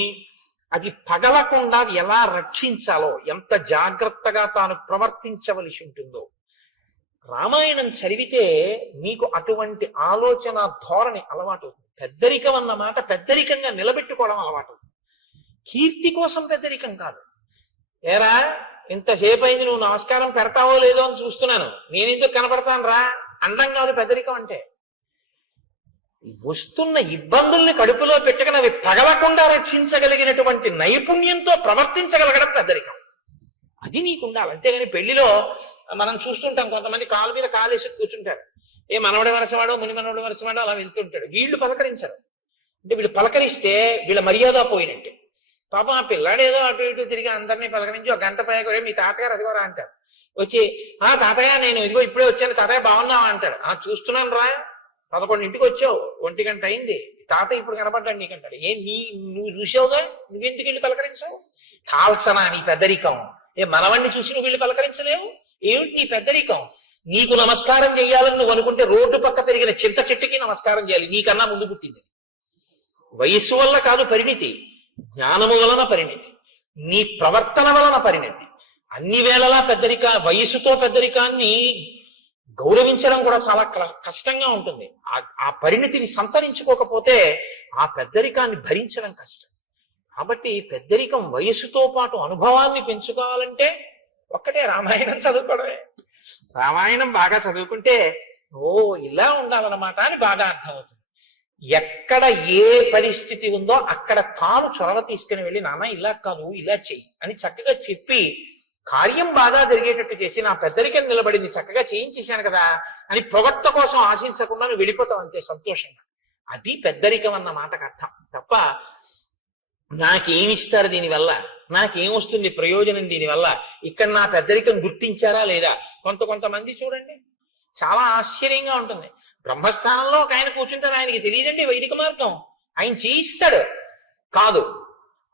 అది పగలకుండా ఎలా రక్షించాలో, ఎంత జాగ్రత్తగా తాను ప్రవర్తించవలసి ఉంటుందో. రామాయణం చదివితే మీకు అటువంటి ఆలోచన ధోరణి అలవాటు అవుతుంది. పెద్దరికం అన్న మాట పెద్దరికంగా నిలబెట్టుకోవడం అలవాటు అవుతుంది. కీర్తి కోసం పెద్దరికం కాదు. ఏరా ఇంతసేపు అయింది, నువ్వు నమస్కారం పెడతావో లేదో అని చూస్తున్నాను, నేను ఎందుకు కనపడతాను రా అండం కాదు పెద్దరికం అంటే. వస్తున్న ఇబ్బందుల్ని కడుపులో పెట్టుకుని అవి పగలకుండా రక్షించగలిగినటువంటి నైపుణ్యంతో ప్రవర్తించగలగడం పెద్దరికం. అది నీకు ఉండాలి. అంతేగాని పెళ్లిలో మనం చూస్తుంటాం, కొంతమంది కాలు మీద కాలేసి కూర్చుంటారు. ఏ మనవడి వరసవాడో ముని మనవడి వరసవాడో అలా వెళ్తుంటాడు. వీళ్ళు పలకరించరు. అంటే వీళ్ళు పలకరిస్తే వీళ్ళ మర్యాద పోయినట్టే. పాపం ఆ పిల్లాడేదో అటు ఇటు తిరిగి అందరినీ పలకరించి ఒక గంట పైగా మీ తాతగారు అదిగోరా అంటారు. వచ్చి తాతయ్య నేను ఇదిగో ఇప్పుడే వచ్చాను, తాతయ్య బాగున్నావా అంటాడు. చూస్తున్నాను రా, 11ంటికి వచ్చావు, 1 గంట అయింది, తాతయ్య ఇప్పుడు కనపడ్డాడు నీకంటాడు. నువ్వు చూసావుగా, నువ్వెందుకు వెళ్ళి పలకరించావు? కాల్సనా నీ పెద్దరికం? మనవాణ్ణి చూసి నువ్వు వెళ్ళి పలకరించలేవు? ఏమిటి నీ పెద్దరికం? నీకు నమస్కారం చేయాలని నువ్వు అనుకుంటే రోడ్డు పక్క పెరిగిన చింత చెట్టుకి నమస్కారం చేయాలి, నీకన్నా ముందు పుట్టింది. వయస్సు వల్ల కాదు పరిణితి, జ్ఞానము వలన పరిణితి, నీ ప్రవర్తన వలన పరిణితి. అన్ని వేళలా వయస్సుతో పెద్దరికాన్ని గౌరవించడం కూడా చాలా కష్టంగా ఉంటుంది. ఆ పరిణితిని సంతరించుకోకపోతే ఆ పెద్దరికాన్ని భరించడం కష్టం. కాబట్టి పెద్దరికం వయస్సుతో పాటు అనుభవాన్ని పెంచుకోవాలంటే ఒక్కటే రామాయణం చదువుకోవడమే. రామాయణం బాగా చదువుకుంటే ఇలా ఉండాలన్నమాట అని బాగా అర్థమవుతుంది. ఎక్కడ ఏ పరిస్థితి ఉందో అక్కడ తాను చొరవ తీసుకుని వెళ్ళి, నాన్న ఇలా కాదు ఇలా చెయ్యి అని చక్కగా చెప్పి కార్యం బాగా జరిగేటట్టు చేసి, నా పెద్దరికం నిలబడింది చక్కగా చేయించేశాను కదా అని పొగట్ట కోసం ఆశించకుండా నువ్వు వెళ్ళిపోతావు అంతే సంతోషంగా. అది పెద్దరికం అన్న మాటకు అర్థం తప్ప నాకేమిస్తారు దీనివల్ల, నాకేం వస్తుంది ప్రయోజనం దీనివల్ల, ఇక్కడ నా పెద్దరికం గుర్తించారా లేదా. కొంతమంది చూడండి, చాలా ఆశ్చర్యంగా ఉంటుంది. బ్రహ్మస్థానంలో ఒక ఆయన కూర్చుంటారు, ఆయనకి తెలియదండి వైదిక మార్గం, ఆయన చేయిస్తాడు. కాదు,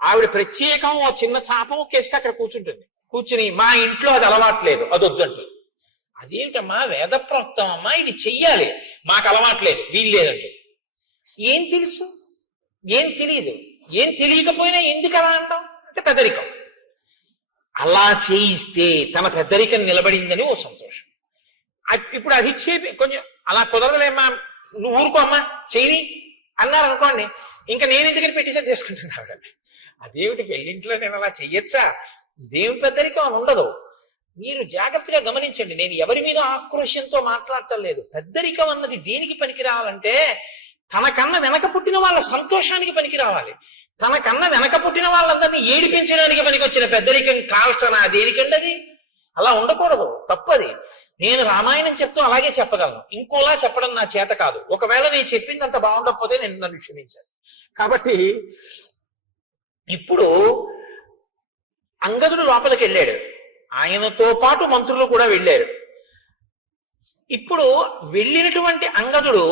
ఆవిడ ప్రత్యేకం ఓ చిన్న చాపం కేసుకి అక్కడ కూర్చుంటుంది. కూర్చుని మా ఇంట్లో అది అలవాట్లేదు, అది వద్దంటుంది. అదేమిటమ్మా, వేద ప్రోక్తం అమ్మా, ఇది చెయ్యాలి, మాకు అలవాట్లేదు, వీల్లేదండి. ఏం తెలుసు, ఏం తెలియదు, ఏం తెలియకపోయినా ఎందుకు అలా అంటాం అంటే పెద్దరికం. అలా చేయిస్తే తన పెద్దరికం నిలబడిందని ఓ సంతోషం. ఇప్పుడు అధిక్షేపి కొంచెం అలా కుదరలేమ్మా, నువ్వు ఊరుకో అమ్మా చేయని అన్నారు అనుకోండి, ఇంకా నేను ఎందుకని పెట్టేసరి చేసుకుంటున్నాడు. అదేమిటి పెళ్ళింట్లో నేను అలా చెయ్యొచ్చా, ఇదేమి పెద్దరికం అని ఉండదు. మీరు జాగ్రత్తగా గమనించండి, నేను ఎవరి మీద ఆక్రోశంతో మాట్లాడటం లేదు. పెద్దరికం అన్నది దేనికి పనికి రావాలంటే తనకన్నా వెనక పుట్టిన వాళ్ళ సంతోషానికి పనికి రావాలి. తనకన్నా వెనక పుట్టిన వాళ్ళందరినీ ఏడిపించడానికి పనికి వచ్చిన పెద్దరికం కాల్చనా దేనికండి అది. అలా ఉండకూడదు, తప్పది. నేను రామాయణం చెప్తూ అలాగే చెప్పగలను, ఇంకోలా చెప్పడం నా చేత కాదు. ఒకవేళ నేను చెప్పింది అంత బాగుండకపోతే నేను నన్ను క్షమించాను. కాబట్టి ఇప్పుడు అంగదుడు లోపలికి వెళ్ళాడు, ఆయనతో పాటు మంత్రులు కూడా వెళ్ళారు. ఇప్పుడు వెళ్ళినటువంటి అంగదుడు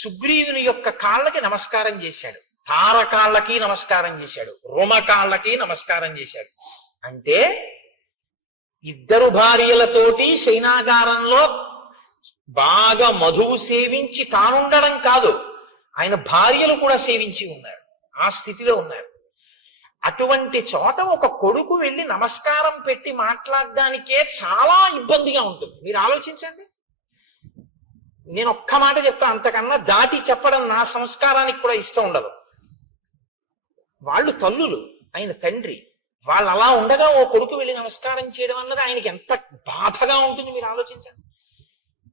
సుగ్రీవుని యొక్క కాళ్ళకి నమస్కారం చేశాడు, తారకాళ్ళకి నమస్కారం చేశాడు, రుమకాళ్ళకి నమస్కారం చేశాడు. అంటే ఇద్దరు భార్యలతోటి శయనాగారంలో బాగా మధువు సేవించి తానుండడం కాదు, ఆయన భార్యలు కూడా సేవించి ఉన్నారు, ఆ స్థితిలో ఉన్నారు. అటువంటి చోట ఒక కొడుకు వెళ్ళి నమస్కారం పెట్టి మాట్లాడడానికే చాలా ఇబ్బందిగా ఉంటుంది. మీరు ఆలోచించండి. నేను ఒక్క మాట చెప్తా, అంతకన్నా దాటి చెప్పడం నా సంస్కారానికి కూడా ఇష్టం ఉండదు. వాళ్ళు తల్లులు, ఆయన తండ్రి, వాళ్ళు అలా ఉండగా ఓ కొడుకు వెళ్ళి నమస్కారం చేయడం అన్నది ఆయనకి ఎంత బాధగా ఉంటుంది మీరు ఆలోచించండి.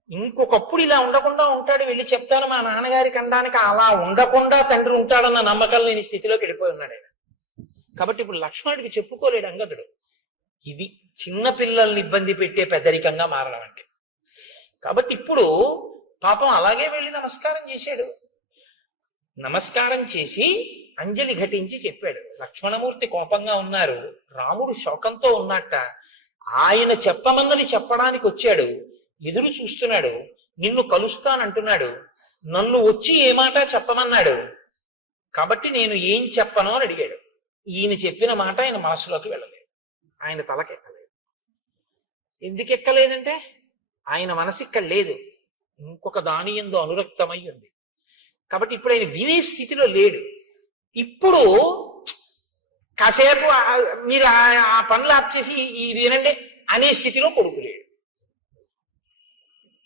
ఇంకొకప్పుడు ఇలా ఉండకుండా ఉంటాడు, వెళ్ళి చెప్తాను మా నాన్నగారికి అనడానికి అలా ఉండకుండా తండ్రి ఉంటాడన్న నమ్మకం లేని స్థితిలోకి వెళ్ళిపోయి ఉన్నాడు ఆయన. కాబట్టి ఇప్పుడు లక్ష్మణుడికి చెప్పుకోలేడు అంగదుడు. ఇది చిన్న పిల్లల్ని ఇబ్బంది పెట్టే పెద్దరికంగా మారడం అంటే. కాబట్టి ఇప్పుడు పాపం అలాగే వెళ్ళి నమస్కారం చేశాడు. నమస్కారం చేసి అంజలి ఘటించి చెప్పాడు. లక్ష్మణమూర్తి కోపంగా ఉన్నారు, రాముడు శోకంతో ఉన్నట్ట, ఆయన చెప్పమన్నది చెప్పడానికి వచ్చాడు, ఎదురు చూస్తున్నాడు, నిన్ను కలుస్తానంటున్నాడు, నన్ను వచ్చి ఏ మాట చెప్పమన్నాడు, కాబట్టి నేను ఏం చెప్పను అని అడిగాడు. ఈయన చెప్పిన మాట ఆయన మనసులోకి వెళ్ళలేదు, ఆయన తలకెక్కలేదు. ఎందుకు ఎక్కలేదంటే ఆయన మనసు ఇక్కడ లేదు, ఇంకొక దాని యందు అనురక్తమై ఉంది. కాబట్టి ఇప్పుడు ఆయన వినే స్థితిలో లేడు. ఇప్పుడు కాసేపు మీరు ఆ పనులు ఆప్ చేసి ఈ వినండి అనే స్థితిలో కొడుకు లేడు.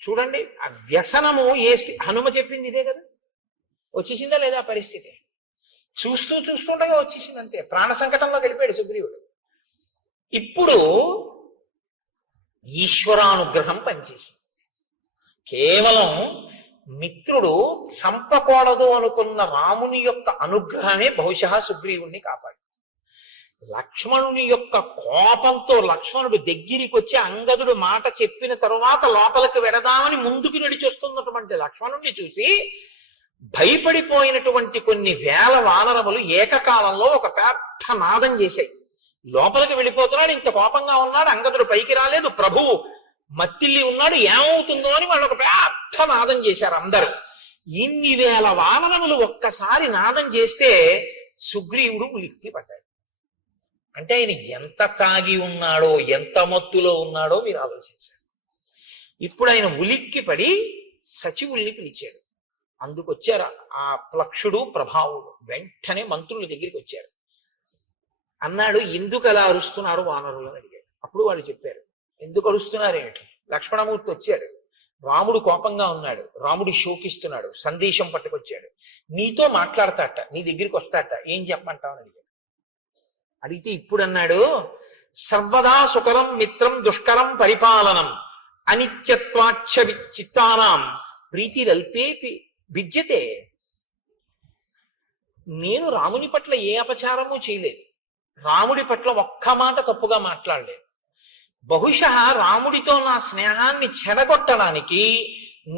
చూడండి, ఆ వ్యసనము హనుమ చెప్పింది ఇదే కదా, వచ్చేసిందా లేదా పరిస్థితి. చూస్తుండగా వచ్చేసింది అంతే, ప్రాణ సంకటంలో గడిపాడు సుగ్రీవుడు. ఇప్పుడు ఈశ్వరానుగ్రహం పనిచేసింది. కేవలం మిత్రుడు చంపకూడదు అనుకున్న రాముని యొక్క అనుగ్రహమే బహుశా సుగ్రీవుణ్ణి కాపాడు. లక్ష్మణుని యొక్క కోపంతో లక్ష్మణుడు దగ్గరికి వచ్చి అంగదుడు మాట చెప్పిన తరువాత లోపలికి వెడదామని ముందుకు నడిచొస్తున్నటువంటి లక్ష్మణుణ్ణి చూసి భయపడిపోయినటువంటి కొన్ని వేల వానరములు ఏకకాలంలో ఒక పెద్ద నాదం చేశాయి. లోపలికి వెళ్ళిపోతున్నాడు, ఇంత కోపంగా ఉన్నాడు, అంగదుడు పైకి రాలేదు, ప్రభువు మత్తిల్లి ఉన్నాడు, ఏమవుతుందో అని వాళ్ళు ఒక పెద్ద నాదం చేశారు అందరూ. ఇన్ని వేల వానరములు ఒక్కసారి నాదం చేస్తే సుగ్రీవుడు ఉలిక్కి పడ్డాడు. అంటే ఆయన ఎంత తాగి ఉన్నాడో, ఎంత మత్తులో ఉన్నాడో మీరు ఆలోచించారు. ఇప్పుడు ఆయన ఉలిక్కి పడి సచివుల్ని పిలిచాడు. అందుకొచ్చారు ఆ ప్లక్షుడు ప్రభావుడు, వెంటనే మంత్రుల దగ్గరికి వచ్చారు. అన్నాడు, ఎందుకు అలా అరుస్తున్నారు వానరులు అని అడిగాడు. అప్పుడు వాళ్ళు చెప్పారు, ఎందుకు అరుస్తున్నారేమిటి. లక్ష్మణమూర్తి వచ్చాడు, రాముడు కోపంగా ఉన్నాడు, రాముడు శోకిస్తున్నాడు, సందేశం పట్టుకొచ్చాడు, నీతో మాట్లాడతాట, నీ దగ్గరికి వస్తాట, ఏం చెప్పమంటావు అని అడిగాడు. అడిగితే ఇప్పుడు అన్నాడు, సర్వదా సుకరం మిత్రం దుష్కరం పరిపాలనం అనిత్యత్వాక్ష చిత్తానాం ప్రీతిరల్పేపి విద్యతే. నేను రాముని పట్ల ఏ అపచారము చేయలేదు, రాముడి పట్ల ఒక్క మాట తప్పుగా మాట్లాడలేదు. బహుశా రాముడితో నా స్నేహాన్ని చెడగొట్టడానికి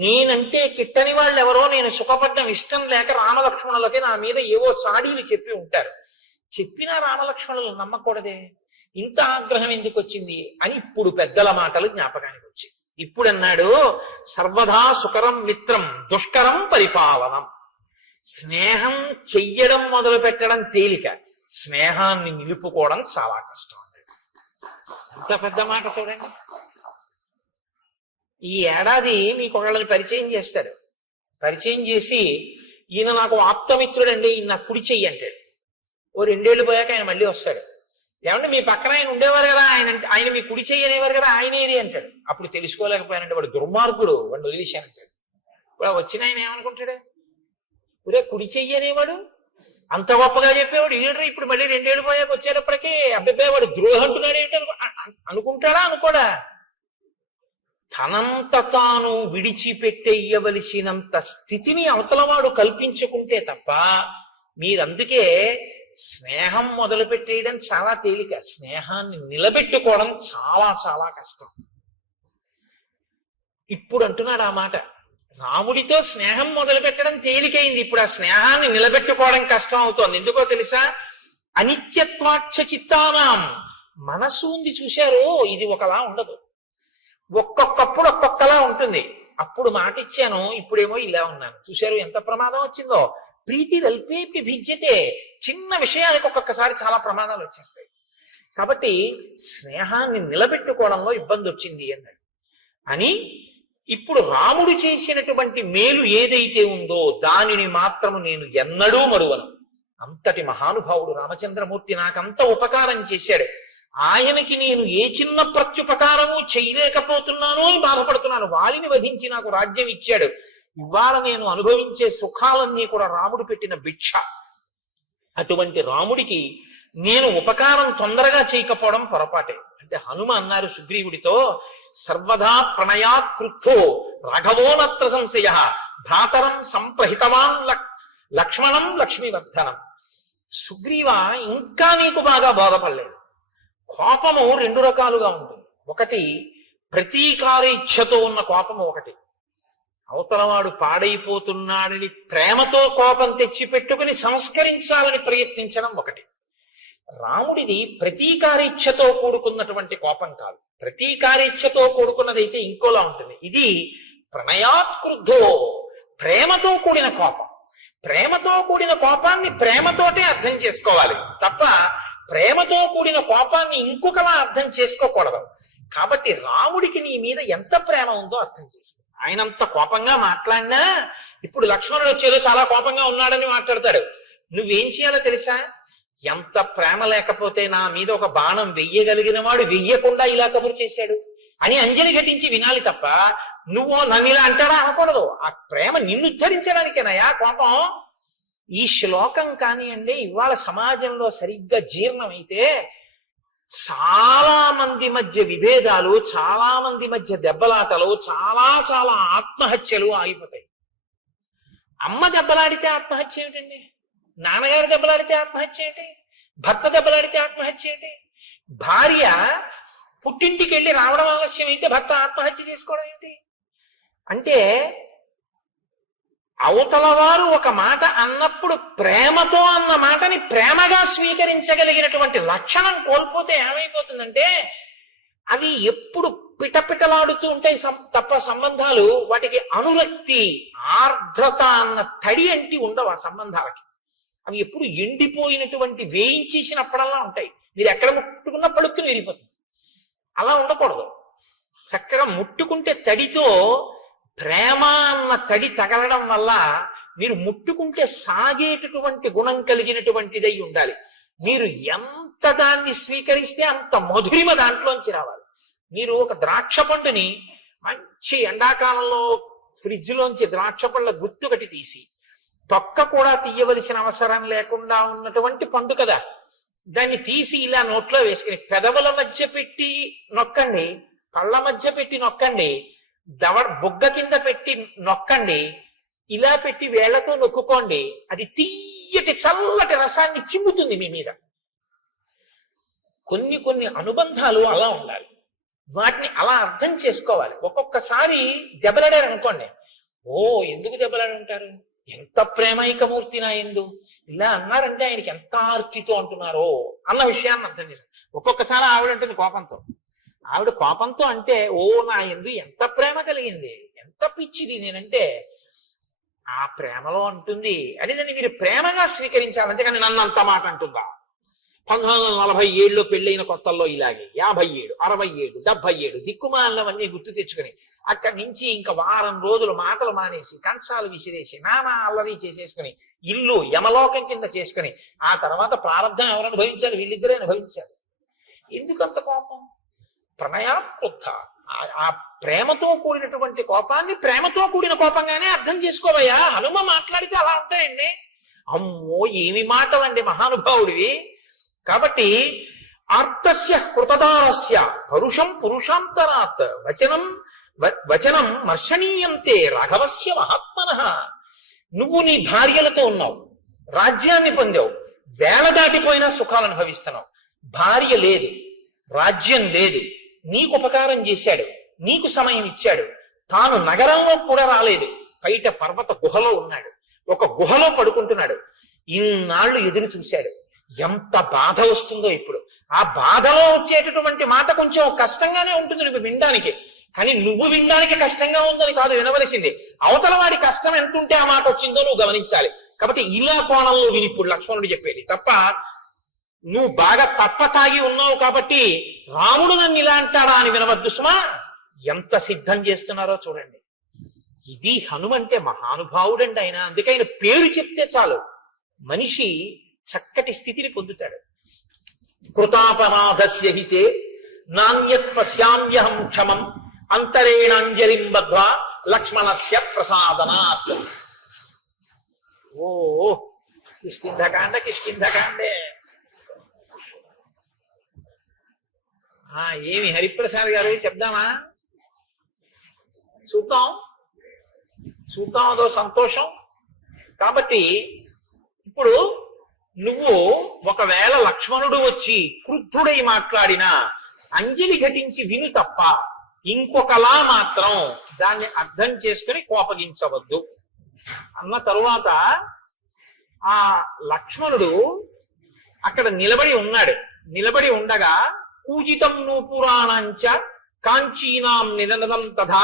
నేనంటే కిట్టని వాళ్ళు ఎవరో నేను సుఖపడ్డం ఇష్టం లేక రామలక్ష్మణులకి నా మీద ఏవో చాడీలు చెప్పి ఉంటారు. చెప్పినా రామలక్ష్మణులు నమ్మకూడదే, ఇంత ఆగ్రహం ఎందుకు వచ్చింది అని ఇప్పుడు పెద్దల మాటలు జ్ఞాపకానికి వచ్చి ఇప్పుడు అన్నాడు, సర్వదా సుకరం మిత్రం దుష్కరం పరిపాలనం. స్నేహం చెయ్యడం మొదలు పెట్టడం తేలిక, స్నేహాన్ని నిలుపుకోవడం చాలా కష్టం అన్నాడు. అంత పెద్ద మాట చూడండి. ఈ ఏడాది మీకు ఒకళ్ళని పరిచయం చేస్తాడు. పరిచయం చేసి, ఈయన నాకు ఆప్తమిత్రుడండి, ఈయన నాకు కుడి చెయ్యి అంటాడు. ఓ 2 ఏళ్ళు పోయాక ఆయన మళ్ళీ వస్తాడు. ఏమంటే మీ పక్కన ఆయన ఉండేవారు కదా, ఆయన మీ కుడి చెయ్యి అనేవారు కదా, ఆయన ఏది అంటాడు. అప్పుడు తెలుసుకోలేకపోయానంటే వాడు దుర్మార్గుడు, వాడిని వదిలేశానంటాడు. ఇప్పుడు వచ్చిన ఆయన ఏమనుకుంటాడు, ఒరే కుడి చెయ్యి అనేవాడు అంత గొప్పగా చెప్పేవాడు ఈయన ఇప్పుడు మళ్ళీ 2 ఏళ్ళు పోయాక వచ్చేటప్పటికీ అబ్బాయి వాడు ద్రోహం అంటున్నాడు ఏంటి అనుకుంటాడా అనుకోడా? తనంత తాను విడిచిపెట్టేయవలసినంత స్థితిని అవతలవాడు కల్పించుకుంటే తప్ప, మీరందుకే స్నేహం మొదలు పెట్టేయడం చాలా తేలిక, స్నేహాన్ని నిలబెట్టుకోవడం చాలా చాలా కష్టం. ఇప్పుడు అంటున్నాడు ఆ మాట. రాముడితో స్నేహం మొదలు పెట్టడం తేలికైంది, ఇప్పుడు ఆ స్నేహాన్ని నిలబెట్టుకోవడం కష్టం అవుతోంది. ఎందుకో తెలుసా? అనిత్యత్వాక్ష చిత్తానాం. మనసు ఉంది చూశారు, ఇది ఒకలా ఉండదు, ఒక్కొక్కప్పుడు ఒక్కొక్కలా ఉంటుంది. అప్పుడు మాట ఇచ్చాను, ఇప్పుడేమో ఇలా ఉన్నాను. చూశారు ఎంత ప్రమాదం వచ్చిందో? ప్రీతి అల్పేపి భిజ్యతే. చిన్న విషయానికి ఒక్కొక్కసారి చాలా ప్రమాదాలు వచ్చేస్తాయి. కాబట్టి స్నేహాన్ని నిలబెట్టుకోవడంలో ఇబ్బంది వచ్చింది అన్నాడు. అని ఇప్పుడు రాముడు చేసినటువంటి మేలు ఏదైతే ఉందో దానిని మాత్రము నేను ఎన్నడూ మరువను. అంతటి మహానుభావుడు రామచంద్రమూర్తి నాకంత ఉపకారం చేశాడు. ఆయనకి నేను ఏ చిన్న ప్రత్యుపకారము చేయలేకపోతున్నానో అని బాధపడుతున్నాను. వాలిని వధించి నాకు రాజ్యం ఇచ్చాడు. ఇవాళ నేను అనుభవించే సుఖాలన్నీ కూడా రాముడు పెట్టిన భిక్ష. అటువంటి రాముడికి నేను ఉపకారం తొందరగా చేయకపోవడం పొరపాటే. అంటే హనుమ అన్నారు సుగ్రీవుడితో, సర్వదా ప్రణయాత్ క్రుద్ధో రాఘవోనత్ర సంశయ భ్రాతరం సంప్రహితవాన్ లక్ష్మణం లక్ష్మీవర్ధనం. సుగ్రీవ, ఇంకా నీకు బాగా బోధపడలేదు. కోపము 2 రకాలుగా ఉంటుంది. ఒకటి ప్రతీకారేచ్ఛతో ఉన్న కోపము, ఒకటి అవతలవాడు పాడైపోతున్నాడని ప్రేమతో కోపం తెచ్చి పెట్టుకుని సంస్కరించాలని ప్రయత్నించడం ఒకటి. రాముడిది ప్రతీకారేచ్ఛతో కూడుకున్నటువంటి కోపం కాదు, ప్రతీకారేచ్ఛతో కూడుకున్నదైతే ఇంకోలా ఉంటుంది. ఇది ప్రణయాత్ క్రుద్ధో, ప్రేమతో కూడిన కోపం. ప్రేమతో కూడిన కోపాన్ని ప్రేమతోటే అర్థం చేసుకోవాలి తప్ప ప్రేమతో కూడిన కోపాన్ని ఇంకొకలా అర్థం చేసుకోకూడదు. కాబట్టి రాముడికి నీ మీద ఎంత ప్రేమ ఉందో అర్థం చేసుకో. ఆయన అంత కోపంగా మాట్లాడినా ఇప్పుడు లక్ష్మణుడు వచ్చేదో చాలా కోపంగా ఉన్నాడని మాట్లాడతాడు. నువ్వేం చేయాలో తెలుసా? ఎంత ప్రేమ లేకపోతే నా మీద ఒక బాణం వెయ్యగలిగిన వాడు వెయ్యకుండా ఇలా కబురు చేశాడు అని అంజలి ఘటించి వినాలి తప్ప నువ్వు నన్ను ఇలా అంటాడా అనకూడదు. ఆ ప్రేమ నిన్ను ఉద్ధరించడానికేనయా కోపం. ఈ శ్లోకం కానివ్వండి ఇవాళ సమాజంలో సరిగ్గా జీర్ణమైతే చాలా మంది మధ్య విభేదాలు, చాలా మంది మధ్య దెబ్బలాటలు, చాలా చాలా ఆత్మహత్యలు ఆగిపోతాయి. అమ్మ దెబ్బలాడితే ఆత్మహత్య ఏమిటండి? నాన్నగారు దెబ్బలాడితే ఆత్మహత్య ఏంటి? భర్త దెబ్బలాడితే ఆత్మహత్య ఏంటి? భార్య పుట్టింటికి వెళ్ళి రావడం ఆలస్యం అయితే భర్త ఆత్మహత్య చేసుకోవడం ఏంటి? అంటే అవతల వారు ఒక మాట అన్నప్పుడు ప్రేమతో అన్న మాటని ప్రేమగా స్వీకరించగలిగినటువంటి లక్షణం కోల్పోతే ఏమైపోతుందంటే అవి ఎప్పుడు పిటపిటలాడుతూ ఉంటాయి తప్ప సంబంధాలు వాటికి అనురక్తి, ఆర్ద్రత అన్న తడి అంటి ఉండవు ఆ సంబంధాలకి. అవి ఎప్పుడు ఎండిపోయినటువంటి వేయించేసినప్పుడల్లా ఉంటాయి. మీరు ఎక్కడ ముట్టుకున్నా పడుక్కుని విరిగిపోతుంది. అలా ఉండకూడదు. చక్కగా ముట్టుకుంటే తడితో ప్రేమ అన్న తడి తగలడం వల్ల మీరు ముట్టుకుంటే సాగేటటువంటి గుణం కలిగినటువంటిదై ఉండాలి. మీరు ఎంత దాన్ని స్వీకరిస్తే అంత మధురిమ దాంట్లోంచి రావాలి. మీరు ఒక ద్రాక్ష పండుని మంచి ఎండాకాలంలో ఫ్రిడ్జ్ లోంచి ద్రాక్ష పళ్ళ గుత్తుకటి తీసి తొక్క కూడా తీయవలసిన అవసరం లేకుండా ఉన్నటువంటి పండు కదా, దాన్ని తీసి ఇలా నోట్లో వేసుకుని పెదవుల మధ్య పెట్టి నొక్కండి, కళ్ళ మధ్య పెట్టి నొక్కండి, బుగ్గ కింద పెట్టి నొక్కండి, ఇలా పెట్టి వేళ్లతో నొక్కుకోండి. అది తీయటి చల్లటి రసాన్ని చిమ్ముతుంది మీ మీద. కొన్ని కొన్ని అనుబంధాలు అలా ఉండాలి. వాటిని అలా అర్థం చేసుకోవాలి. ఒక్కొక్కసారి దెబ్బలాడారు అనుకోండి, ఓ ఎందుకు దెబ్బలాడుంటారు, ఎంత ప్రేమైకమూర్తి నా యందు, ఇలా అన్నారంటే ఆయనకి ఎంత ఆర్తితో అంటున్నారో అన్న విషయాన్ని అర్థం చేశాను. ఒక్కొక్కసారి ఆవిడ అంటుంది కోపంతో, ఆవిడ కోపంతో అంటే ఓ నా యందు ఎంత ప్రేమ కలిగింది, ఎంత పిచ్చిది నేనంటే, ఆ ప్రేమలో అంటుంది అని దాన్ని మీరు ప్రేమగా స్వీకరించాలి, అంతేకాని నన్ను అంత మాట అంటుందా. 1947లో పెళ్ళైన కొత్తల్లో ఇలాగే 57, 67, 77 దిక్కుమాలవన్నీ గుర్తు తెచ్చుకుని అక్కడి నుంచి ఇంకా వారం రోజులు మాటలు మానేసి కంచాలు విసిరేసి నానా అల్లరి చేసేసుకుని ఇల్లు యమలోకం కింద చేసుకుని ఆ తర్వాత ప్రారంభం ఎవరు అనుభవించాలి, వీళ్ళిద్దరే అనుభవించాలి. ఎందుకంత కోపం? ప్రణయాత్కృత ఆ ప్రేమతో కూడినటువంటి కోపాన్ని ప్రేమతో కూడిన కోపంగానే అర్థం చేసుకోవయ్యా. హనుమ మాట్లాడితే అలా ఉంటాయండి. అమ్మో ఏమి మాటలండి మహానుభావుడివి. కాబట్టి ఆర్తస్య కృతదారస్య పరుషం పురుషాంతరాత్ వచనం మర్షణీయంతే రాఘవస్య మహాత్మనః. నువ్వు నీ భార్యలతో ఉన్నావు, రాజ్యాన్ని పొందావు, వేల దాటిపోయినా సుఖాలు అనుభవిస్తున్నావు. భార్య లేదు, రాజ్యం లేదు, నీకు ఉపకారం చేశాడు, నీకు సమయం ఇచ్చాడు, తాను నగరంలో కూడా రాలేదు, బయట పర్వత గుహలో ఉన్నాడు, ఒక గుహలో పడుకుంటున్నాడు. ఇన్నాళ్ళు ఎదురు చూశాడు. ఎంత బాధ వస్తుందో ఇప్పుడు. ఆ బాధలో వచ్చేటటువంటి మాట కొంచెం కష్టంగానే ఉంటుంది నువ్వు వినడానికి, కానీ నువ్వు వినడానికి కష్టంగా ఉందని కాదు వినవలసింది. అవతల వాడి కష్టం ఎంత ఉంటే ఆ మాట వచ్చిందో నువ్వు గమనించాలి. కాబట్టి ఇలా కోణంలో విని ఇప్పుడు లక్ష్మణుడు చెప్పేది తప్ప, నువ్వు బాగా తప్ప తాగి ఉన్నావు కాబట్టి రాముడు నన్ను ఇలా అంటాడా అని వినవద్దు సుమా. ఎంత సిద్ధం చేస్తున్నారో చూడండి. ఇది హనుమంటే మహానుభావుడండి ఆయన. అందుకే ఆయన పేరు చెప్తే చాలు మనిషి చక్కటి స్థితిని పొందుతాడు. కృతాపరాధస్య హితే నాణ్యత్ పశ్యామ్యహం క్షమం అంతరేణాంజలిం బద్ధ్వా లక్ష్మణస్య ప్రసాదనాత్. ఓ కిష్కింధకాండే. ఏమి హరిప్రసాద్ గారు చెప్దామా? చూద్దాం అదో సంతోషం. కాబట్టి ఇప్పుడు నువ్వు ఒకవేళ లక్ష్మణుడు వచ్చి క్రుద్ధుడై మాట్లాడినా అంజలి ఘటించి విని తప్ప ఇంకొకలా మాత్రం దాన్ని అర్థం చేసుకుని కోపగించవద్దు అన్న తరువాత ఆ లక్ష్మణుడు అక్కడ నిలబడి ఉన్నాడు. నిలబడి ఉండగా పూజితం నూపురాణంచ కాంచీనాం నినదం తథా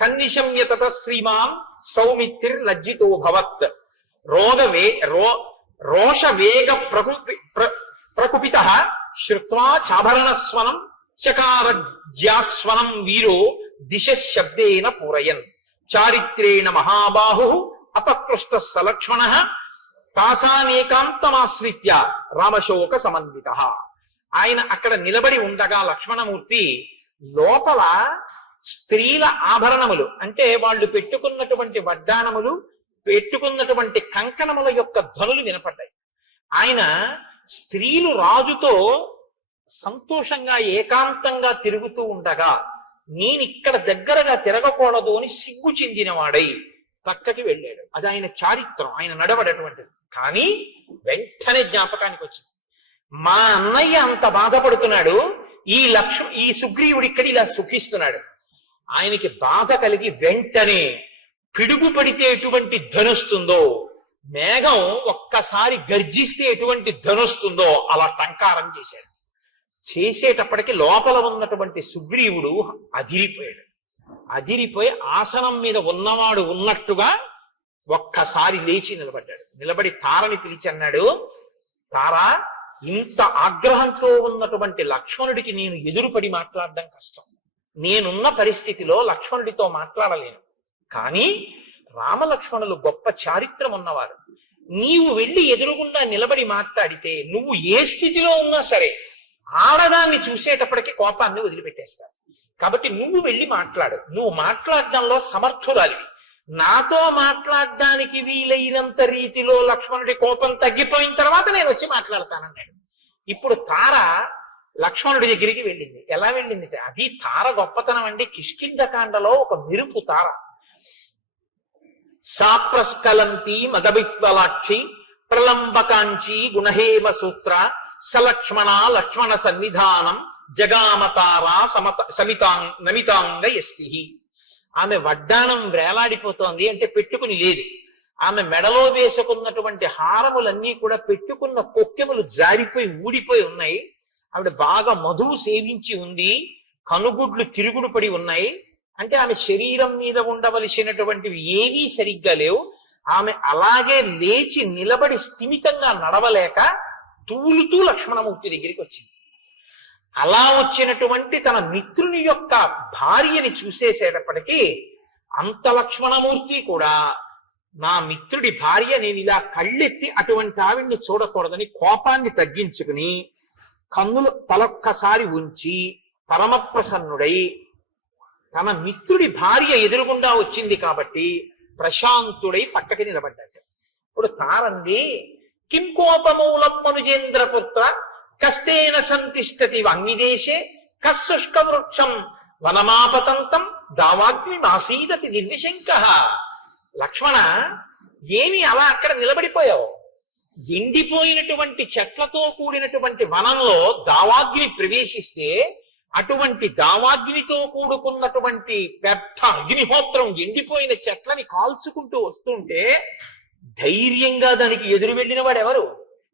సన్నిశమ్య తత శ్రీమాం సౌమిత్రిర్ లజ్జితో భవత్ రోష వేగ ప్రకుపిత శ్రుత్వా చాభరణస్వనం చకారజ్యాస్వనం వీరో దిశ శబ్దేన పూరయన్ చారిత్రేణ మహాబాహు అపకృష్ట సలక్ష్మణ కాసానేకాంతమాశ్రిత్య రామశోక సమన్విత. ఆయన అక్కడ నిలబడి ఉండగా లక్ష్మణమూర్తి లోపల స్త్రీల ఆభరణములు అంటే వాళ్ళు పెట్టుకున్నటువంటి వడ్డాణములు, పెట్టుకున్నటువంటి కంకణముల యొక్క ధ్వనులు వినపడ్డాయి. ఆయన స్త్రీలు రాజుతో సంతోషంగా ఏకాంతంగా తిరుగుతూ ఉండగా నేనిక్కడ దగ్గరగా తిరగకూడదు అని సిగ్గు చెందినవాడై పక్కకి వెళ్ళాడు. అది ఆయన చారిత్రం, ఆయన నడవడటువంటిది. కానీ వెంటనే జ్ఞాపకానికి వచ్చింది, మా అన్నయ్య అంత బాధపడుతున్నాడు, ఈ సుగ్రీవుడు ఇక్కడ ఇలా సుఖిస్తున్నాడు. ఆయనకి బాధ కలిగి వెంటనే పిడుగు పడితే ఎటువంటి ధనొస్తుందో, మేఘం ఒక్కసారి గర్జిస్తే ఎటువంటి ధనొస్తుందో అలా టంకారం చేశాడు. చేసేటప్పటికి లోపల ఉన్నటువంటి సుగ్రీవుడు అదిరిపోయాడు. అదిరిపోయి ఆసనం మీద ఉన్నవాడు ఉన్నట్టుగా ఒక్కసారి లేచి నిలబడ్డాడు. నిలబడి తారని పిలిచి అన్నాడు, తారా, ఇంత ఆగ్రహంతో ఉన్నటువంటి లక్ష్మణుడికి నేను ఎదురుపడి మాట్లాడడం కష్టం. నేనున్న పరిస్థితిలో లక్ష్మణుడితో మాట్లాడలేను. కానీ రామలక్ష్మణులు గొప్ప చారిత్రం ఉన్నవారు. నీవు వెళ్ళి ఎదురుగుండా నిలబడి మాట్లాడితే నువ్వు ఏ స్థితిలో ఉన్నా సరే ఆడదాన్ని చూసేటప్పటికి కోపాన్ని వదిలిపెట్టేస్తారు. కాబట్టి నువ్వు వెళ్ళి మాట్లాడు. నువ్వు మాట్లాడడంలో సమర్థురాలివి. నాతో మాట్లాడడానికి వీలైనంత రీతిలో లక్ష్మణుడి కోపం తగ్గిపోయిన తర్వాత నేను వచ్చి మాట్లాడతానన్నాడు. ఇప్పుడు తార లక్ష్మణుడి దగ్గరికి వెళ్ళింది. ఎలా వెళ్ళింది? అది తార గొప్పతనం అండి. కిష్కింధకాండలో ఒక మెరుపు తార. సాప్రస్కలంతి మదవిహ్వలాక్షి ప్రలంబకాంచి గుణహేమ సూత్ర సలక్ష్మణ లక్ష్మణ సన్నిధానం జగామతారా నమితాంగ యష్టి. ఆమె వడ్డాణం వేలాడిపోతోంది, అంటే పెట్టుకుని లేదు. ఆమె మెడలో వేసుకున్నటువంటి హారములన్నీ కూడా పెట్టుకున్న కొక్కెములు జారిపోయి ఊడిపోయి ఉన్నాయి. ఆవిడ బాగా మధువు సేవించి ఉంది, కనుగుడ్లు తిరుగుడు పడి ఉన్నాయి. అంటే ఆమె శరీరం మీద ఉండవలసినటువంటివి ఏవీ సరిగ్గా లేవు. ఆమె అలాగే లేచి నిలబడి స్థిమితంగా నడవలేక తూలుతూ లక్ష్మణమూర్తి దగ్గరికి వచ్చింది. అలా వచ్చినటువంటి తన మిత్రుని యొక్క భార్యని చూసేసేటప్పటికీ అంత లక్ష్మణమూర్తి కూడా నా మిత్రుడి భార్య, నేను ఇలా కళ్ళెత్తి అటువంటి ఆవిడ్ని చూడకూడదని కోపాన్ని తగ్గించుకుని కన్నులు తలొక్కసారి ఉంచి పరమప్రసన్నుడై తన మిత్రుడి భార్య ఎదురుగుండా వచ్చింది కాబట్టి ప్రశాంతుడై పక్కకి నిలబడ్డాడు. ఇప్పుడు తారంది, కిం కోపమూలం మనుజేంద్రపుత్ర కస్తేన సంతిష్టతి వాంగిదేశే కశుష్క వృక్షం వనమాపతంతం దావాగ్ని నాసీదతి నిర్విశంక. లక్ష్మణ, ఏమి అలా అక్కడ నిలబడిపోయావు? ఎండిపోయినటువంటి చెట్లతో కూడినటువంటి వనంలో దావాగ్ని ప్రవేశిస్తే అటువంటి దావాగ్నితో కూడుకున్నటువంటి పెద్ద అగ్నిహోత్రం ఎండిపోయిన చెట్లని కాల్చుకుంటూ వస్తుంటే ధైర్యంగా దానికి ఎదురు వెళ్ళిన వాడు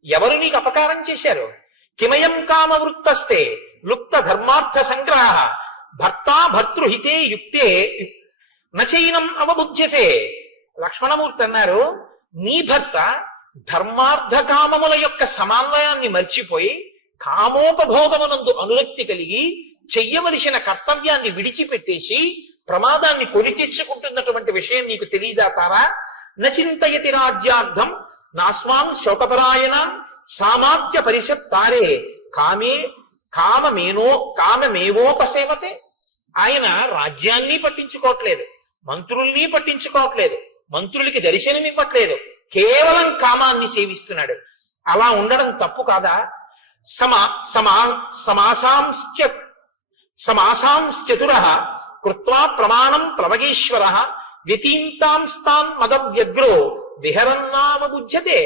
ఎవరు నీకు అపకారం చేశారు? కిమయం కామవృత్తస్తే లుప్త ధర్మార్థ సంగ్రహ భర్తా భర్తృహితే యుక్తే నచైనం అవబుధ్యసే. లక్ష్మణమూర్తి అన్నారు, నీ భర్త ధర్మార్థ కామముల యొక్క సమన్వయాన్ని మర్చిపోయి కామోపభోగమునందు అనురక్తి కలిగి చెయ్యవలసిన కర్తవ్యాన్ని విడిచిపెట్టేసి ప్రమాదాన్ని కొని తెచ్చుకుంటున్నటువంటి విషయం నీకు తెలియదా తారా? నచింతయతి రాజ్యార్థం నాస్మాన్ శోకపరాయణ సామాత్య పరిషత్ తారే కామమేవోపసేవతే. ఆయన రాజ్యాన్ని పట్టించుకోవట్లేదు, మంత్రుల్ని పట్టించుకోవట్లేదు, మంత్రులకి దర్శనం ఇవ్వట్లేదు, కేవలం కామాన్ని సేవిస్తున్నాడు. అలా ఉండడం తప్పు కాదా? సమాసాంశ్చతుర కృత్వా ప్రమాణం ప్లవగేశ్వర వ్యతీంతాంస్తాన్ మదవ్యగ్రో విహరన్నావబుధ్యతే.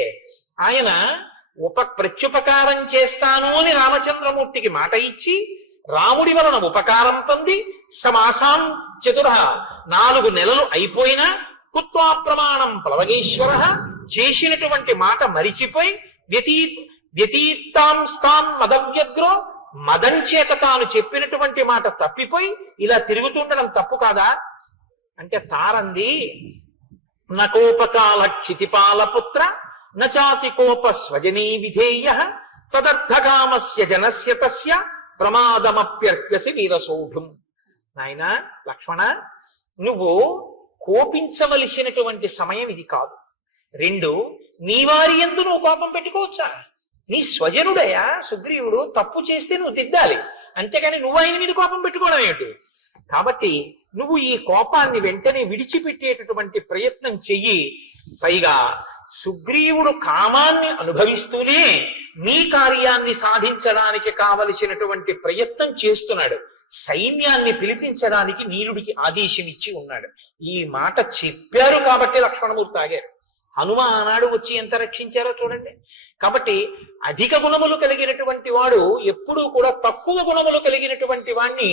ఆయన ప్రత్యుపకారం చేస్తాను అని రామచంద్రమూర్తికి మాట ఇచ్చి రాముడి వలన ఉపకారం పొంది సమాసాం చతుర 4 నెలలు అయిపోయినా కుత్వా ప్రమాణం ప్లవగేశ్వర చేసినటువంటి మాట మరిచిపోయి వ్యతీతాంస్తాన్ మదవ్యగ్రో మదం చేత తాను చెప్పినటువంటి మాట తప్పిపోయి ఇలా తిరుగుతుండడం తప్పు కాదా? అంటే తారంది, నకోపకాల క్షితిపాల పుత్ర నచాతి కోప స్వజనీ విధేయ తదర్థకామస్య జనస్య తస్య ప్రమాదమప్యర్హసి వీరసౌఢుం. నాయన లక్ష్మణ, నువ్వు కోపించవలసినటువంటి సమయం ఇది కాదు. 2, నీ వారి యందు నువ్వు కోపం పెట్టుకోవచ్చా? నీ స్వజనుడయా సుగ్రీవుడు, తప్పు చేస్తే నువ్వు దిద్దాలి, అంతేకాని నువ్వు ఆయన మీద కోపం పెట్టుకోవడం ఏమిటి? కాబట్టి నువ్వు ఈ కోపాన్ని వెంటనే విడిచిపెట్టేటటువంటి ప్రయత్నం చెయ్యి. పైగా సుగ్రీవుడు కామాన్ని అనుభవిస్తూనే నీ కార్యాన్ని సాధించడానికి కావలసినటువంటి ప్రయత్నం చేస్తున్నాడు. సైన్యాన్ని పిలిపించడానికి నీలుడికి ఆదేశం ఇచ్చి ఉన్నాడు. ఈ మాట చెప్పారు కాబట్టి లక్ష్మణమూర్తి ఆగారు. హనుమ ఆనాడు వచ్చి ఎంత రక్షించారో చూడండి. కాబట్టి అధిక గుణములు కలిగినటువంటి వాడు ఎప్పుడూ కూడా తక్కువ గుణములు కలిగినటువంటి వాడిని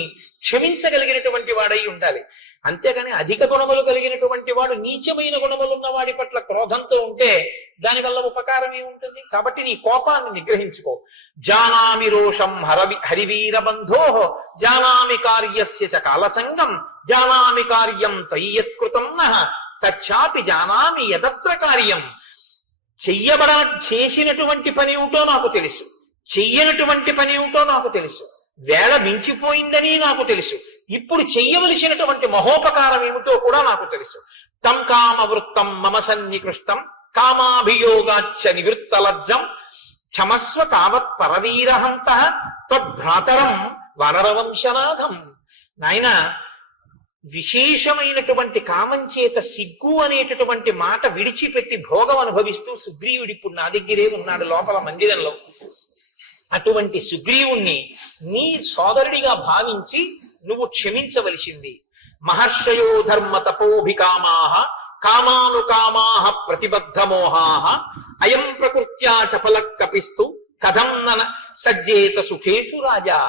క్షమించగలిగినటువంటి వాడై ఉండాలి. అంతేగాని అధిక గుణములు కలిగినటువంటి వాడు నీచమైన గుణములు ఉన్న వాడి పట్ల క్రోధంతో ఉంటే దానివల్ల ఉపకారం ఏముంటుంది? కాబట్టి నీ కోపాన్ని నిగ్రహించుకో. జానామి రోషం హరివీర బంధో జానామి కార్యస్య చ కాలసంగం జానామి కార్యం తయ్యత్కృతం నః తచ్చాపి జానామి యదత్ర కార్యం. చేసినటువంటి పని ఏమిటో నాకు తెలుసు, చెయ్యనటువంటి పని ఏమిటో నాకు తెలుసు, వేళ మించిపోయిందని నాకు తెలుసు, ఇప్పుడు చెయ్యవలసినటువంటి మహోపకారం ఏమిటో కూడా నాకు తెలుసు. తం కామవృత్తం మమ సన్నికృష్టం కామాభియోగాచ్చ నివృత్తలజ్జం క్షమస్వ తావత్ పరవీరహంత తద్భ్రాతరం వనరవంశనాథం. నాయన, విశేషమైనటువంటి కామం చేత సిగ్గు అనేటటువంటి మాట విడిచిపెట్టి భోగం అనుభవిస్తూ సుగ్రీవుడు ఇప్పుడు నా దగ్గరే ఉన్నాడు లోపల మందిరంలో. అటువంటి సుగ్రీవుణ్ణి నీ సోదరుడిగా భావించి నువ్వు క్షమించవలసింది. మహర్షయో ధర్మ తపోభికామాః కామానుకామాః ప్రతిబద్ధమోహాః అయం ప్రకృత్యా చపల కపిస్తు కథం నన సజ్జేత సుఖేషు రాజా.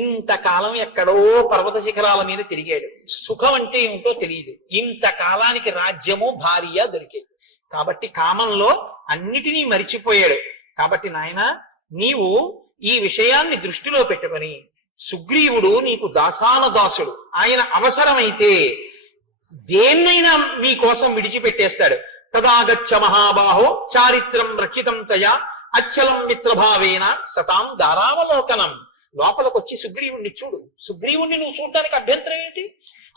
ఇంతకాలం ఎక్కడో పర్వత శిఖరాల మీద తిరిగాడు. సుఖం అంటే ఏమిటో తెలియదు. ఇంతకాలానికి రాజ్యము భార్య దొరికాయి. కాబట్టి కామంలో అన్నిటినీ మరిచిపోయాడు. కాబట్టి నాయన నీవు ఈ విషయాన్ని దృష్టిలో పెట్టుకొని, సుగ్రీవుడు నీకు దాసాన దాసుడు, ఆయన అవసరమైతే దేన్నైనా మీకోసం విడిచిపెట్టేస్తాడు. తదాగచ్చ మహాబాహో చారిత్రం రక్షితం తయా అచ్చలం మిత్రభావేన సతాం దారావలోకనం. లోపలికొచ్చి సుగ్రీవుణ్ణి చూడు. సుగ్రీవుణ్ణి నువ్వు చూడటానికి అభ్యంతరం ఏంటి?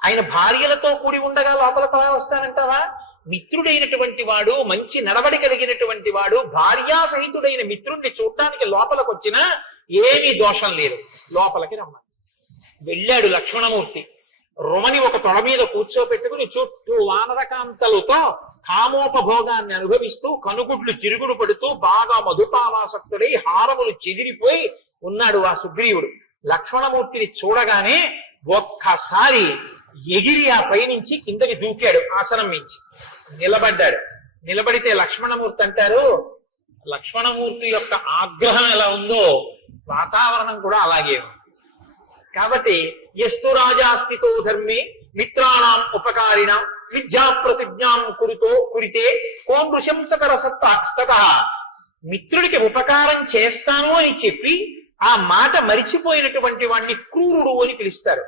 ఆయన భార్యలతో కూడి ఉండగా లోపలికి అలా వస్తానంటావా? మిత్రుడైనటువంటి వాడు, మంచి నడవడి కలిగినటువంటి వాడు, భార్యా సహితుడైన మిత్రుణ్ణి చూడటానికి లోపలికి వచ్చినా ఏమీ దోషం లేదు. లోపలికి రమ్మని వెళ్ళాడు లక్ష్మణమూర్తి. రుమని ఒక తొడ మీద కూర్చోపెట్టుకుని చుట్టూ వానరకాంతలతో కామోపభోగాన్ని అనుభవిస్తూ కనుగుడ్లు తిరుగుడు పడుతూ బాగా మధుపాలాసక్తుడై హారములు చెదిరిపోయి ఉన్నాడు ఆ సుగ్రీవుడు. లక్ష్మణమూర్తిని చూడగానే ఒక్కసారి ఎగిరి ఆ పైనుంచి కిందకి దూకాడు. ఆసనం మించి నిలబడ్డాడు. నిలబడితే లక్ష్మణమూర్తి అంటారు, లక్ష్మణమూర్తి యొక్క ఆగ్రహం ఎలా ఉందో వాతావరణం కూడా అలాగే ఉంది. కాబట్టి ఎస్తు రాజాస్థితో ధర్మే మిత్రాణం ఉపకారిణం విద్యా ప్రతిజ్ఞాం కురితే కోం నృశంసకర సత్త. మిత్రుడికి ఉపకారం చేస్తాను అని చెప్పి ఆ మాట మరిచిపోయినటువంటి వాణ్ణి క్రూరుడు అని పిలుస్తారు.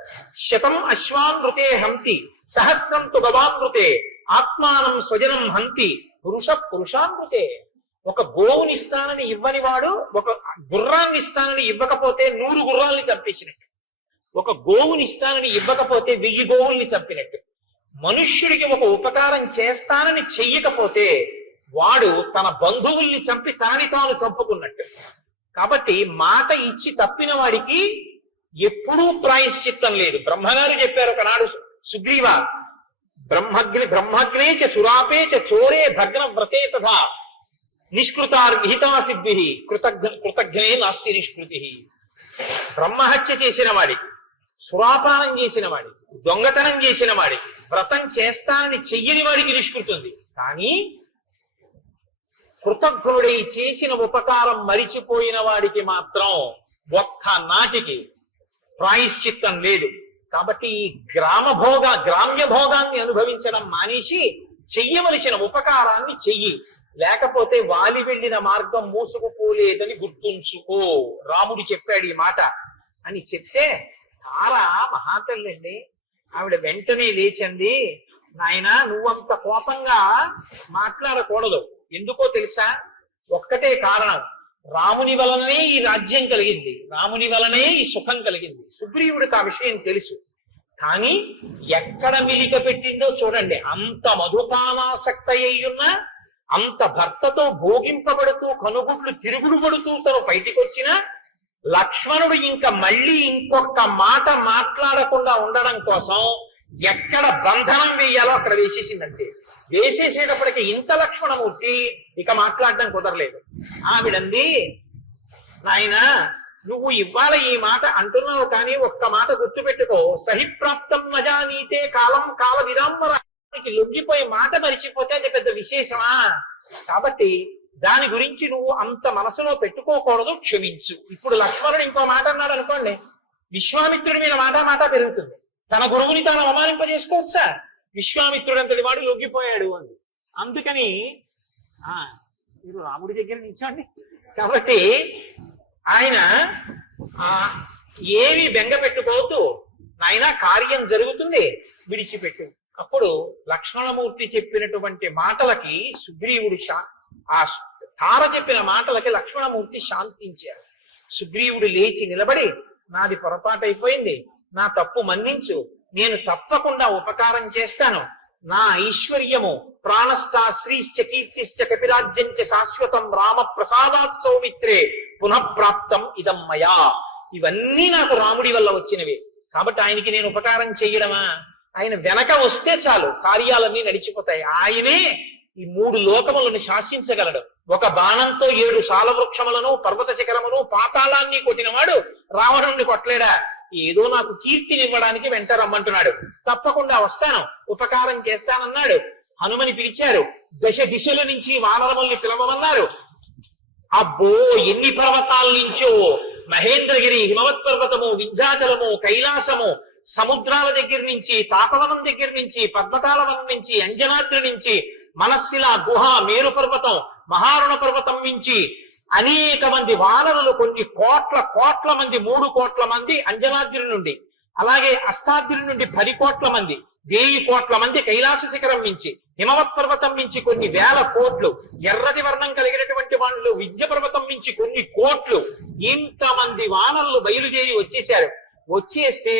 శతం అశ్వానృతే హంతి సహస్రంతు గవానృతే ఆత్మానం స్వజనం హంతి పురుషానృతే. ఒక గోవుని ఇస్తానని ఇవ్వని వాడు ఒక గుర్రాన్ని ఇస్తానని ఇవ్వకపోతే 100 గుర్రాల్ని చంపేసినట్టు, ఒక గోవుని ఇస్తానని ఇవ్వకపోతే 1000 గోవుల్ని చంపినట్టు. మనుష్యుడికి ఒక ఉపకారం చేస్తానని చెయ్యకపోతే వాడు తన బంధువుల్ని చంపి తనని తాను చంపుకున్నట్టు. కాబట్టి మాట ఇచ్చి తప్పిన వాడికి ఎప్పుడూ ప్రాయశ్చిత్తం లేదు. బ్రహ్మగారు చెప్పారు ఒకనాడు, సుగ్రీవ బ్రహ్మగ్నే చ సురాపే చ చోరే భగ్న వ్రతే తథా నిష్కృతార్ విహితా సిద్ధి కృతజ్ఞే నాస్తి నిష్కృతి. బ్రహ్మహత్య చేసిన వాడికి, సురాపానం చేసిన వాడికి, దొంగతనం చేసిన వాడికి, వ్రతం చేస్తానని చెయ్యని వాడికి నిష్కృతుంది. కానీ కృతజ్ఞుడై చేసిన ఉపకారం మరిచిపోయిన వాడికి మాత్రం ఒక్క నాటికి ప్రాయశ్చిత్తం లేదు. కాబట్టి ఈ గ్రామ్య భోగాన్ని అనుభవించడం మానేసి చెయ్యవలసిన ఉపకారాన్ని చెయ్యి. లేకపోతే వాలి వెళ్ళిన మార్గం మూసుకుపోలేదని గుర్తుంచుకో. రాముడు చెప్పాడు ఈ మాట అని చెప్తే తార మహాతల్లండి, ఆవిడ వెంటనే లేచండి, నాయన నువ్వంత కోపంగా మాట్లాడకూడదు. ఎందుకో తెలుసా? ఒక్కటే కారణం, రాముని వలనే ఈ రాజ్యం కలిగింది, రాముని వలనే ఈ సుఖం కలిగింది. సుగ్రీవుడికి ఆ విషయం తెలుసు. కానీ ఎక్కడ మిలిక పెట్టిందో చూడండి. అంత మధుపానాసక్త అయ్యున్నా, అంత భర్తతో భోగింపబడుతూ కనుగుడ్లు తిరుగుడు పడుతూ తను బయటికి వచ్చిన లక్ష్మణుడు ఇంకా మళ్ళీ ఇంకొక మాట మాట్లాడకుండా ఉండడం కోసం ఎక్కడ బంధనం వేయాలో అక్కడ వేసేసిందంతే. వేసేసేటప్పటికి ఇంత లక్ష్మణమూర్తి ఇక మాట్లాడడం కుదరలేదు. ఆవిడంది, నాయన నువ్వు ఇవాళ ఈ మాట అంటున్నావు, కానీ ఒక్క మాట గుర్తుపెట్టుకో, సహిప్రాప్తం మజానీతే కాలం కాల విరామరానికి లొంగిపోయి మాట మరిచిపోతే అది పెద్ద విశేషమా? కాబట్టి దాని గురించి నువ్వు అంత మనసులో పెట్టుకోకూడదు, క్షమించు. ఇప్పుడు లక్ష్మణుడు ఇంకో మాట అన్నాడు అనుకోండి, విశ్వామిత్రుడి మీద మాట పెరుగుతుంది. తన గురువుని తాను అవమానింపజేసుకోవచ్చా? విశ్వామిత్రుడు అంతటి వాడు లొంగిపోయాడు అంది. అందుకని మీరు రాముడి దగ్గర నిల్చోండి. కాబట్టి ఆయన ఏమి బెంగ పెట్టుకోవద్దు నాయన, కార్యం జరుగుతుంది, విడిచిపెట్టు. అప్పుడు లక్ష్మణమూర్తి చెప్పినటువంటి మాటలకి సుగ్రీవుడు ఆ తార చెప్పిన మాటలకి లక్ష్మణమూర్తి శాంతించారు. సుగ్రీవుడు లేచి నిలబడి, నాది పొరపాటు అయిపోయింది, నా తప్పు మన్నించు, నేను తప్పకుండా ఉపకారం చేస్తాను. నా ఐశ్వర్యము ప్రాణస్థ శ్రీశ్చ కీర్తిశ్చ కపిరాజ్యంచ శాశ్వతం రామ ప్రసాదాత్ సౌమిత్రే పునఃప్రాప్తం ఇదం మయా. ఇవన్నీ నాకు రాముడి వల్ల వచ్చినవి. కాబట్టి ఆయనకి నేను ఉపకారం చేయడమా? ఆయన వెనక వస్తే చాలు, కార్యాలన్నీ నడిచిపోతాయి. ఆయనే ఈ 3 లోకములను శాసించగలడు. ఒక బాణంతో 7 సాలవృక్షములను, పర్వత శిఖరమును, పాతాళాన్ని కొట్టినవాడు రావణుణ్ణి కొట్టలేడా? ఏదో నాకు కీర్తినివ్వడానికి వెంట రమ్మంటున్నాడు. తప్పకుండా వస్తాను, ఉపకారం చేస్తానన్నాడు. హనుమని పిలిచారు, దశ దిశల నుంచి వానరముల్ని పిలవమన్నారు. అబ్బో ఎన్ని పర్వతాల నుంచో మహేంద్రగిరి, హిమవత్ పర్వతము, వింధ్యాచలము, కైలాసము, సముద్రాల దగ్గర నుంచి, తాపవనం దగ్గర నుంచి, పద్మతాళవనం నుంచి, అంజనాద్రి నుంచి, మనస్సిల గుహ, మేరు పర్వతం, మహారుణ పర్వతం నుంచి అనేక మంది వానరులు, కొన్ని కోట్ల మంది, 3 కోట్ల మంది అంజనాద్రి నుండి, అలాగే అష్టాద్రి నుండి 10 కోట్ల మంది, 1000 కోట్ల మంది కైలాస శిఖరం నుంచి, హిమవత్ పర్వతం నుంచి కొన్ని 1000 కోట్లు, ఎర్రటి వర్ణం కలిగినటువంటి వాళ్ళు విద్య పర్వతం నుంచి కొన్ని కోట్లు, ఇంతమంది వానరులు బయలుదేరి వచ్చేశారు. వచ్చేస్తే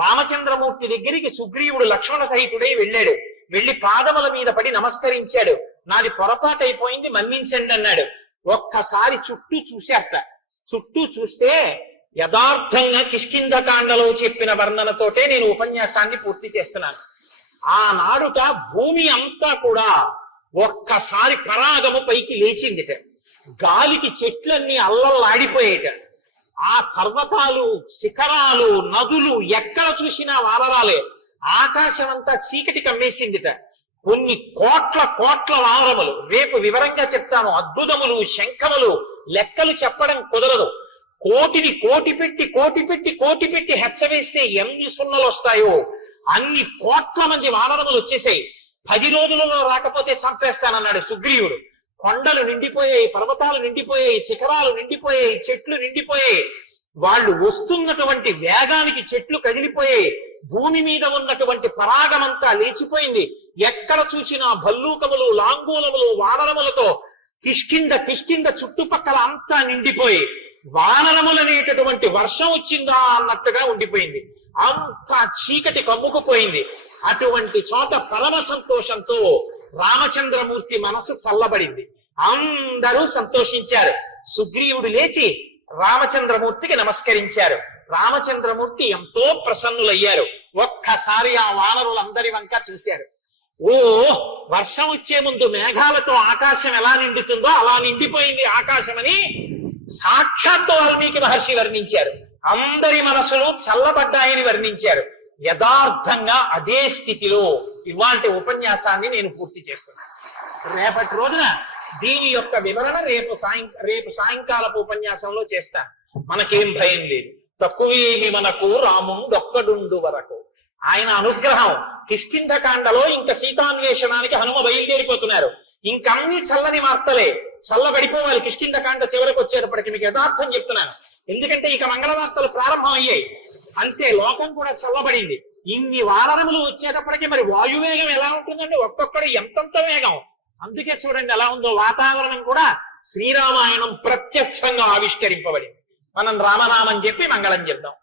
రామచంద్రమూర్తి దగ్గరికి సుగ్రీవుడు లక్ష్మణ సహితుడై వెళ్ళాడు. వెళ్లి పాదముల మీద పడి నమస్కరించాడు. నాది పొరపాటు అయిపోయింది, మన్నించండి అన్నాడు. ఒక్కసారి చుట్టూ చూశాట. చుట్టూ చూస్తే యథార్థంగా కిష్కింధకాండలో చెప్పిన వర్ణనతోటే నేను ఉపన్యాసాన్ని పూర్తి చేస్తున్నాను. ఆనాడుట భూమి అంతా కూడా ఒక్కసారి పరాగము పైకి లేచిందిట. గాలికి చెట్లన్నీ అల్లల్లాడిపోయేట. ఆ పర్వతాలు, శిఖరాలు, నదులు ఎక్కడ చూసినా వానరాలే. ఆకాశం అంతా చీకటి కమ్మేసిందిట. కొన్ని కోట్ల వానరములు, రేపు వివరంగా చెప్తాను, అద్భుతములు, శంఖములు, లెక్కలు చెప్పడం కుదరదు. కోటిని కోటి పెట్టి హెచ్చవేస్తే ఎన్ని సున్నలు వస్తాయో అన్ని కోట్ల మంది వానరములు వచ్చేసాయి. 10 రోజులలో రాకపోతే చంపేస్తానన్నాడు సుగ్రీవుడు. కొండలు నిండిపోయాయి, పర్వతాలు నిండిపోయాయి, శిఖరాలు నిండిపోయాయి, చెట్లు నిండిపోయాయి. వాళ్ళు వస్తున్నటువంటి వేగానికి చెట్లు కదిలిపోయాయి. భూమి మీద ఉన్నటువంటి పరాగమంతా లేచిపోయింది. ఎక్కడ చూసినా భల్లూకములు, లాంగూలములు, వానరములతో కిష్కింద చుట్టుపక్కల అంతా నిండిపోయి వానరములనేటటువంటి వర్షం వచ్చిందా అన్నట్టుగా ఉండిపోయింది. అంతా చీకటి కమ్ముకుపోయింది. అటువంటి చోట పరమ సంతోషంతో రామచంద్రమూర్తి మనసు చల్లబడింది. అందరూ సంతోషించారు. సుగ్రీవుడు లేచి రామచంద్రమూర్తికి నమస్కరించారు. రామచంద్రమూర్తి ఎంతో ప్రసన్నులయ్యారు. ఒక్కసారి ఆ వానరులందరి వంక చూశారు. ఓ, వర్షం వచ్చే ముందు మేఘాలతో ఆకాశం ఎలా నిండుతుందో అలా నిండిపోయింది ఆకాశమని సాక్షాత్తు వాల్మీకి మహర్షి వర్ణించారు. అందరి మనసులు చల్లబడ్డాయని వర్ణించారు. యథార్థంగా అదే స్థితిలో ఇవాల్టి ఉపన్యాసాన్ని నేను పూర్తి చేస్తున్నాను. రేపటి రోజున దీని యొక్క వివరణ రేపు సాయంకాలపు ఉపన్యాసంలో చేస్తాను. మనకేం భయం లేదు. తక్కువేమి మనకు రాముండొక్కడుండు వరకు. ఆయన అనుగ్రహం కిష్కింధకాండలో ఇంకా సీతాన్వేషణానికి హనుమ బయలుదేరిపోతున్నారు. ఇంకన్నీ చల్లని వార్తలే, చల్లబడిపోవాలి. కిష్కింధకాండ చివరికి వచ్చేటప్పటికి మీకు యథార్థం చెప్తున్నాను. ఎందుకంటే ఇక మంగళ వార్తలు ప్రారంభం అయ్యాయి. అంతే, లోకం కూడా చల్లబడింది. ఇన్ని వానరములు వచ్చేటప్పటికి మరి వాయువేగం ఎలా ఉంటుందండి? ఒక్కొక్కడు ఎంతంత వేగం. అందుకే చూడండి ఎలా ఉందో వాతావరణం కూడా. శ్రీరామాయణం ప్రత్యక్షంగా ఆవిష్కరింపబడింది. మనం రామనామం చెప్పి మంగళం చెప్దాం.